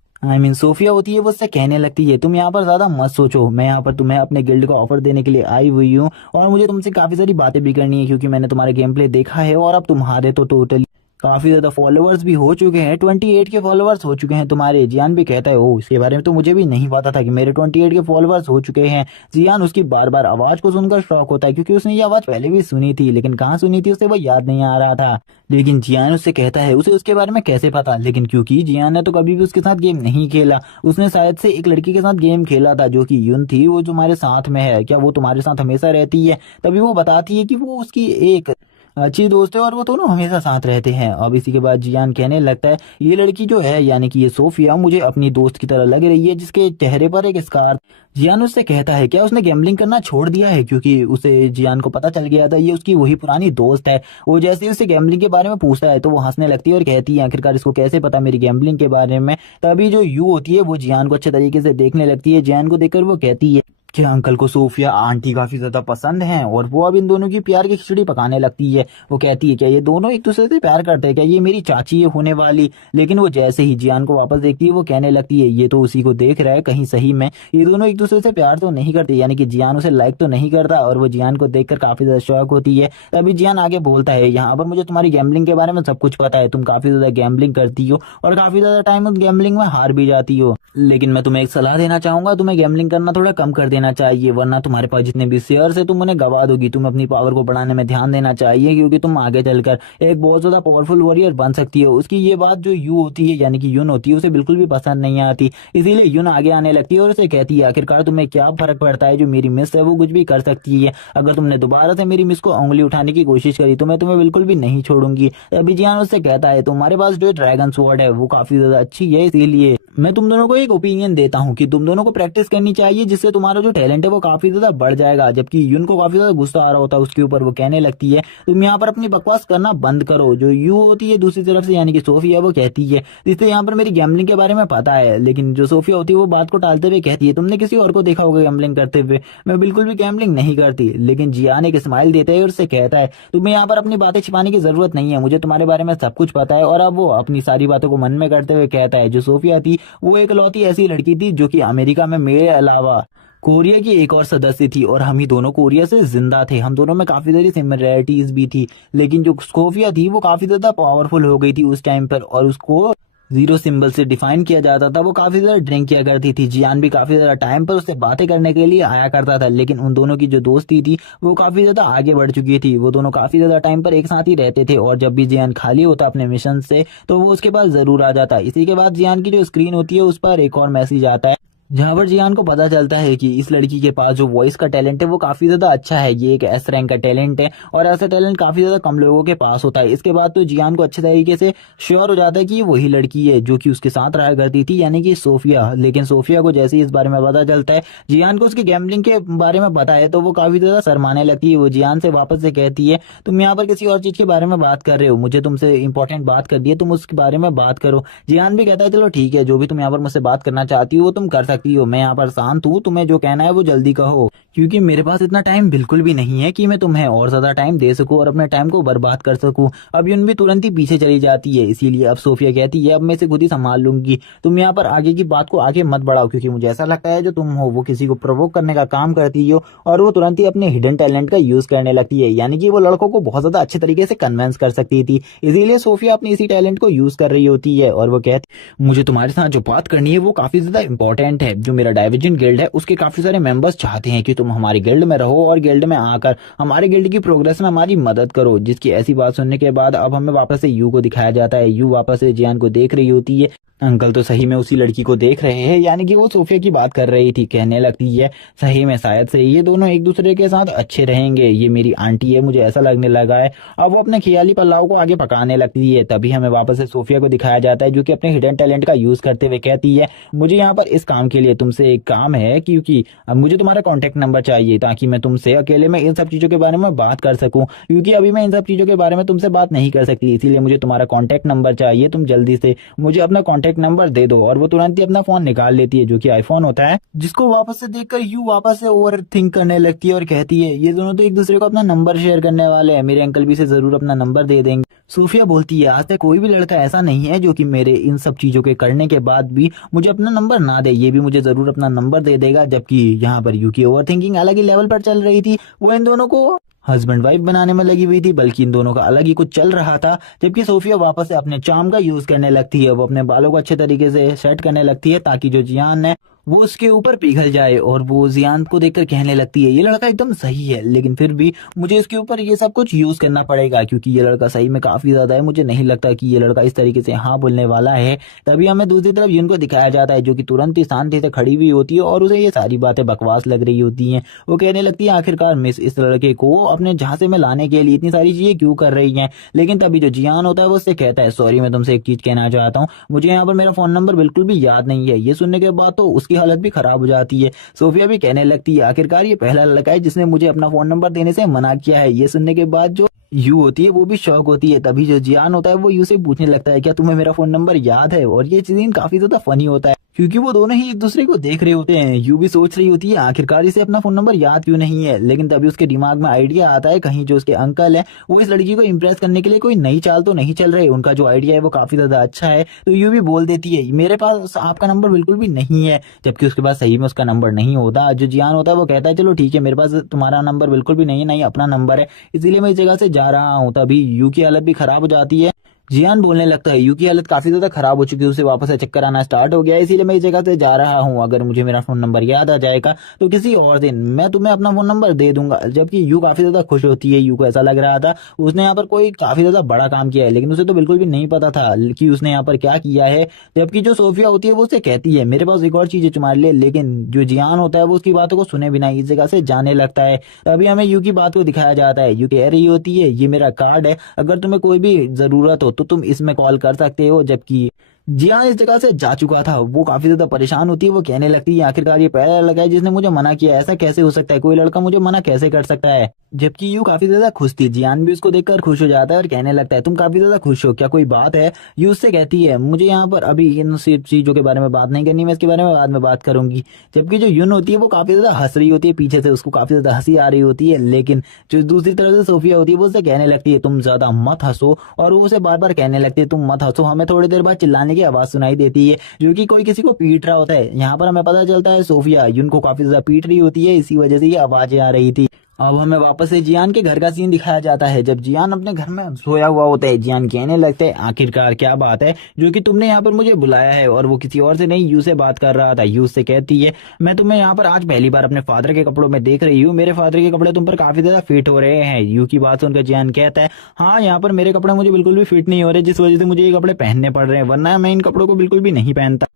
सोफिया होती है वो उससे कहने लगती है तुम यहाँ पर ज्यादा मत सोचो, मैं यहाँ पर तुम्हें अपने गिल्ड को ऑफर देने के लिए आई हुई हूँ, और मुझे तुमसे काफी सारी बातें भी करनी है क्योंकि मैंने तुम्हारे गेम प्ले देखा है, और अब तुम्हारे तो टोटली काफी ज्यादा फॉलोअर्स भी हो चुके हैं, 28 के फॉलोअर्स हो चुके हैं तुम्हारे। जियान भी कहता है ओ इसके बारे में तो मुझे भी नहीं पता था कि मेरे 28 के फॉलोअर्स हो चुके हैं। जियान उसकी बार बार आवाज को सुनकर शॉक होता है क्योंकि उसने ये आवाज पहले भी सुनी थी, लेकिन कहाँ सुनी थी उसे वो याद नहीं आ रहा था। लेकिन जियान उससे कहता है उसे उसके बारे में कैसे पता, लेकिन क्योंकि जियान ने तो कभी भी उसके साथ गेम नहीं खेला, उसने शायद से एक लड़की के साथ गेम खेला था जो कि यून थी, वो जो हमारे साथ में है, क्या वो तुम्हारे साथ हमेशा रहती है? तभी वो बताती है कि वो उसकी एक अच्छी दोस्त है और वो दोनों हमेशा साथ रहते हैं। अब इसी के बाद जियान कहने लगता है ये लड़की जो है यानी कि ये सोफिया मुझे अपनी दोस्त की तरह लग रही है जिसके चेहरे पर एक स्कार। जियान उससे कहता है क्या उसने गैम्बलिंग करना छोड़ दिया है, क्योंकि उसे जियान को पता चल गया था ये उसकी वही पुरानी दोस्त है। वो जैसे ही उससे गैम्बलिंग के बारे में पूछता है तो वो हंसने लगती है और कहती है आखिरकार इसको कैसे पता मेरी गैम्बलिंग के बारे में। तभी जो यू होती है वो जियान को अच्छे तरीके से देखने लगती है। जियान को देखकर वो कहती है कि अंकल को सोफिया आंटी काफी ज्यादा पसंद हैं, और वो अब इन दोनों की प्यार की खिचड़ी पकाने लगती है। वो कहती है क्या ये दोनों एक दूसरे से प्यार करते हैं, क्या ये मेरी चाची है होने वाली? लेकिन वो जैसे ही जियान को वापस देखती है वो कहने लगती है ये तो उसी को देख रहा है कहीं सही में, ये दोनों एक दूसरे से प्यार तो नहीं करते, यानी कि जियान उसे लाइक तो नहीं करता, और वो जियान को देखकर काफी ज्यादा शौक होती है। तभी जियान आगे बोलता है यहाँ पर मुझे तुम्हारी गैम्बलिंग के बारे में सब कुछ पता है, तुम काफी ज्यादा गैम्बलिंग करती हो और काफी ज्यादा टाइम उस गैम्बलिंग में हार भी जाती हो, लेकिन मैं तुम्हें एक सलाह देना चाहूंगा, तुम्हें गैम्बलिंग करना थोड़ा कम कर देना चाहिए, वरना तुम्हारे पास जितने भी शेयर्स है तुम उन्हें गवा दोगी। तुम अपनी पावर को बढ़ाने में ध्यान देना चाहिए क्योंकि तुम आगे चलकर एक बहुत ज्यादा पावरफुल वॉरियर बन सकती हो। उसकी ये बात जो यू होती है यानी कि यून होती है उसे बिल्कुल भी पसंद नहीं आती, इसीलिए यून आगे आने लगती है और उसे कहती है आखिरकार तुम्हें क्या फर्क पड़ता है, जो मेरी मिस है वो कुछ भी कर सकती है, अगर तुमने दोबारा से मेरी मिस को उंगली उठाने की कोशिश करी तो मैं तुम्हें बिल्कुल भी नहीं छोड़ूंगी। अभी जियान उससे कहता है तुम्हारे पास जो ड्रैगन स्वॉर्ड है वो काफी ज्यादा अच्छी है, इसीलिए मैं तुम दोनों को एक ओपिनियन देता हूँ कि तुम दोनों को प्रैक्टिस करनी चाहिए, जिससे तुम्हारा जो टैलेंट है वो काफी ज्यादा बढ़ जाएगा। जबकि यून को काफी ज्यादा गुस्सा आ रहा होता है उसके ऊपर, वो कहने लगती है तुम यहाँ पर अपनी बकवास करना बंद करो। जो यू होती है दूसरी तरफ से यानी कि सोफिया वो कहती है जिससे यहाँ पर मेरी गैम्बलिंग के बारे में पता है, लेकिन जो सोफिया होती है वो बात को टालते हुए कहती है तुमने किसी और को देखा होगा गैम्बलिंग करते हुए, मैं बिल्कुल भी गैम्बलिंग नहीं करती। लेकिन जियान एक स्माइल देता है और उससे कहता है तुम्हें यहाँ पर अपनी बातें छिपाने की जरूरत नहीं है, मुझे तुम्हारे बारे में सब कुछ पता है। और अब वो अपनी सारी बातों को मन में करते हुए कहता है जो सोफिया थी वो एक लौती ऐसी लड़की थी जो कि अमेरिका में मेरे अलावा कोरिया की एक और सदस्य थी, और हम ही दोनों कोरिया से जिंदा थे, हम दोनों में काफी सारी सिमिलरिटीज भी थी। लेकिन जो सोफिया थी वो काफी ज्यादा पावरफुल हो गई थी उस टाइम पर, और उसको जीरो सिंबल से डिफाइन किया जाता था। वो काफी ज्यादा ड्रिंक किया करती थी। जियान भी काफी ज्यादा टाइम पर उससे बातें करने के लिए आया करता था, लेकिन उन दोनों की जो दोस्ती थी वो काफी ज्यादा आगे बढ़ चुकी थी। वो दोनों काफी ज्यादा टाइम पर एक साथ ही रहते थे, और जब भी जियान खाली होता अपने मिशन से तो वो उसके पास जरूर आ जाता। इसी के बाद जियान की जो स्क्रीन होती है उस पर एक और मैसेज आता है जहां पर जियान को पता चलता है कि इस लड़की के पास जो वॉइस का टैलेंट है वो काफी ज्यादा अच्छा है, ये एक एस रैंक का टैलेंट है, और ऐसा टैलेंट काफी ज्यादा कम लोगों के पास होता है। इसके बाद तो जियान को अच्छे तरीके से श्योर हो जाता है कि ये वही लड़की है जो कि उसके साथ रहा करती थी, यानी कि सोफिया। लेकिन सोफिया को जैसे ही इस बारे में पता चलता है, जियान को उसकी गैम्बलिंग के बारे में पता है, तो वो काफी ज्यादा शर्माने लगती है। वो जियान से वापस से कहती है तुम यहाँ पर किसी और चीज के बारे में बात कर रहे हो, मुझे तुमसे इंपॉर्टेंट बात कर दी है, तुम उसके बारे में बात करो। जियान भी कहता है चलो ठीक है, जो भी तुम यहाँ पर मुझसे बात करना चाहती हो वो तुम कर सकती हो, मैं यहाँ पर शांत हूँ, तुम्हें जो कहना है वो जल्दी कहो, क्योंकि मेरे पास इतना टाइम बिल्कुल भी नहीं है कि मैं तुम्हें और ज्यादा टाइम दे सकूं और अपने टाइम को बर्बाद कर सकूं। अब यून भी तुरंत ही पीछे चली जाती है। इसीलिए अब सोफिया कहती है अब मैं इसे खुद ही संभाल लूंगी, तुम यहाँ पर आगे की बात को आगे मत बढ़ाओ, क्योंकि मुझे ऐसा लगता है जो तुम हो वो किसी को प्रोवोक करने का काम करती हो। और वो तुरंत ही अपने हिडन टैलेंट का यूज करने लगती है, यानी कि वो लड़कों को बहुत ज्यादा अच्छे तरीके से कन्विंस कर सकती थी। इसीलिए सोफिया अपने इसी टैलेंट को यूज कर रही होती है और वो कहती मुझे तुम्हारे साथ जो बात करनी है वो काफी ज्यादा इंपॉर्टेंट है। जो मेरा डाइवर्जेंट गिल्ड है उसके काफी सारे मेंबर्स चाहते हैं कि तुम हमारे गिल्ड में रहो और गिल्ड में आकर हमारे गिल्ड की प्रोग्रेस में हमारी मदद करो। जिसकी ऐसी बात सुनने के बाद अब हमें वापस से यू को दिखाया जाता है। यू वापस से जियान को देख रही होती है। अंकल तो सही में उसी लड़की को देख रहे हैं, यानी कि वो सोफिया की बात कर रही थी। कहने लगती है सही में शायद से ये दोनों एक दूसरे के साथ अच्छे रहेंगे, ये मेरी आंटी है, मुझे ऐसा लगने लगा है। अब वो अपने ख्याली पल्लाव को आगे पकाने लगती है। तभी हमें वापस से सोफिया को दिखाया जाता है जो कि अपने हिडन टैलेंट का यूज करते हुए कहती है मुझे यहाँ पर इस काम के लिए तुमसे एक काम है, क्योंकि अब मुझे तुम्हारा कॉन्टेक्ट नंबर चाहिए ताकि मैं तुमसे अकेले में इन सब चीजों के बारे में बात कर सकूं, क्योंकि अभी मैं इन सब चीजों के बारे में तुमसे बात नहीं कर सकती। इसीलिए मुझे तुम्हारा कॉन्टेक्ट नंबर चाहिए, तुम जल्दी से मुझे अपना कॉन्टेक्ट नंबर दे दो। और वो तुरंत ही अपना फोन निकाल लेती है जो कि आईफोन होता है, जिसको वापस से देखकर यू वापस से ओवर थिंक करने लगती है और कहती है ये दोनों तो एक दूसरे को अपना नंबर शेयर करने वाले हैं, मेरे अंकल भी इसे जरूर अपना नंबर दे देंगे। सोफिया बोलती है आज तक कोई भी लड़का ऐसा नहीं है जो कि मेरे इन सब चीजों के करने के बाद भी मुझे अपना नंबर ना दे, ये भी मुझे जरूर अपना नंबर दे देगा। जबकि यहाँ पर यू की ओवर थिंकिंग अलग ही लेवल पर चल रही थी, वो इन दोनों को हस्बैंड वाइफ बनाने में लगी हुई थी, बल्कि इन दोनों का अलग ही कुछ चल रहा था। जबकि सोफिया वापस से अपने चार्म का यूज करने लगती है, वो अपने बालों को अच्छे तरीके से सेट करने लगती है ताकि जो जियान है वो उसके ऊपर पिघल जाए। और वो जियान को देखकर कहने लगती है ये लड़का एकदम सही है, लेकिन फिर भी मुझे इसके ऊपर ये सब कुछ यूज करना पड़ेगा, क्योंकि ये लड़का सही में काफी ज्यादा है, मुझे नहीं लगता कि ये लड़का इस तरीके से हाँ बोलने वाला है। तभी हमें दूसरी तरफ यून को दिखाया जाता है जो कि तुरंत ही शांति से खड़ी हुई होती है और उसे ये सारी बातें बकवास लग रही होती हैं। वो कहने लगती है आखिरकार मिस इस लड़के को अपने झांसे में लाने के लिए इतनी सारी चीजें क्यों कर रही हैं। लेकिन तभी जो जियान होता है वो उससे कहता है सॉरी मैं तुमसे एक चीज कहना चाहता हूँ, मुझे यहाँ पर मेरा फोन नंबर बिल्कुल भी याद नहीं है। ये सुनने के बाद तो उसकी हालत भी खराब हो जाती है। सोफिया भी कहने लगती है आखिरकार ये पहला लड़का है जिसने मुझे अपना फोन नंबर देने से मना किया है। ये सुनने के बाद जो यू होती है वो भी शॉक होती है। तभी जो जियान होता है वो यू से पूछने लगता है क्या तुम्हें मेरा फोन नंबर याद है। और ये सीन काफी ज्यादा फनी होता है क्योंकि वो दोनों ही एक दूसरे को देख रहे होते हैं। यू भी सोच रही होती है आखिरकार इसे अपना फोन नंबर याद क्यों नहीं है। लेकिन तभी उसके दिमाग में आइडिया आता है कहीं जो उसके अंकल है वो इस लड़की को इम्प्रेस करने के लिए कोई नई चाल तो नहीं चल रही, उनका जो आइडिया है वो काफी ज्यादा अच्छा है। तो यू भी बोल देती है मेरे पास आपका नंबर बिल्कुल भी नहीं है, जबकि उसके पास सही में उसका नंबर नहीं होता। जो जियान होता है वो कहता है चलो ठीक है मेरे पास तुम्हारा नंबर बिल्कुल भी नहीं है, नहीं अपना नंबर है, इसीलिए मैं इस जगह से जा रहा हूँ। तभी यू की हालत भी खराब हो जाती है। जियान बोलने लगता है यू की हालत काफी ज्यादा खराब हो चुकी है, उसे वापस से चक्कर आना स्टार्ट हो गया, इसीलिए मैं इस जगह से जा रहा हूँ। अगर मुझे मेरा फोन नंबर याद आ जाएगा तो किसी और दिन मैं तुम्हें अपना फोन नंबर दे दूंगा। जबकि यू काफी ज्यादा खुश होती है। यू को ऐसा लग रहा था उसने यहाँ पर कोई काफी ज्यादा बड़ा काम किया है, लेकिन उसे तो बिल्कुल भी नहीं पता था कि उसने यहाँ पर क्या किया है। जबकि जो सोफिया होती है वो उससे कहती है मेरे पास एक और चीज है तुम्हारे लिए, लेकिन जो जियान होता है वो उसकी बातों को सुने बिना इस जगह से जाने लगता है। तभी हमें यू की बात को दिखाया जाता है। यू कह रही होती है ये मेरा कार्ड है, अगर तुम्हें कोई भी जरूरत हो तो तुम इसमें कॉल कर सकते हो। जबकि जियान इस जगह से जा चुका था, वो काफी ज्यादा परेशान होती है। वो कहने लगती है आखिरकार ये पहला लड़का है जिसने मुझे मना किया, ऐसा कैसे हो सकता है, कोई लड़का मुझे मना कैसे कर सकता है। जबकि यू काफी ज्यादा खुश थी। जियान भी उसको देखकर खुश हो जाता है और कहने लगता है तुम काफी ज्यादा खुश हो, क्या कोई बात है। यू उससे कहती है मुझे यहाँ पर अभी इन सब चीजों के बारे में बात नहीं करनी, मैं इसके बारे में बाद में बात करूंगी। जबकि जो यून होती है वो काफी ज्यादा हंस रही होती है, पीछे से उसको काफी ज्यादा हंसी आ रही होती है। लेकिन जो दूसरी तरफ से सोफिया होती है वो उससे कहने लगती है तुम ज्यादा मत हंसो, और वो उसे बार बार कहने लगती है तुम मत हंसो। हमें थोड़ी देर बाद चिल्लाने की आवाज सुनाई देती है जो कि कोई किसी को पीट रहा होता है। यहाँ पर हमें पता चलता है सोफिया यून को काफी ज्यादा पीट रही होती है, इसी वजह से ये आवाजें आ रही थी। अब हमें वापस से जियान के घर का सीन दिखाया जाता है। जब जियान अपने घर में सोया हुआ होता है, जियान कहने लगता है आखिरकार क्या बात है जो कि तुमने यहाँ पर मुझे बुलाया है। और वो किसी और से नहीं यू से बात कर रहा था। यू से कहती है मैं तुम्हें यहाँ पर आज पहली बार अपने फादर के कपड़ों में देख रही हूँ, मेरे फादर के कपड़े तुम पर काफी ज्यादा फिट हो रहे हैं। यू की बात सुनकर जियान कहता है हाँ यहाँ पर मेरे कपड़े मुझे बिल्कुल भी फिट नहीं हो रहे, जिस वजह से मुझे ये कपड़े पहनने पड़ रहे हैं, वरना मैं इन कपड़ों को बिल्कुल भी नहीं पहनता।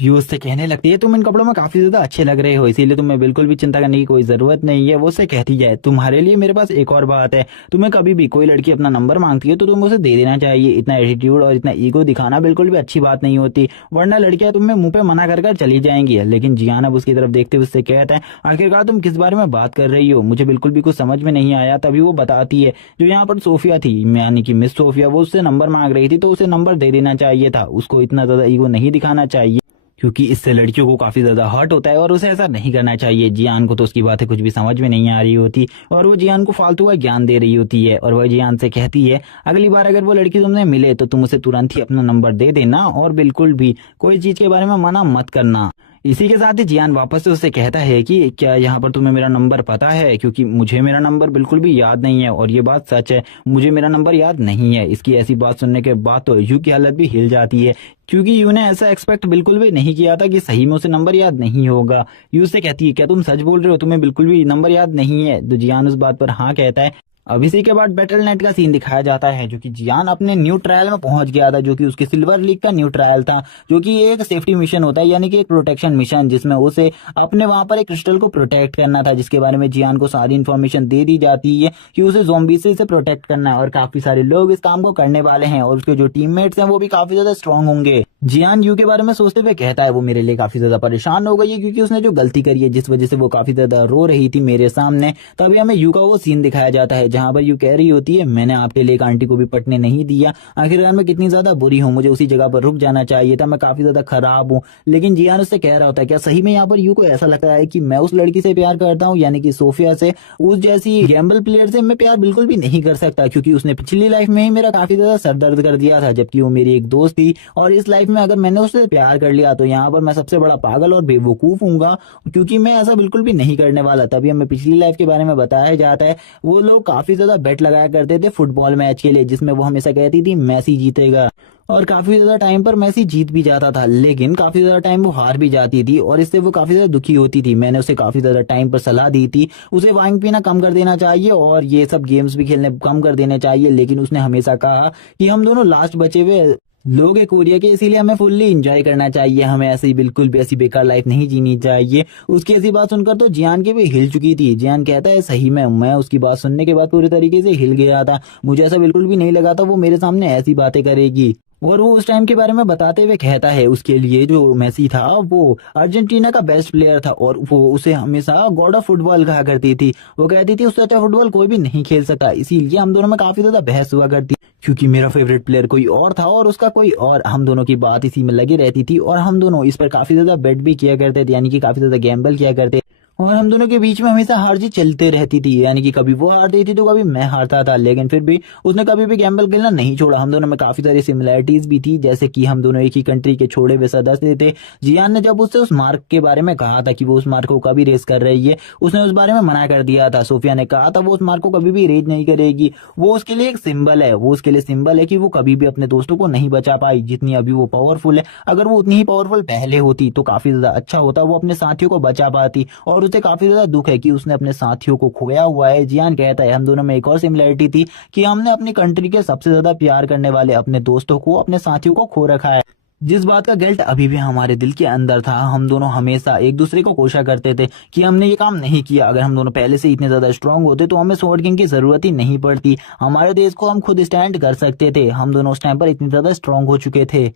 यू उससे कहने लगती है तुम इन कपड़ों में काफी ज्यादा अच्छे लग रहे हो, इसीलिए तुम्हें बिल्कुल भी चिंता करने की कोई जरूरत नहीं है। वो उससे कहती है तुम्हारे लिए मेरे पास एक और बात है, तुम्हें कभी भी कोई लड़की अपना नंबर मांगती है तो तुम्हें उसे दे देना चाहिए। इतना एटीट्यूड और इतना ईगो दिखाना बिल्कुल भी अच्छी बात नहीं होती, वरना लड़कियां तुम्हें मुंह पे मना कर कर चली जाएंगी। लेकिन जियान अब उसकी तरफ देखते हुए उससे कहता है आखिरकार तुम किस बारे में बात कर रही हो, मुझे बिल्कुल भी कुछ समझ में नहीं आया। तभी वो बताती है जो यहाँ पर सोफिया थी यानी कि मिस सोफिया, वो उससे नंबर मांग रही थी तो उसे नंबर दे देना चाहिए था, उसको इतना ज्यादा ईगो नहीं दिखाना चाहिए। क्योंकि इससे लड़कियों को काफी ज्यादा हर्ट होता है और उसे ऐसा नहीं करना चाहिए। जियान को तो उसकी बातें कुछ भी समझ में नहीं आ रही होती और वो जियान को फालतू का ज्ञान दे रही होती है और वह जियान से कहती है अगली बार अगर वो लड़की तुमसे मिले तो तुम उसे तुरंत ही अपना नंबर दे देना और बिल्कुल भी कोई चीज के बारे में मना मत करना। इसी के साथ ही जियान वापस से उससे कहता है कि क्या यहाँ पर तुम्हें मेरा नंबर पता है, क्योंकि मुझे मेरा नंबर बिल्कुल भी याद नहीं है और ये बात सच है, मुझे मेरा नंबर याद नहीं है। इसकी ऐसी बात सुनने के बाद तो यू की हालत भी हिल जाती है क्योंकि यू ने ऐसा एक्सपेक्ट बिल्कुल भी नहीं किया था कि सही में उसे नंबर याद नहीं होगा। यू से कहती है क्या तुम सच बोल रहे हो, तुम्हें बिल्कुल भी नंबर याद नहीं है? तो जियान उस बात पर हाँ कहता है। अब इसी के बाद बैटल नेट का सीन दिखाया जाता है जो कि जियान अपने न्यू ट्रायल में पहुंच गया था, जो कि उसके सिल्वर लीग का न्यू ट्रायल था, जो कि एक सेफ्टी मिशन होता है यानी कि एक प्रोटेक्शन मिशन, जिसमें उसे अपने वहां पर एक क्रिस्टल को प्रोटेक्ट करना था, जिसके बारे में जियान को सारी इन्फॉर्मेशन दे दी जाती है कि उसे ज़ॉम्बी से इसे प्रोटेक्ट करना है और काफी सारे लोग इस काम को करने वाले हैं और उसके जो टीममेट्स हैं वो भी काफी ज्यादा स्ट्रांग होंगे। जियान यू के बारे में सोचते हुए कहता है वो मेरे लिए काफी ज्यादा परेशान हो गई है क्योंकि उसने जो गलती करी है जिस वजह से वो काफी ज्यादा रो रही थी मेरे सामने। तभी हमें यू का वो सीन दिखाया जाता है जहां पर यू कह रही होती है मैंने आपके लिए एक आंटी को भी पटने नहीं दिया, आखिरकार मैं कितनी ज्यादा बुरी हूँ, मुझे उसी जगह पर रुक जाना चाहिए था, मैं काफी ज्यादा खराब हूँ। लेकिन जियान उससे कह रहा होता है क्या सही में यहाँ पर यू को ऐसा लगता है कि मैं उस लड़की से प्यार करता हूँ, यानी कि सोफिया से, उस जैसी गैम्बल प्लेयर से मैं प्यार बिल्कुल भी नहीं कर सकता क्योंकि उसने पिछली लाइफ में ही मेरा काफी ज्यादा सर दर्द कर दिया था, जबकि वो मेरी एक दोस्त थी और इस लाइफ में अगर मैंने उससे प्यार कर लिया तो यहाँ पर मैं सबसे बड़ा पागल और बेवकूफ हूँगा क्योंकि मैं ऐसा बिल्कुल भी नहीं करने वाला। तभी हमें पिछली लाइफ के बारे में बताया जाता है वो लोग काफी ज्यादा बेट लगाया करते थे फुटबॉल मैच के लिए, जिसमें वो हमेशा कहती थी मैसी जीतेगा और काफी ज्यादा टाइम पर मैसी जीत भी जाता था, लेकिन काफी ज्यादा टाइम वो हार भी जाती थी और इससे वो काफी ज्यादा दुखी होती थी। मैंने उसे काफी ज्यादा टाइम पर सलाह दी थी उसे वाइन पीना कम कर देना चाहिए और ये सब गेम्स भी खेलने कम कर देने चाहिए, लेकिन उसने हमेशा कहा कि हम दोनों लास्ट बचे हुए लोग हैं कोरिया के, इसीलिए हमें फुल्ली एंजॉय करना चाहिए, हमें ऐसे ही बिल्कुल भी ऐसी बेकार लाइफ नहीं जीनी चाहिए। उसकी ऐसी बात सुनकर तो जियान की भी हिल चुकी थी। जियान कहता है सही में मैं उसकी बात सुनने के बाद पूरी तरीके से हिल गया था, मुझे ऐसा बिल्कुल भी नहीं लगा था वो मेरे सामने ऐसी बातें करेगी। और वो उस टाइम के बारे में बताते हुए कहता है उसके लिए जो मेसी था वो अर्जेंटीना का बेस्ट प्लेयर था और वो उसे हमेशा गॉड ऑफ फुटबॉल कहा करती थी। वो कहती थी उससे अच्छा फुटबॉल कोई भी नहीं खेल सकता, इसीलिए हम दोनों में काफी ज्यादा बहस हुआ करती क्योंकि मेरा फेवरेट प्लेयर कोई और था और उसका कोई और, हम दोनों की बात इसी में लगी रहती थी और हम दोनों इस पर काफी ज्यादा बेट भी किया करते थे, यानी कि काफी ज्यादा गैम्बल किया करते और हम दोनों के बीच में हमेशा हार जीत चलते रहती थी, यानी कि कभी वो हारती थी तो कभी मैं हारता था, लेकिन फिर भी उसने कभी भी गैम्बल खेलना नहीं छोड़ा। हम दोनों में काफी सारी सिमिलैरिटीज भी थी, जैसे कि हम दोनों एक ही कंट्री के छोड़े हुए सदस्य थे। जियान ने जब उससे उस मार्क के बारे में कहा था कि वो उस मार्क को कभी रेस कर रही है, उसने उस बारे में मना कर दिया था। सोफिया ने कहा था वो उस मार्क को कभी भी रेज नहीं करेगी, वो उसके लिए एक सिंबल है, वो उसके लिए सिंबल है कि वो कभी भी अपने दोस्तों को नहीं बचा पाई जितनी अभी वो पावरफुल है। अगर वो उतनी ही पावरफुल पहले होती तो काफी ज्यादा अच्छा होता, वो अपने साथियों को बचा पाती और उसे काफी ज्यादा है कि उसने अपने साथियों को खोया हुआ है। जियान कहता है हम दोनों में एक और सिमिलरिटी थी कि हमने अपनी कंट्री के सबसे ज्यादा प्यार करने वाले अपने दोस्तों को, अपने साथियों को खो रखा है, जिस बात का गिल्ट अभी भी हमारे दिल के अंदर था। हम दोनों हमेशा एक दूसरे को कोशा करते थे कि हमने ये काम नहीं किया, अगर हम दोनों पहले से इतने ज्यादा स्ट्रांग होते तो हमें स्वॉर्ड किंग की जरूरत ही नहीं पड़ती, हमारे देश को हम खुद स्टैंड कर सकते थे, हम दोनों उस टाइम पर इतने ज्यादा स्ट्रांग हो चुके थे।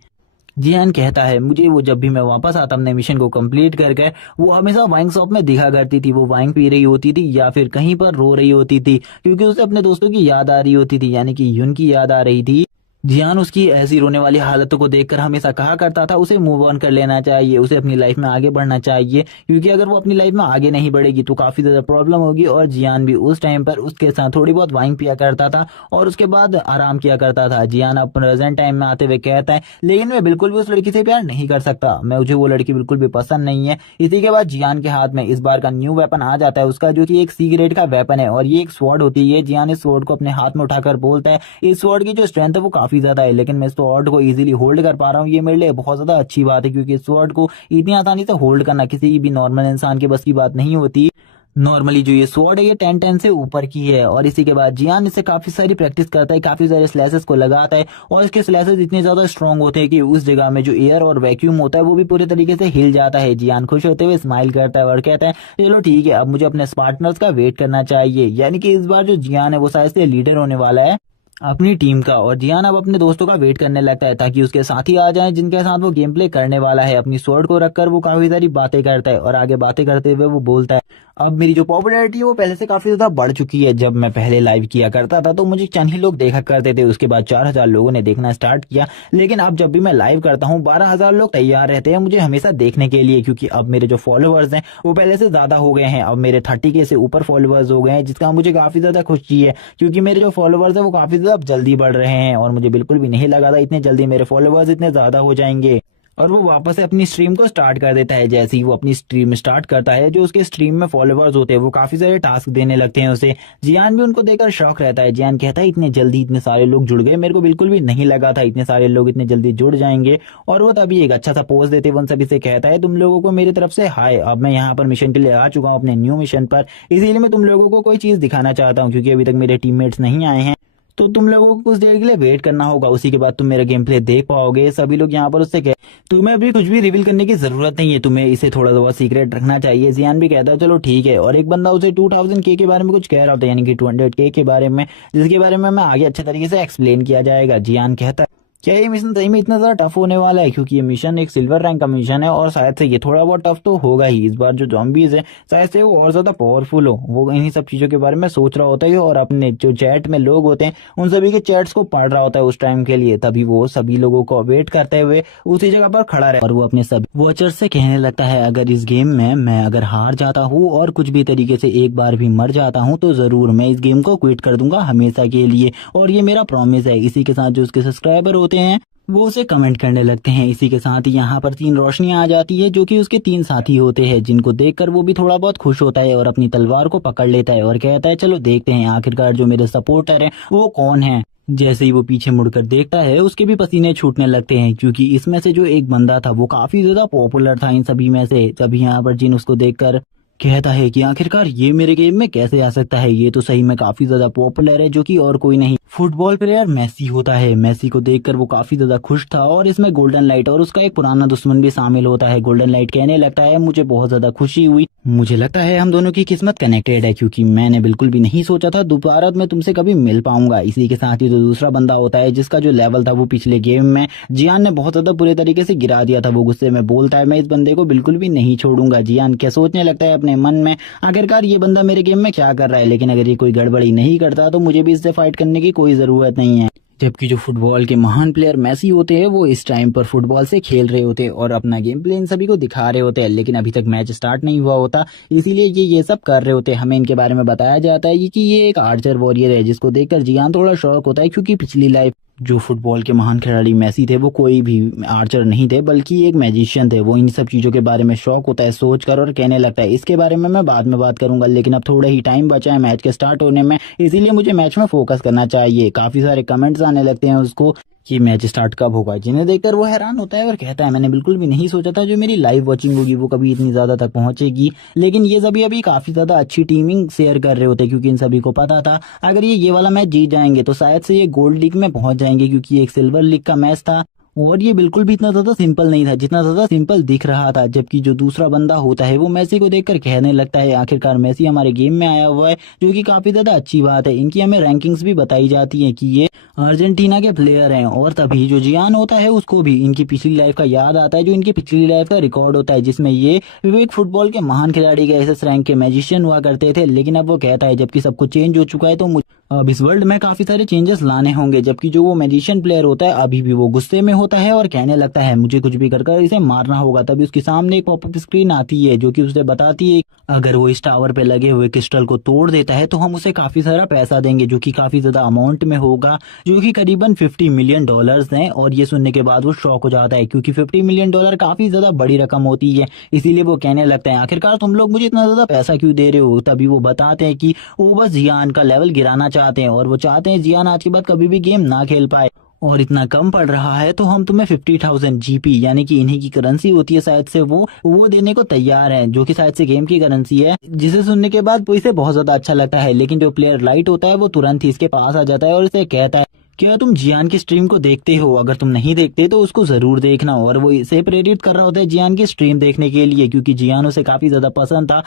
जियान कहता है मुझे वो जब भी मैं वापस आता अपने मिशन को कंप्लीट करके, वो हमेशा वाइन शॉप में दिखा करती थी, वो वाइन पी रही होती थी या फिर कहीं पर रो रही होती थी क्योंकि उसे अपने दोस्तों की याद आ रही होती थी, यानी कि यून की याद आ रही थी। जियान उसकी ऐसी रोने वाली हालतों को देखकर हमेशा कहा करता था उसे मूव ऑन कर लेना चाहिए, उसे अपनी लाइफ में आगे बढ़ना चाहिए क्योंकि अगर वो अपनी लाइफ में आगे नहीं बढ़ेगी तो काफी ज्यादा प्रॉब्लम होगी। और जियान भी उस टाइम पर उसके साथ थोड़ी बहुत वाइन पिया करता था और उसके बाद आराम किया करता था। जियान अब प्रेजेंट टाइम में आते हुए कहता है लेकिन मैं बिल्कुल भी उस लड़की से प्यार नहीं कर सकता, मुझे वो लड़की बिल्कुल भी पसंद नहीं है। इसी के बाद जियान के हाथ में इस बार का न्यू वेपन आ जाता है उसका, जो कि एक सी ग्रेड का वेपन है और ये एक स्वॉर्ड होती है। जियान इस स्वॉर्ड को अपने हाथ में उठाकर बोलता है इस स्वॉर्ड की जो स्ट्रेंथ है वो काफी ज्यादा है, लेकिन स्वॉर्ड को इजीली होल्ड कर पा रहा हूँ, ये मेरे लिए बहुत ज्यादा अच्छी बात है क्योंकि स्वॉर्ड को इतनी आसानी से होल्ड करना किसी भी नॉर्मल इंसान के बस की बात नहीं होती। नॉर्मली जो ये स्वॉर्ड है ये 10-10 से ऊपर की है। और इसी के बाद जियान इससे काफी सारी प्रैक्टिस करता है, काफी सारे स्लैसेस को लगाता है और इसके स्लैसेस इतने ज्यादा स्ट्रॉन्ग होते हैं कि उस जगह में जो एयर और वैक्यूम होता है वो भी पूरे तरीके से हिल जाता है। जियान खुश होते हुए स्माइल करता है और कहता है चलो ठीक है अब मुझे अपने पार्टनर्स का वेट करना चाहिए, यानी कि इस बार जो जियान है वो शायद से लीडर होने वाला है अपनी टीम का। और जियान अब अपने दोस्तों का वेट करने लगता है ताकि उसके साथी आ जाएं जिनके साथ वो गेम प्ले करने वाला है। अपनी स्वॉर्ड को रखकर वो काफी सारी बातें करता है और आगे बातें करते हुए वो बोलता है अब मेरी जो पॉपुलैरिटी है वो पहले से काफी ज्यादा बढ़ चुकी है। जब मैं पहले लाइव किया करता था तो मुझे चंद ही लोग देखा करते थे, उसके बाद 4000 लोगों ने देखना स्टार्ट किया। लेकिन अब जब भी मैं लाइव करता हूँ 12000 लोग तैयार रहते हैं मुझे हमेशा देखने के लिए, क्योंकि अब मेरे जो फॉलोअर्स हैं वो पहले से ज्यादा हो गए हैं। अब मेरे 30K से ऊपर फॉलोअर्स हो गए हैं, जिसका मुझे काफी ज्यादा खुशी है, क्योंकि मेरे जो फॉलोअर्स है वो काफी ज्यादा जल्दी बढ़ रहे हैं और मुझे बिल्कुल भी नहीं लगा था इतने जल्दी मेरे फॉलोअर्स इतने ज्यादा हो जाएंगे। और वो वापस से अपनी स्ट्रीम को स्टार्ट कर देता है। जैसे ही वो अपनी स्ट्रीम स्टार्ट करता है, जो उसके स्ट्रीम में फॉलोअर्स होते हैं वो काफी सारे टास्क देने लगते हैं उसे। जियान भी उनको देखकर शौक रहता है। जियान कहता है इतने जल्दी इतने सारे लोग जुड़ गए, मेरे को बिल्कुल भी नहीं लगा था इतने सारे लोग इतने जल्दी जुड़ जाएंगे। और वो तभी एक अच्छा सा पोस्ट देते हुए उन सभी से कहता है तुम लोगों को मेरी तरफ से हाय, अब मैं यहाँ पर मिशन के लिए आ चुका हूँ अपने न्यू मिशन पर, इसीलिए मैं तुम लोगों को कोई चीज दिखाना चाहता हूँ, क्योंकि अभी तक मेरे टीममेट्स नहीं आए हैं तो तुम लोगों को कुछ देर के लिए वेट करना होगा, उसी के बाद तुम मेरा गेम प्ले देख पाओगे। सभी लोग यहाँ पर उससे कह तुम्हें अभी कुछ भी रिवील करने की जरूरत नहीं है, तुम्हें इसे थोड़ा बहुत सीक्रेट रखना चाहिए। जियान भी कहता है चलो ठीक है। और एक बंदा उसे 2000K के बारे में कुछ कह रहा होता है, यानी कि 200K के बारे में, जिसके बारे में मैं आगे अच्छे तरीके से एक्सप्लेन किया जाएगा। जियान कहता है क्या ये मिशन सही में इतना ज्यादा टफ होने वाला है, क्योंकि ये मिशन एक सिल्वर रैंक का मिशन है और शायद से ये थोड़ा बहुत टफ तो होगा ही। इस बार जो जॉम्बीज है शायद से वो और ज्यादा पावरफुल हो। वो इन्हीं सब चीजों के बारे में सोच रहा होता है और अपने जो चैट में लोग होते हैं उन सभी के चैट्स को पढ़ रहा होता है उस टाइम के लिए। तभी वो सभी लोगों को वेट करते हुए उसी जगह पर खड़ा रहे और वो अपने सभी वॉचर्स से कहने लगता है अगर इस गेम में मैं अगर हार जाता हूँ और कुछ भी तरीके से एक बार भी मर जाता हूँ तो जरूर मैं इस गेम को क्विट कर दूंगा हमेशा के लिए, और ये मेरा प्रॉमिस है। इसी के साथ जो उसके सब्सक्राइबर होते हैं वो उसे कमेंट करने लगते हैं। इसी के साथ ही यहाँ पर 3 रोशनियां आ जाती है जो कि उसके 3 साथी होते हैं, जिनको देखकर वो भी थोड़ा बहुत खुश होता है और अपनी तलवार को पकड़ लेता है और कहता है चलो देखते हैं आखिरकार जो मेरे सपोर्टर हैं वो कौन है। जैसे ही वो पीछे मुड़कर देखता है उसके भी पसीने छूटने लगते हैं, क्योंकि इसमें से जो एक बंदा था वो काफी ज्यादा पॉपुलर था इन सभी में से। तभी यहाँ पर जिन उसको देखकर कहता है कि आखिरकार ये मेरे गेम में कैसे आ सकता है, ये तो सही में काफी ज्यादा पॉपुलर है, जो कि और कोई नहीं फुटबॉल प्लेयर मेसी होता है। मेसी को देखकर वो काफी ज्यादा खुश था और इसमें गोल्डन लाइट और उसका एक पुराना दुश्मन भी शामिल होता है। गोल्डन लाइट कहने लगता है मुझे बहुत ज्यादा खुशी हुई, मुझे लगता है हम दोनों की किस्मत कनेक्टेड है, क्योंकि मैंने बिल्कुल भी नहीं सोचा था दोबारा मैं तुमसे कभी मिल पाऊंगा। इसी के साथ ही जो दूसरा बंदा होता है जिसका जो लेवल था वो पिछले गेम में जियान ने बहुत ज्यादा बुरे तरीके से गिरा दिया था, वो गुस्से में बोलता है मैं इस बंदे को बिल्कुल भी नहीं छोड़ूंगा। जियान क्या सोचने लगता है अपने मन में आखिरकार ये बंदा मेरे गेम में क्या कर रहा है, लेकिन अगर ये कोई गड़बड़ी नहीं करता तो मुझे भी इससे फाइट करने की कोई जरूरत नहीं है। जबकि जो फुटबॉल के महान प्लेयर मेसी होते हैं वो इस टाइम पर फुटबॉल से खेल रहे होते हैं और अपना गेम प्ले इन सभी को दिखा रहे होते हैं, लेकिन अभी तक मैच स्टार्ट नहीं हुआ होता, इसीलिए ये सब कर रहे होते हैं। हमें इनके बारे में बताया जाता है कि ये एक आर्चर वॉरियर है, जिसको देखकर जियान थोड़ा शौक होता है, क्योंकि पिछली लाइफ जो फुटबॉल के महान खिलाड़ी मेसी थे वो कोई भी आर्चर नहीं थे बल्कि एक मैजिशियन थे। वो इन सब चीजों के बारे में शौक होता है सोचकर और कहने लगता है इसके बारे में मैं बाद में बात करूंगा, लेकिन अब थोड़ा ही टाइम बचा है मैच के स्टार्ट होने में, इसीलिए मुझे मैच में फोकस करना चाहिए। काफी सारे कमेंट्स आने लगते हैं उसको कि मैच स्टार्ट कब होगा, जिन्हें देखकर वो हैरान होता है और कहता है मैंने बिल्कुल भी नहीं सोचा था जो मेरी लाइव वॉचिंग होगी वो कभी इतनी ज्यादा तक पहुंचेगी। लेकिन ये सभी अभी काफी ज्यादा अच्छी टीमिंग शेयर कर रहे होते हैं, क्योंकि इन सभी को पता था अगर ये वाला मैच जीत जाएंगे तो शायद से ये गोल्ड लीग में पहुंच जाएंगे, क्योंकि ये एक सिल्वर लीग का मैच था और ये बिल्कुल भी इतना ज्यादा सिंपल नहीं था जितना ज्यादा सिंपल दिख रहा था। जबकि जो दूसरा बंदा होता है वो मेसी को देखकर कहने लगता है आखिरकार मेसी हमारे गेम में आया हुआ है, जो कि काफी ज्यादा अच्छी बात है। इनकी हमें रैंकिंग्स भी बताई जाती है कि ये अर्जेंटीना के प्लेयर हैं। और तभी जो जियान होता है उसको भी इनकी पिछली लाइफ का याद आता है, जो इनकी पिछली लाइफ का रिकॉर्ड होता है जिसमें ये एक फुटबॉल के महान खिलाड़ी के एसएस रैंक के मैजिशियन हुआ करते थे। लेकिन अब वो कहता है जबकि सब कुछ चेंज हो चुका है तो अब इस वर्ल्ड में काफी सारे चेंजेस लाने होंगे। जबकि जो वो मैजिशियन प्लेयर होता है अभी भी वो गुस्से में होता है और कहने लगता है मुझे कुछ भी कर इसे मारना होगा। तभी उसके सामने एक पॉपअप स्क्रीन आती है जो कि उसे बताती है अगर वो इस टावर पे लगे हुए क्रिस्टल को तोड़ देता है तो हम उसे काफी सारा पैसा देंगे, जो कि काफी ज्यादा अमाउंट में होगा, जो कि करीबन $50 मिलियन हैं। और ये सुनने के बाद वो शॉक हो जाता है, क्योंकि $50 मिलियन काफी ज्यादा बड़ी रकम होती है। इसीलिए वो कहने लगता है आखिरकार तुम लोग मुझे इतना ज्यादा पैसा क्यों दे रहे हो। तभी वो बताते हैं कि वो बस जियान का लेवल गिराना चाहते हैं और वो चाहते हैं जियान आज के बाद कभी भी गेम ना खेल पाए, और इतना कम पड़ रहा है तो हम तुम्हें 50,000 GP यानी कि इन्हीं की करेंसी होती है शायद से वो देने को तैयार है, जो कि शायद से गेम की करेंसी है। जिसे सुनने के बाद वो इसे बहुत ज्यादा अच्छा लगता है। लेकिन जो प्लेयर लाइट होता है वो तुरंत ही इसके पास आ जाता है और इसे कहता है क्या तुम जियान की स्ट्रीम को देखते हो? अगर तुम नहीं देखते तो उसको जरूर देखना। और वो इसे प्रेरित कर रहा होता है जियान की स्ट्रीम देखने के लिए, क्योंकि जियान उसे काफी ज्यादा पसंद था,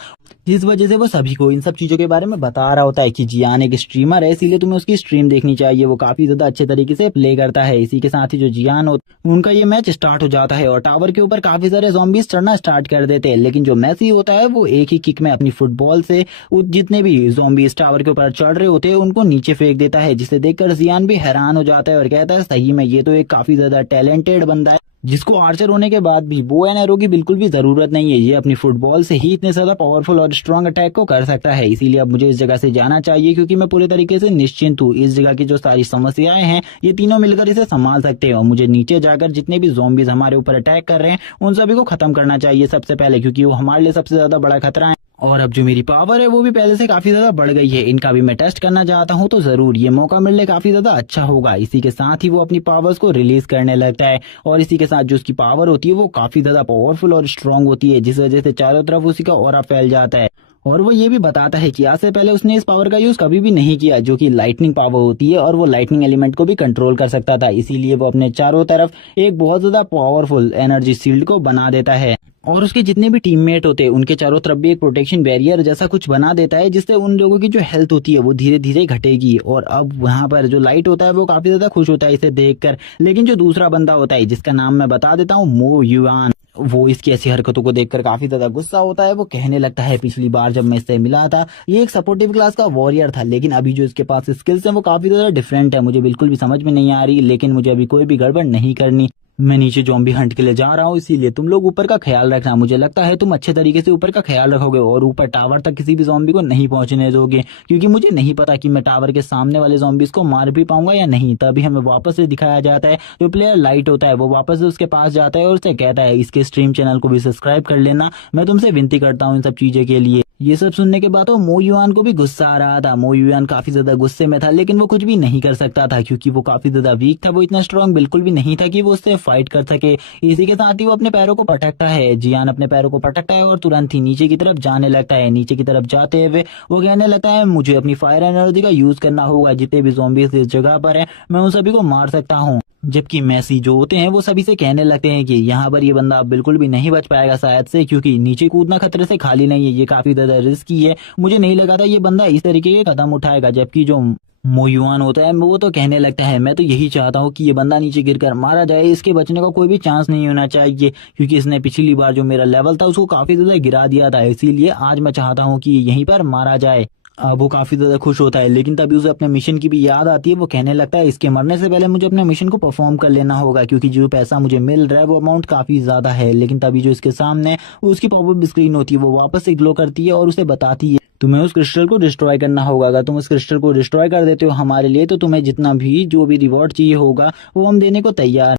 जिस वजह से वो सभी को इन सब चीजों के बारे में बता रहा होता है कि जियान एक स्ट्रीमर है, इसीलिए तुम्हें उसकी स्ट्रीम देखनी चाहिए। वो काफी ज्यादा अच्छे तरीके से प्ले करता है। इसी के साथ ही जो जियान होता है उनका ये मैच स्टार्ट हो जाता है और टावर के ऊपर काफी सारे ज़ॉम्बीज चढ़ना स्टार्ट कर देते हैं। लेकिन जो मैसी होता है वो एक ही किक में अपनी फुटबॉल से जितने भी ज़ॉम्बीज टावर के ऊपर चढ़ रहे होते हैं उनको नीचे फेंक देता है, जिसे देखकर जियान भी हैरान हो जाता है और कहता है सही में ये तो एक काफी ज्यादा टैलेंटेड बंदा है, जिसको आर्चर होने के बाद भी बो एंड एरो की बिल्कुल भी जरूरत नहीं है। ये अपनी फुटबॉल से ही इतने ज्यादा पावरफुल और स्ट्रांग अटैक को कर सकता है। इसीलिए अब मुझे इस जगह से जाना चाहिए, क्योंकि मैं पूरे तरीके से निश्चिंत हूँ। इस जगह की जो सारी समस्याएं हैं ये तीनों मिलकर इसे संभाल सकते हैं और मुझे नीचे जाकर जितने भी ज़ॉम्बीज हमारे ऊपर अटैक कर रहे हैं उन सभी को खत्म करना चाहिए सबसे पहले, क्योंकि वो हमारे लिए सबसे ज्यादा बड़ा खतरा है। और अब जो मेरी पावर है वो भी पहले से काफी ज्यादा बढ़ गई है। इनका भी मैं टेस्ट करना चाहता हूँ, तो जरूर ये मौका मिलने काफी ज्यादा अच्छा होगा। इसी के साथ ही वो अपनी पावर्स को रिलीज करने लगता है और इसी के साथ जो उसकी पावर होती है वो काफी ज्यादा पावरफुल और स्ट्रांग होती है, जिस वजह से चारों तरफ उसी का ऑरा फैल जाता है। और वो ये भी बताता है कि आज से पहले उसने इस पावर का यूज कभी भी नहीं किया, जो कि लाइटनिंग पावर होती है, और वो लाइटनिंग एलिमेंट को भी कंट्रोल कर सकता था। इसीलिए वो अपने चारों तरफ एक बहुत ज्यादा पावरफुल एनर्जी शील्ड को बना देता है और उसके जितने भी टीममेट होते हैं उनके चारों तरफ भी एक प्रोटेक्शन बैरियर जैसा कुछ बना देता है, जिससे उन लोगों की जो हेल्थ होती है वो धीरे धीरे घटेगी। और अब वहां पर जो लाइट होता है वो काफी ज्यादा खुश होता है इसे देखकर। लेकिन जो दूसरा बंदा होता है, जिसका नाम मैं बता देता हूँ, मो युआन, वो इसकी ऐसी हरकतों को देखकर काफी ज्यादा गुस्सा होता है। वो कहने लगता है पिछली बार जब मैं इससे मिला था ये एक सपोर्टिव क्लास का वॉरियर था, लेकिन अभी जो इसके पास स्किल्स हैं वो काफी ज्यादा डिफरेंट है। मुझे बिल्कुल भी समझ में नहीं आ रही, लेकिन मुझे अभी कोई भी गड़बड़ नहीं करनी। मैं नीचे ज़ॉम्बी हंट के लिए जा रहा हूँ, इसीलिए तुम लोग ऊपर का ख्याल रखना। मुझे लगता है तुम अच्छे तरीके से ऊपर का ख्याल रखोगे और ऊपर टावर तक किसी भी ज़ॉम्बी को नहीं पहुंचने दोगे, क्योंकि मुझे नहीं पता कि मैं टावर के सामने वाले ज़ॉम्बीज को मार भी पाऊंगा या नहीं। तभी हमें वापस से दिखाया जाता है जो प्लेयर लाइट होता है, वो वापस से उसके पास जाता है और उससे कहता है इसके स्ट्रीम चैनल को भी सब्सक्राइब कर लेना, मैं तुमसे विनती करता हूँ इन सब चीजें के लिए। ये सब सुनने के बाद वो मो युआन को भी गुस्सा आ रहा था। मो युआन काफी ज्यादा गुस्से में था, लेकिन वो कुछ भी नहीं कर सकता था, क्योंकि वो काफी ज्यादा वीक था। वो इतना स्ट्रांग बिल्कुल भी नहीं था कि वो उससे फाइट कर सके। इसी के साथ ही वो अपने पैरों को पटकता है। जियान अपने पैरों को पटकता है और तुरंत ही नीचे की तरफ जाने लगता है। नीचे की तरफ जाते हुए वो कहने लगता है मुझे अपनी फायर एनर्जी का यूज करना होगा। जितने भी ज़ॉम्बीज़ इस जगह पर है मैं उन सभी को मार सकता हूँ। जबकि मैसी जो होते हैं वो सभी से कहने लगते हैं कि यहाँ पर ये बंदा बिल्कुल भी नहीं बच पाएगा शायद से, क्योंकि नीचे कूदना खतरे से खाली नहीं है, ये काफी ज्यादा रिस्की है। मुझे नहीं लगा था ये बंदा इस तरीके के कदम उठाएगा। जबकि जो मो युआन होता है वो तो कहने लगता है मैं तो यही चाहता हूँ कि ये बंदा नीचे गिरकर मारा जाए, इसके बचने का कोई भी चांस नहीं होना चाहिए, क्योंकि इसने पिछली बार जो मेरा लेवल था उसको काफी ज्यादा गिरा दिया था। इसीलिए आज मैं चाहता हूँ कि यहीं पर मारा जाए। अब वो काफी ज्यादा खुश होता है, लेकिन तभी उसे अपने मिशन की भी याद आती है। वो कहने लगता है इसके मरने से पहले मुझे अपने मिशन को परफॉर्म कर लेना होगा, क्योंकि जो पैसा मुझे मिल रहा है वो अमाउंट काफी ज्यादा है। लेकिन तभी जो इसके सामने उसकी पॉपअप स्क्रीन होती है वो वापस से ग्लो करती है और उसे बताती है तुम्हें उस क्रिस्टल को डिस्ट्रॉय करना होगा। अगर तुम उस क्रिस्टल को डिस्ट्रॉय कर देते हो हमारे लिए, तो तुम्हें जितना भी जो भी रिवॉर्ड चाहिए होगा वो हम देने को तैयार।